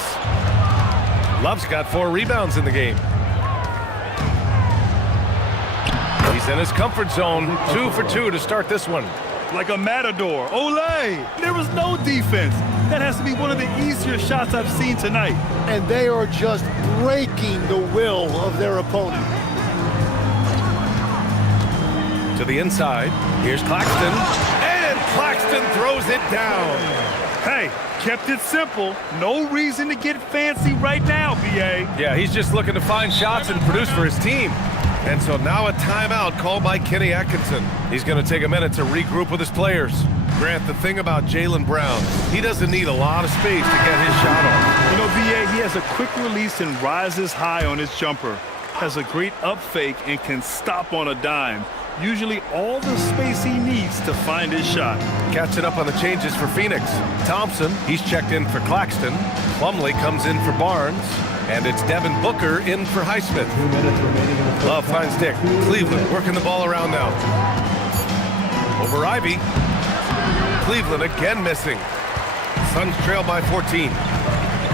Love's got 4 rebounds in the game. He's in his comfort zone. 2 for 2 to start this one. Like a matador. Olay! There was no defense. That has to be one of the easier shots I've seen tonight. And they are just breaking the will of their opponent. To the inside. Here's Claxton. And Claxton throws it down. Hey, kept it simple. No reason to get fancy right now, B.A. Yeah, he's just looking to find shots and produce for his team. And so now a timeout called by Kenny Atkinson. He's going to take a minute to regroup with his players. Grant, the thing about Jaylen Brown, he doesn't need a lot of space to get his shot off. You know, B.A., he has a quick release and rises high on his jumper. Has a great up fake and can stop on a dime. Usually all the space he needs to find his shot. Catching up on the changes for Phoenix. Thompson, he's checked in for Claxton. Plumlee comes in for Barnes. And it's Devin Booker in for Highsmith. Love finds Dick. Cleveland working the ball around now. Over Ivy. Cleveland again missing. Suns trail by 14.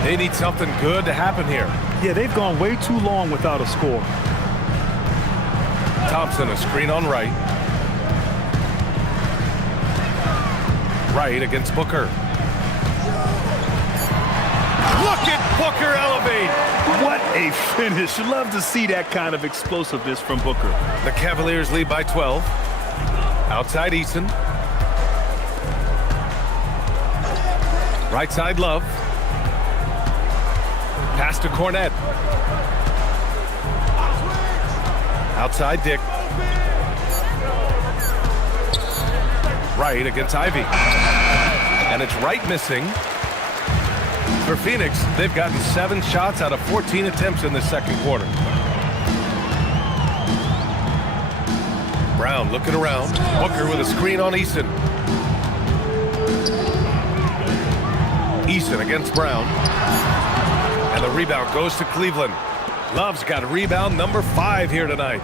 They need something good to happen here. Yeah, they've gone way too long without a score. Thompson, a screen on Wright. Wright against Booker. Look at Booker elevate. What a finish. Love to see that kind of explosiveness from Booker. The Cavaliers lead by 12. Outside Eason. Right side Love. Pass to Cornette. Outside Dick. Wright against Ivy. And it's Wright missing. For Phoenix, they've gotten 7 shots out of 14 attempts in the second quarter. Brown looking around. Booker with a screen on Eason. Eason against Brown. And the rebound goes to Cleveland. Love's got rebound number 5 here tonight.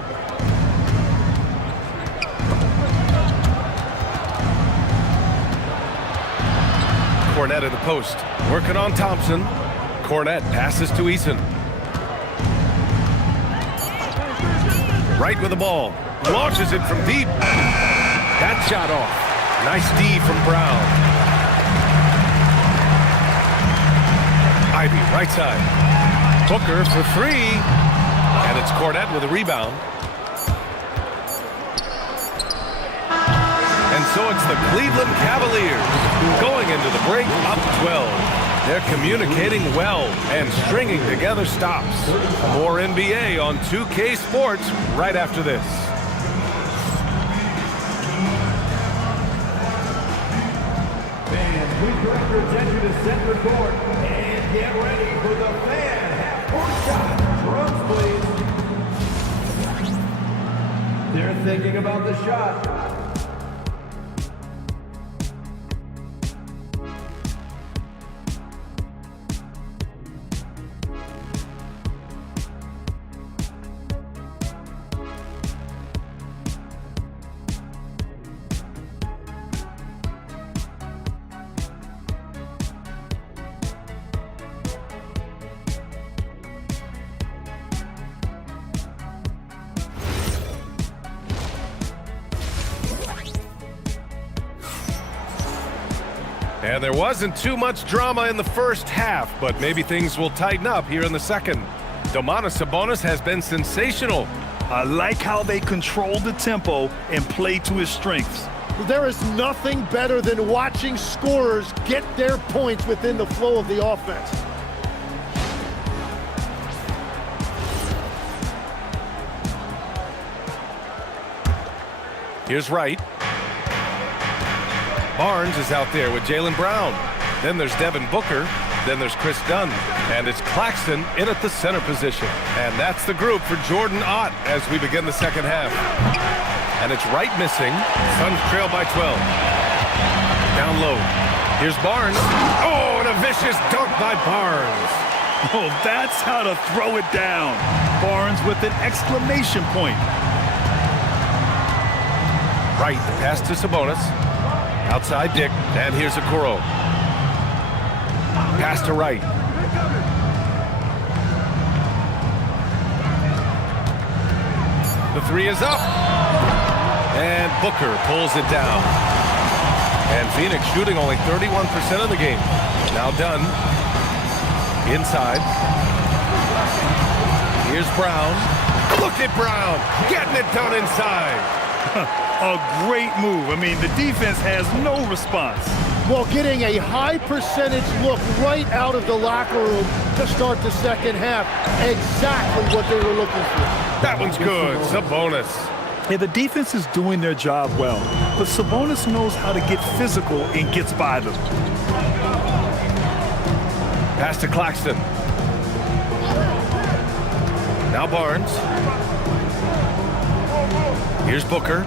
Cornette in the post. Working on Thompson. Cornette passes to Eason. Wright with the ball. Launches it from deep. That shot off. Nice D from Brown. Ivy, right side. Booker for 3. And it's Cornette with a rebound. And so it's the Cleveland Cavaliers going into the break up 12. They're communicating well and stringing together stops. More NBA on 2K Sports right after this. Fans, we direct your attention to center court and get ready for the fan half-court shot. Drums, please. They're thinking about the shot. And there wasn't too much drama in the first half, but maybe things will tighten up here in the second. Domantas Sabonis has been sensational. I like how they control the tempo and play to his strengths. There is nothing better than watching scorers get their points within the flow of the offense. Here's Wright. Barnes is out there with Jaylen Brown. Then there's Devin Booker. Then there's Chris Dunn. And it's Claxton in at the center position. And that's the group for Jordan Ott as we begin the second half. And it's Wright missing. Suns trail by 12. Down low. Here's Barnes. Oh, and a vicious dunk by Barnes. Oh, that's how to throw it down. Barnes with an exclamation point. Wright, the pass to Sabonis. Outside Dick, and here's Okoro. Pass to Wright. The 3 is up. And Booker pulls it down. And Phoenix shooting only 31% of the game. Now Dunn. Inside. Here's Brown. Look at Brown getting it done inside. A great move. I mean, the defense has no response. Well, getting a high percentage look right out of the locker room to start the second half. Exactly what they were looking for. That one's good. Sabonis. Yeah, the defense is doing their job well, but Sabonis knows how to get physical and gets by them. Pass to Claxton. Now Barnes. Here's Booker.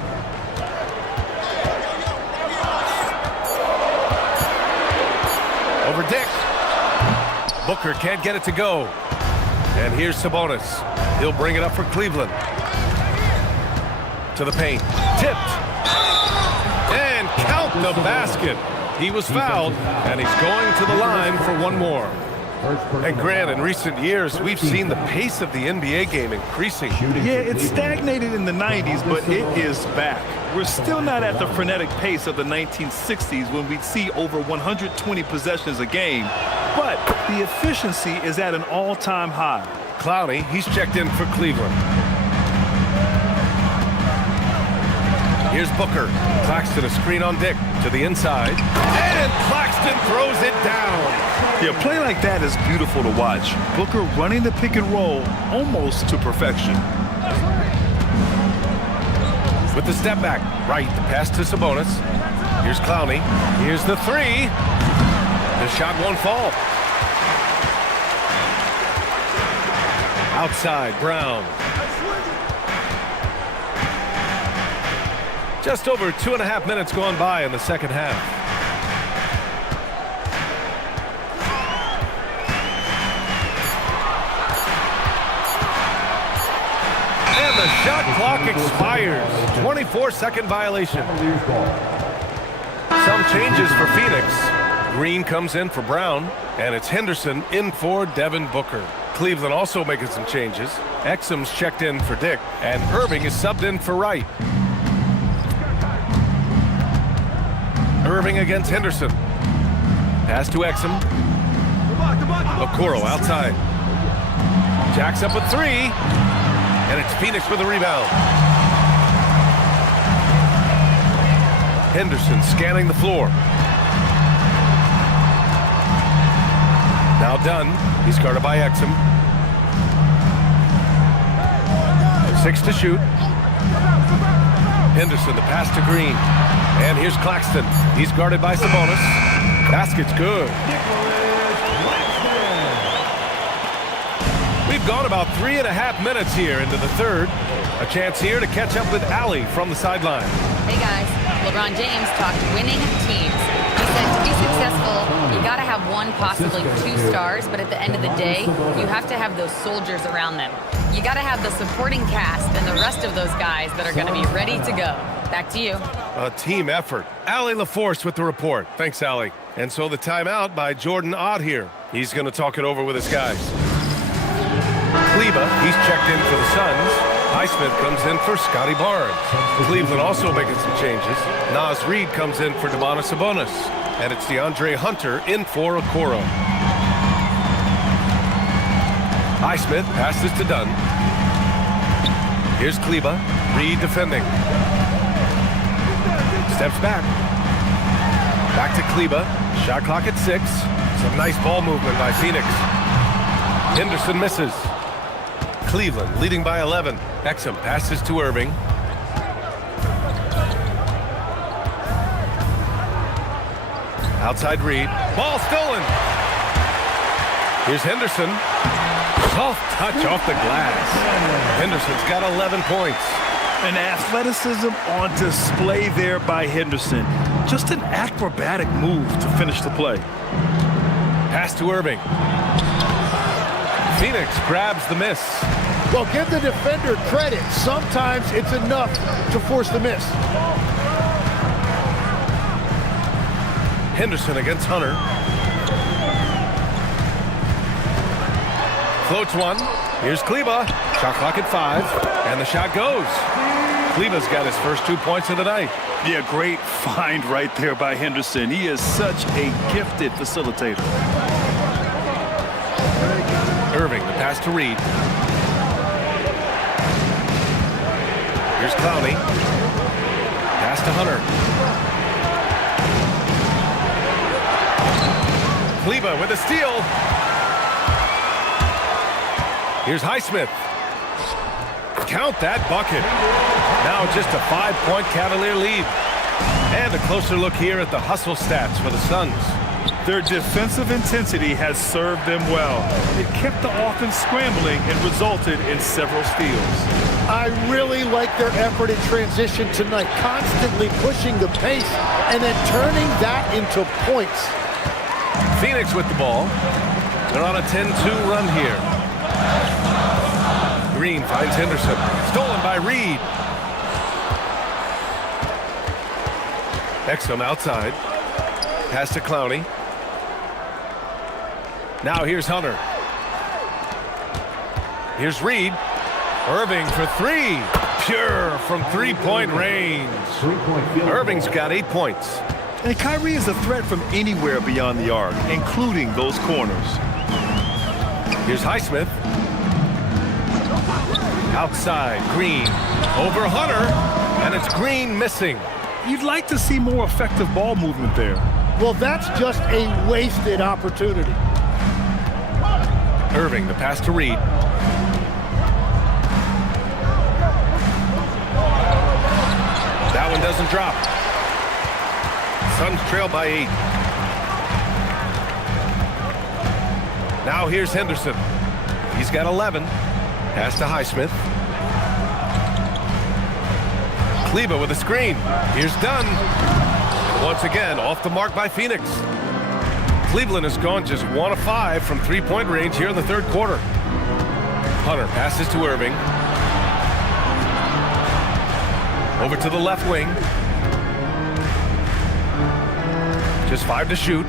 Over Dick. Booker can't get it to go. And here's Sabonis. He'll bring it up for Cleveland. To the paint. Tipped. And count the basket. He was fouled, and he's going to the line for one more. And Grant, in recent years, we've seen the pace of the NBA game increasing. Yeah, it stagnated in the 90s, but it is back. We're still not at the frenetic pace of the 1960s when we'd see over 120 possessions a game, but the efficiency is at an all-time high. Clowney, he's checked in for Cleveland. Here's Booker. Claxton, a screen on Dick to the inside. And Claxton throws it down. Yeah, a play like that is beautiful to watch. Booker running the pick and roll almost to perfection. With the step back. Right, the pass to Sabonis. Here's Clowney. Here's the three. The shot won't fall. Outside, Brown. Just over 2.5 minutes gone by in the second half. And the shot clock expires. 24-second violation. Some changes for Phoenix. Green comes in for Brown, and it's Henderson in for Devin Booker. Cleveland also making some changes. Exum's checked in for Dick, and Irving is subbed in for Wright. Irving against Henderson. Pass to Exum. Okoro outside. Jacks up with three. And it's Phoenix with a rebound. Henderson scanning the floor. Now Dunn. He's guarded by Exum. 6 to shoot. Henderson, the pass to Green. And here's Claxton. He's guarded by Sabonis. Basket's good. We've gone about 3.5 minutes here into the third. A chance here to catch up with Allie from the sideline. Hey guys, LeBron James talked winning teams. He said to be successful, you got to have one, possibly two stars, but at the end of the day, you have to have those soldiers around them. You got to have the supporting cast and the rest of those guys that are going to be ready to go. Back to you. A team effort. Allie LaForce with the report. Thanks, Allie. And so the timeout by Jordan Ott here. He's going to talk it over with his guys. Kleba, he's checked in for the Suns. Highsmith comes in for Scotty Barnes. Cleveland also making some changes. Naz Reid comes in for Domantas Sabonis. And it's DeAndre Hunter in for Okoro. Highsmith passes to Dunn. Here's Kleba. Reid defending. Steps back. Back to Kleba. Shot clock at 6. Some nice ball movement by Phoenix. Henderson misses. Cleveland leading by 11. Exum passes to Irving. Outside Reid. Ball stolen. Here's Henderson. Soft touch off the glass. Henderson's got 11 points. And athleticism on display there by Henderson. Just an acrobatic move to finish the play. Pass to Irving. Phoenix grabs the miss. Well, give the defender credit. Sometimes it's enough to force the miss. Henderson against Hunter. Floats one. Here's Kleba. Shot clock at 5. And the shot goes. Kleba's got his first 2 points of the night. Yeah, great find right there by Henderson. He is such a gifted facilitator. Irving, the pass to Reed. Here's Clowney. Pass to Hunter. Kleber with a steal. Here's Highsmith. Count that bucket. Now just a 5-point Cavalier lead. And a closer look here at the hustle stats for the Suns. Their defensive intensity has served them well. It kept the offense scrambling and resulted in several steals. I really like their effort in transition tonight, constantly pushing the pace and then turning that into points. Phoenix with the ball. They're on a 10-2 run here. Green finds Henderson. Stolen by Reed. Exum outside. Pass to Clowney. Now here's Hunter. Here's Reed. Irving for three. Pure from three-point range. Irving's got 8 points. And Kyrie is a threat from anywhere beyond the arc, including those corners. Here's Highsmith. Outside, Green. Over Hunter, and it's Green missing. You'd like to see more effective ball movement there. Well, that's just a wasted opportunity. Irving, the pass to Reed. That one doesn't drop. Suns trail by 8. Now here's Henderson. He's got 11. Pass to Highsmith. Kleber with a screen. Here's Dunn. And once again, off the mark by Phoenix. Cleveland has gone just 1 of 5 from three-point range here in the third quarter. Hunter passes to Irving. Over to the left wing. Just 5 to shoot.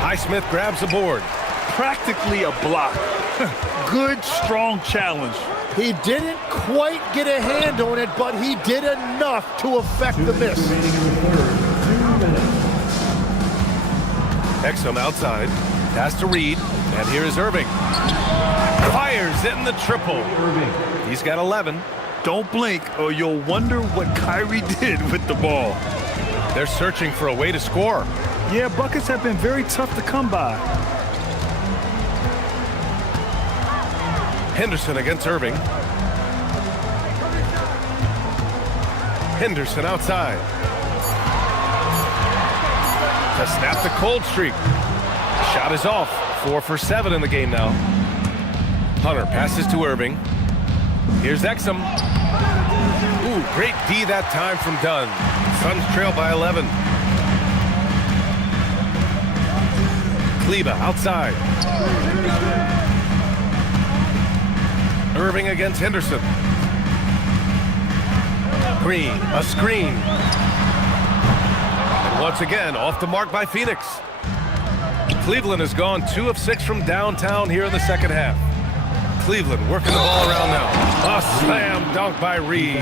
Highsmith grabs the board. Practically a block. Good, strong challenge. He didn't quite get a hand on it, but he did enough to affect the miss. Exum outside. Pass to Reed. And here is Irving. Fires in the triple. He's got 11. Don't blink or you'll wonder what Kyrie did with the ball. They're searching for a way to score. Yeah, buckets have been very tough to come by. Henderson against Irving. Henderson outside. To snap the cold streak. Shot is off. 4 for 7 in the game now. Hunter passes to Irving. Here's Exum. Ooh, great D that time from Dunn. Suns trail by 11. Kleber outside. Irving against Henderson. Green, a screen. And once again, off the mark by Phoenix. Cleveland has gone 2 of 6 from downtown here in the second half. Cleveland working the ball around now. A slam dunk by Reed.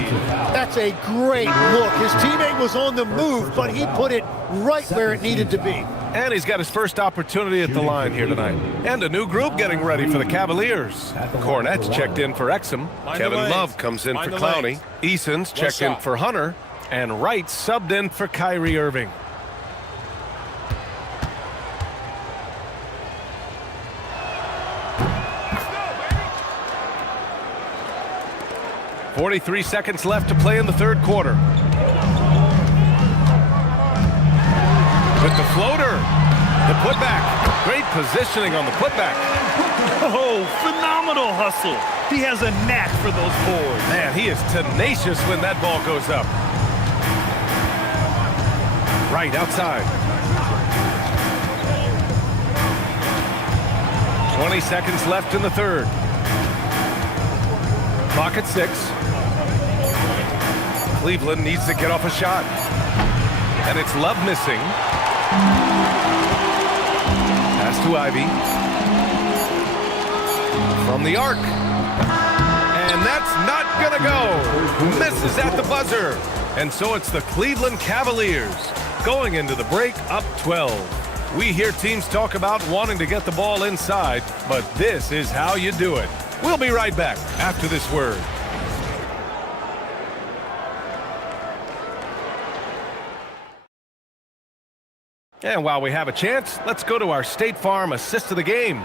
That's a great look. His teammate was on the move, but he put it right where it needed to be. And he's got his first opportunity at the line here tonight. And a new group getting ready for the Cavaliers. Cornette's checked in for Exum. Kevin Love comes in for Clowney. Eason's checked in for Hunter. And Wright subbed in for Kyrie Irving. .43 seconds left to play in the third quarter. With the floater, the putback. Great positioning on the putback. Oh, phenomenal hustle. He has a knack for those boards. Man, he is tenacious when that ball goes up. Right outside. 20 seconds left in the third. Clock at 6. Cleveland needs to get off a shot. And it's Love missing. Pass to Ivy. From the arc. And that's not gonna go. Misses at the buzzer. And so it's the Cleveland Cavaliers going into the break up 12. We hear teams talk about wanting to get the ball inside, but this is how you do it. We'll be right back after this word. And while we have a chance, let's go to our State Farm assist of the game.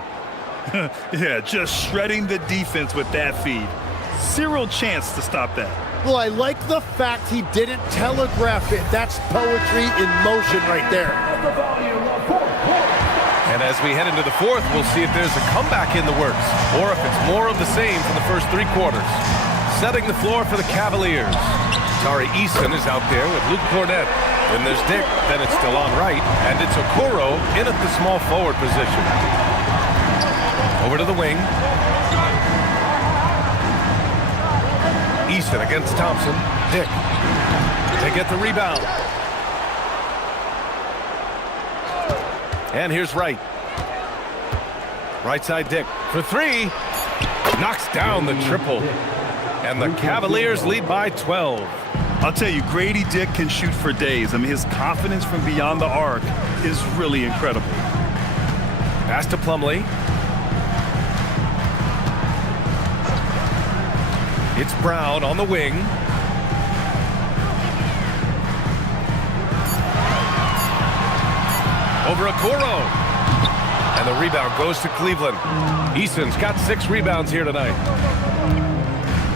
Yeah, just shredding the defense with that feed. Zero chance to stop that. Well, I like the fact he didn't telegraph it. That's poetry in motion right there. And as we head into the fourth, we'll see if there's a comeback in the works or if it's more of the same for the first three quarters. Setting the floor for the Cavaliers. Tari Eason is out there with Luke Cornett. When there's Dick, then it's DeLon Wright, and it's Okoro in at the small forward position. Over to the wing. Eason against Thompson. Dick. They get the rebound. And here's Wright. Right side Dick for three. Knocks down the triple. And the Cavaliers lead by 12. I'll tell you, Grady Dick can shoot for days. I mean, his confidence from beyond the arc is really incredible. Pass to Plumlee. It's Brown on the wing. Over Okoro. And the rebound goes to Cleveland. Eason's got 6 rebounds here tonight.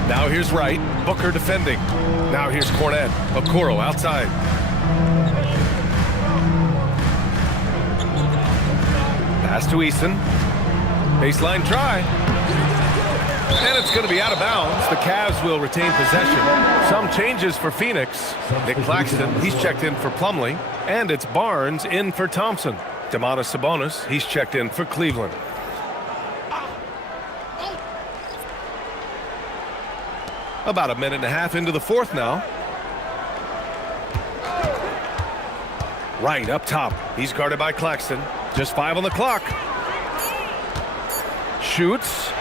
Now here's Wright. Booker defending. Now here's Cornett. Okoro outside. Pass to Eason. Baseline try. And it's going to be out of bounds. The Cavs will retain possession. Some changes for Phoenix. Nick Claxton, he's checked in for Plumlee. And it's Barnes in for Thompson. Domantas Sabonis, he's checked in for Cleveland. About a minute and a half into the fourth now. Wright up top. He's guarded by Claxton. Just 5 on the clock. Shoots.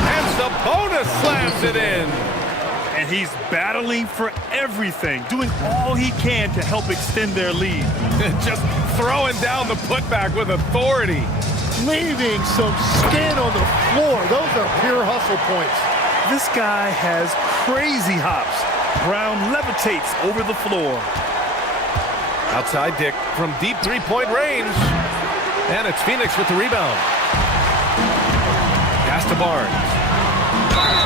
And Sabonis slams it in. And he's battling for everything, doing all he can to help extend their lead. Just throwing down the putback with authority. Leaving some skin on the floor. Those are pure hustle points. This guy has crazy hops. Brown levitates over the floor. Outside Dick from deep three-point range. And it's Phoenix with the rebound. Pass to Barnes.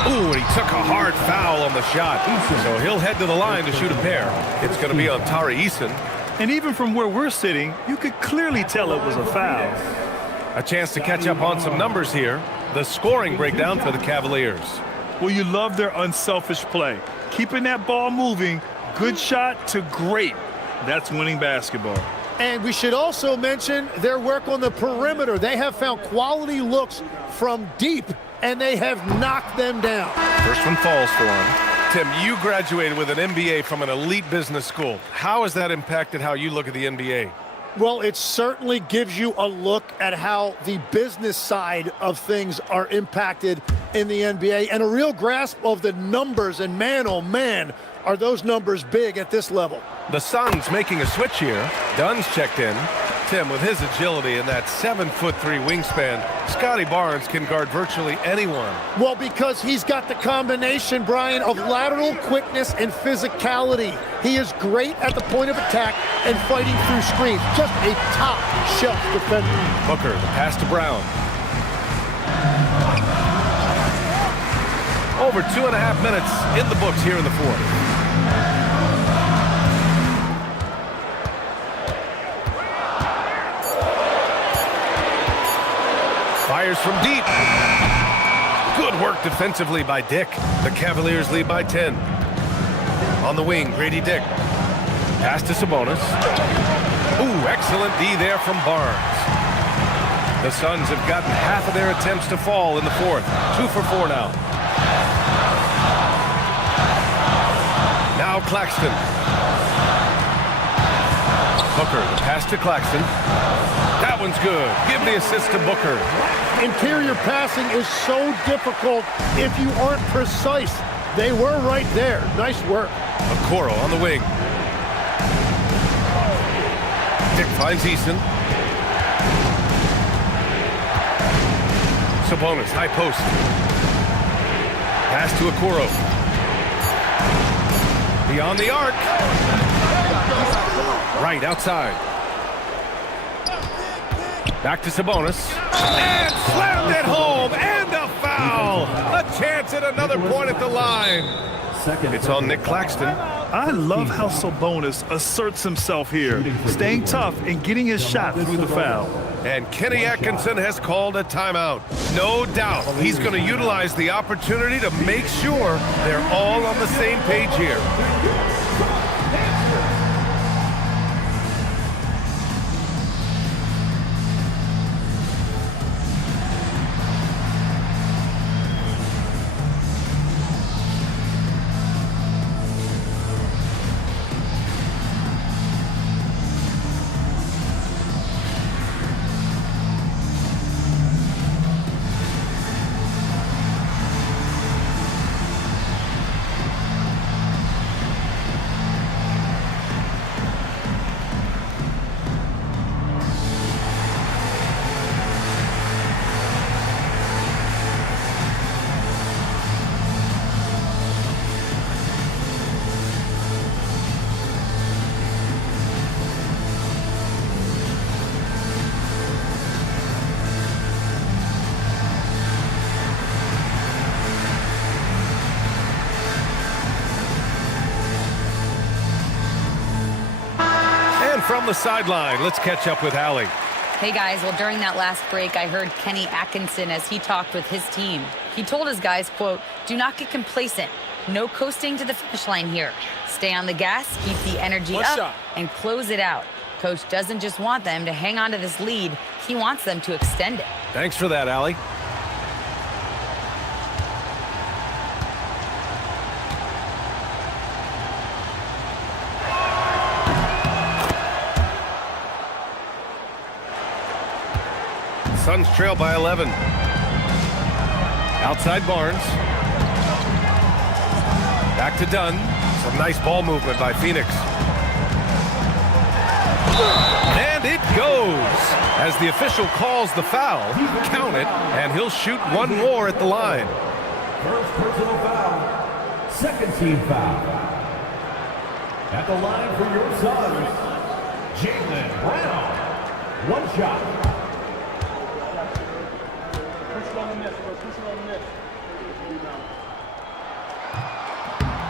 Ooh, and he took a hard foul on the shot. So he'll head to the line to shoot a pair. It's going to be on Tari Eason. And even from where we're sitting, you could clearly tell it was a foul. A chance to catch up on some numbers here. The scoring breakdown for the Cavaliers. Well, you love their unselfish play. Keeping that ball moving, good shot to great. That's winning basketball. And we should also mention their work on the perimeter. They have found quality looks from deep, and they have knocked them down. First one falls for him. Tim, you graduated with an MBA from an elite business school. How has that impacted how you look at the NBA? Well, it certainly gives you a look at how the business side of things are impacted in the NBA and a real grasp of the numbers. And man, oh man, are those numbers big at this level. The Suns making a switch here. Dunn's checked in. Tim, with his agility and that 7'3" wingspan, Scotty Barnes can guard virtually anyone. Well, because he's got the combination, Brian, of lateral quickness and physicality. He is great at the point of attack and fighting through screens. Just a top-shelf defender. Booker, the pass to Brown. Over 2.5 minutes in the books here in the fourth. Fires from deep. Good work defensively by Dick. The Cavaliers lead by 10. On the wing, Grady Dick. Pass to Sabonis. Ooh, excellent D there from Barnes. The Suns have gotten half of their attempts to fall in the fourth. 2 for 4 now. Now Claxton. Booker, the pass to Claxton. That one's good. Give the assist to Booker. Interior passing is so difficult if you aren't precise. They were right there. Nice work. Okoro on the wing. Dick finds Eason. Sabonis, high post. Pass to Okoro. Beyond the arc. Right outside. Back to Sabonis. And slammed it home. And a foul. A chance at another point at the line. It's on Nick Claxton. I love how Sabonis asserts himself here, staying tough and getting his shot through the foul. And Kenny Atkinson has called a timeout. No doubt he's going to utilize the opportunity to make sure they're all on the same page here. From the sideline, let's catch up with Allie. Hey guys, well during that last break, I heard Kenny Atkinson as he talked with his team. He told his guys, quote, "Do not get complacent. No coasting to the finish line here. Stay on the gas, keep the energy up, and close it out." Coach doesn't just want them to hang on to this lead, he wants them to extend it. Thanks for that, Allie. Suns trail by 11. Outside Barnes. Back to Dunn. Some nice ball movement by Phoenix. And it goes. As the official calls the foul, count it, and he'll shoot one more at the line. First personal foul. Second team foul. At the line for your Suns, Jaylen Brown. One shot.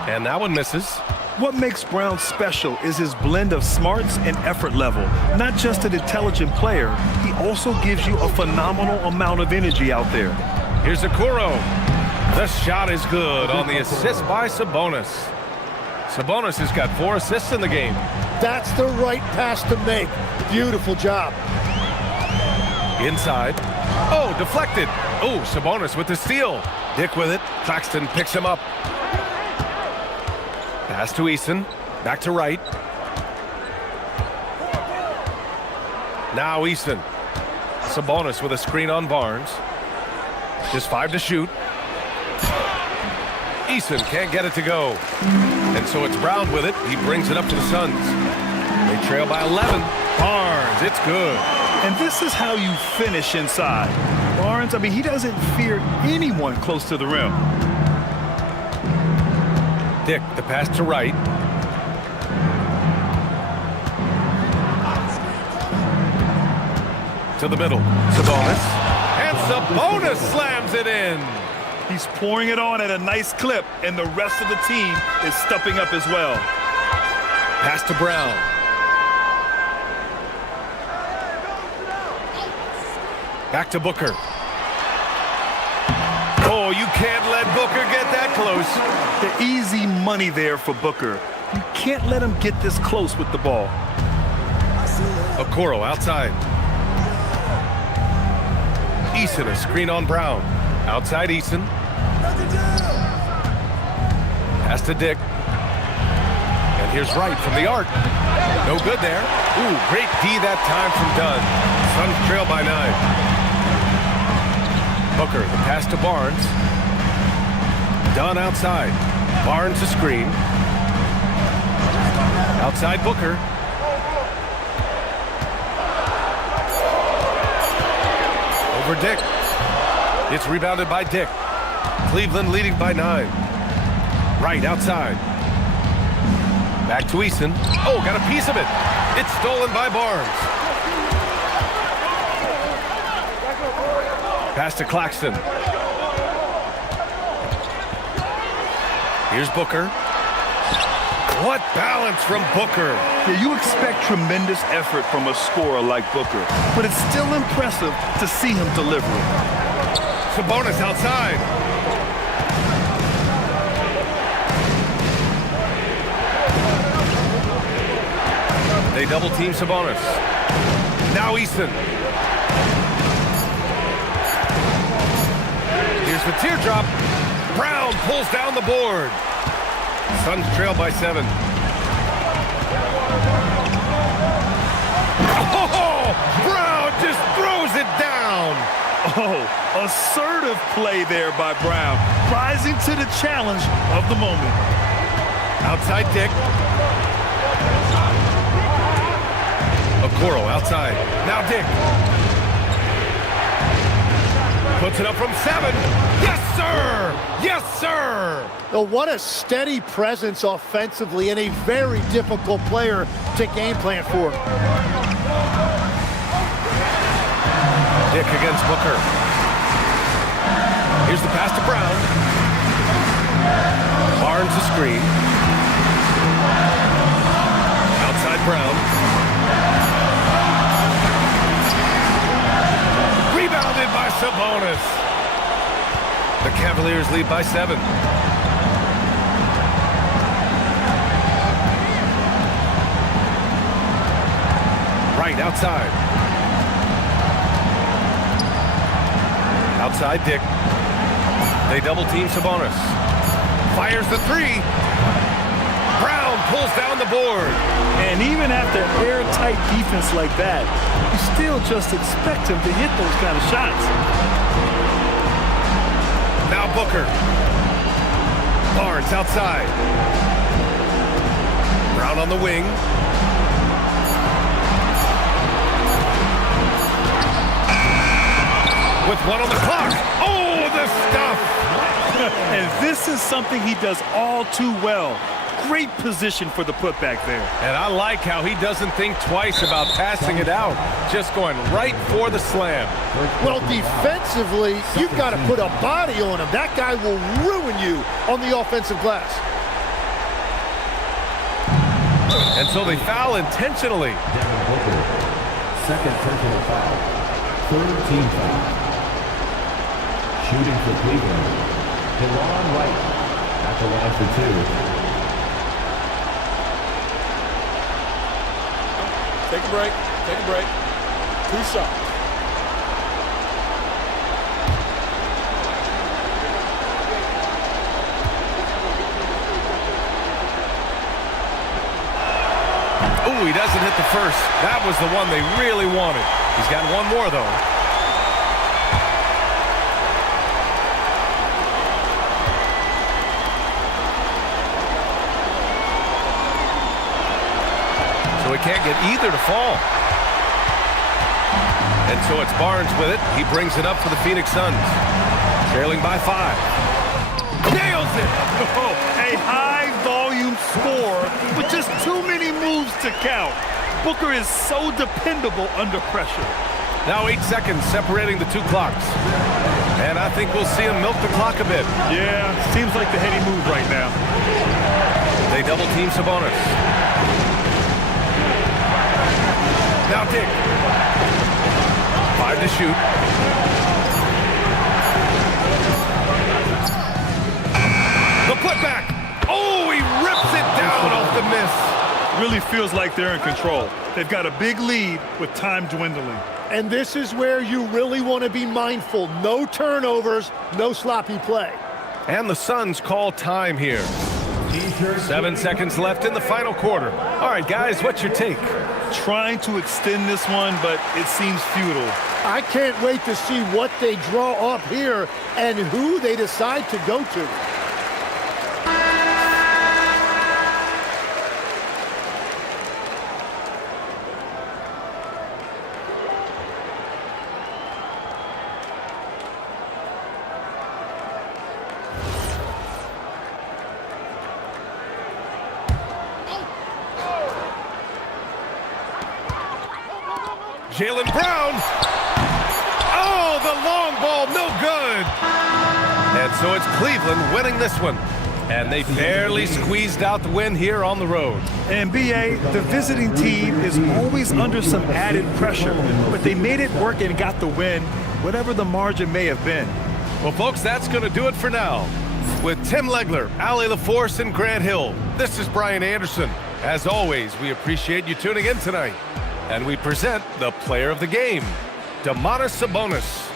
And that one misses. What makes Brown special is his blend of smarts and effort level. Not just an intelligent player, he also gives you a phenomenal amount of energy out there. Here's Okoro. The shot is good on the assist by Sabonis. Sabonis has got 4 assists in the game. That's the right pass to make. Beautiful job. Inside. Oh, deflected. Oh, Sabonis with the steal. Dick with it. Claxton picks him up. Pass to Eason. Back to Wright. Now Eason. Sabonis with a screen on Barnes. Just 5 to shoot. Eason can't get it to go. And so it's Brown with it. He brings it up to the Suns. They trail by 11. Barnes, it's good. And this is how you finish inside. Barnes, I mean, he doesn't fear anyone close to the rim. Dick, the pass to Wright. To the middle. Sabonis. And Sabonis slams it in. He's pouring it on at a nice clip, and the rest of the team is stepping up as well. Pass to Brown. Back to Booker. Oh, you can't let Booker get that close. The easy money there for Booker. You can't let him get this close with the ball. Okoro outside. Eason, a screen on Brown. Outside Eason. Pass to Dick. And here's Wright from the arc. No good there. Ooh, great D that time from Dunn. Suns trail by 9. Booker, the pass to Barnes. Dunn outside. Barnes a screen. Outside Booker. Over Dick. It's rebounded by Dick. Cleveland leading by 9. Right outside. Back to Eason. Oh, got a piece of it. It's stolen by Barnes. Pass to Claxton. Here's Booker. What balance from Booker. Yeah, you expect tremendous effort from a scorer like Booker, but it's still impressive to see him deliver it. Sabonis outside. They double team Sabonis. Now Eason. Here's the teardrop. Brown pulls down the board. Suns trail by 7. Oh, Brown just throws it down. Oh, assertive play there by Brown, rising to the challenge of the moment. Outside Dick. Okoro outside. Now Dick. Puts it up from 7. Yes, sir! Yes, sir! Well, what a steady presence offensively and a very difficult player to game plan for. Dick against Booker. Here's the pass to Brown. Barnes a screen. Outside Brown. Rebounded by Sabonis. The Cavaliers lead by 7. Right outside. Outside Dick. They double team Sabonis. Fires the 3. Brown pulls down the board. And even after airtight defense like that, you still just expect him to hit those kind of shots. Now Booker. Barnes outside. Brown on the wing. With 1 on the clock. Oh, the stuff! And this is something he does all too well. Great position for the putback there. And I like how he doesn't think twice about passing it out. Just going right for the slam. Well, defensively, you've got to put a body on him. That guy will ruin you on the offensive glass. And so they foul intentionally. Devin Booker, second personal foul. Third team foul. Shooting for Cleveland. Delon Wright at the line for 2. Take a break. Take a break. 2 shots. Ooh, he doesn't hit the first. That was the one they really wanted. He's got 1 more, though. So he can't get either to fall. And so it's Barnes with it. He brings it up for the Phoenix Suns. Trailing by 5. Nails it! Oh, a high-volume score with just too many moves to count. Booker is so dependable under pressure. Now 8 seconds separating the 2 clocks. And I think we'll see him milk the clock a bit. Yeah, seems like the heady move right now. They double team Sabonis. Now Dick. 5 to shoot. The putback. Oh, he rips it down off the miss. Really feels like they're in control. They've got a big lead with time dwindling. And this is where you really want to be mindful. No turnovers, no sloppy play. And the Suns call time here. 7 seconds left in the final quarter. All right, guys, what's your take? trying to extend this one, but it seems futile. I can't wait to see what they draw up here and who they decide to go to. Jaylen Brown. Oh, the long ball, no good. And so it's Cleveland winning this one. And they barely squeezed out the win here on the road. And B.A., the visiting team is always under some added pressure, but they made it work and got the win, whatever the margin may have been. Well, folks, that's going to do it for now. With Tim Legler, Allie LaForce, and Grant Hill, this is Brian Anderson. As always, we appreciate you tuning in tonight. And we present the player of the game, Domantas Sabonis.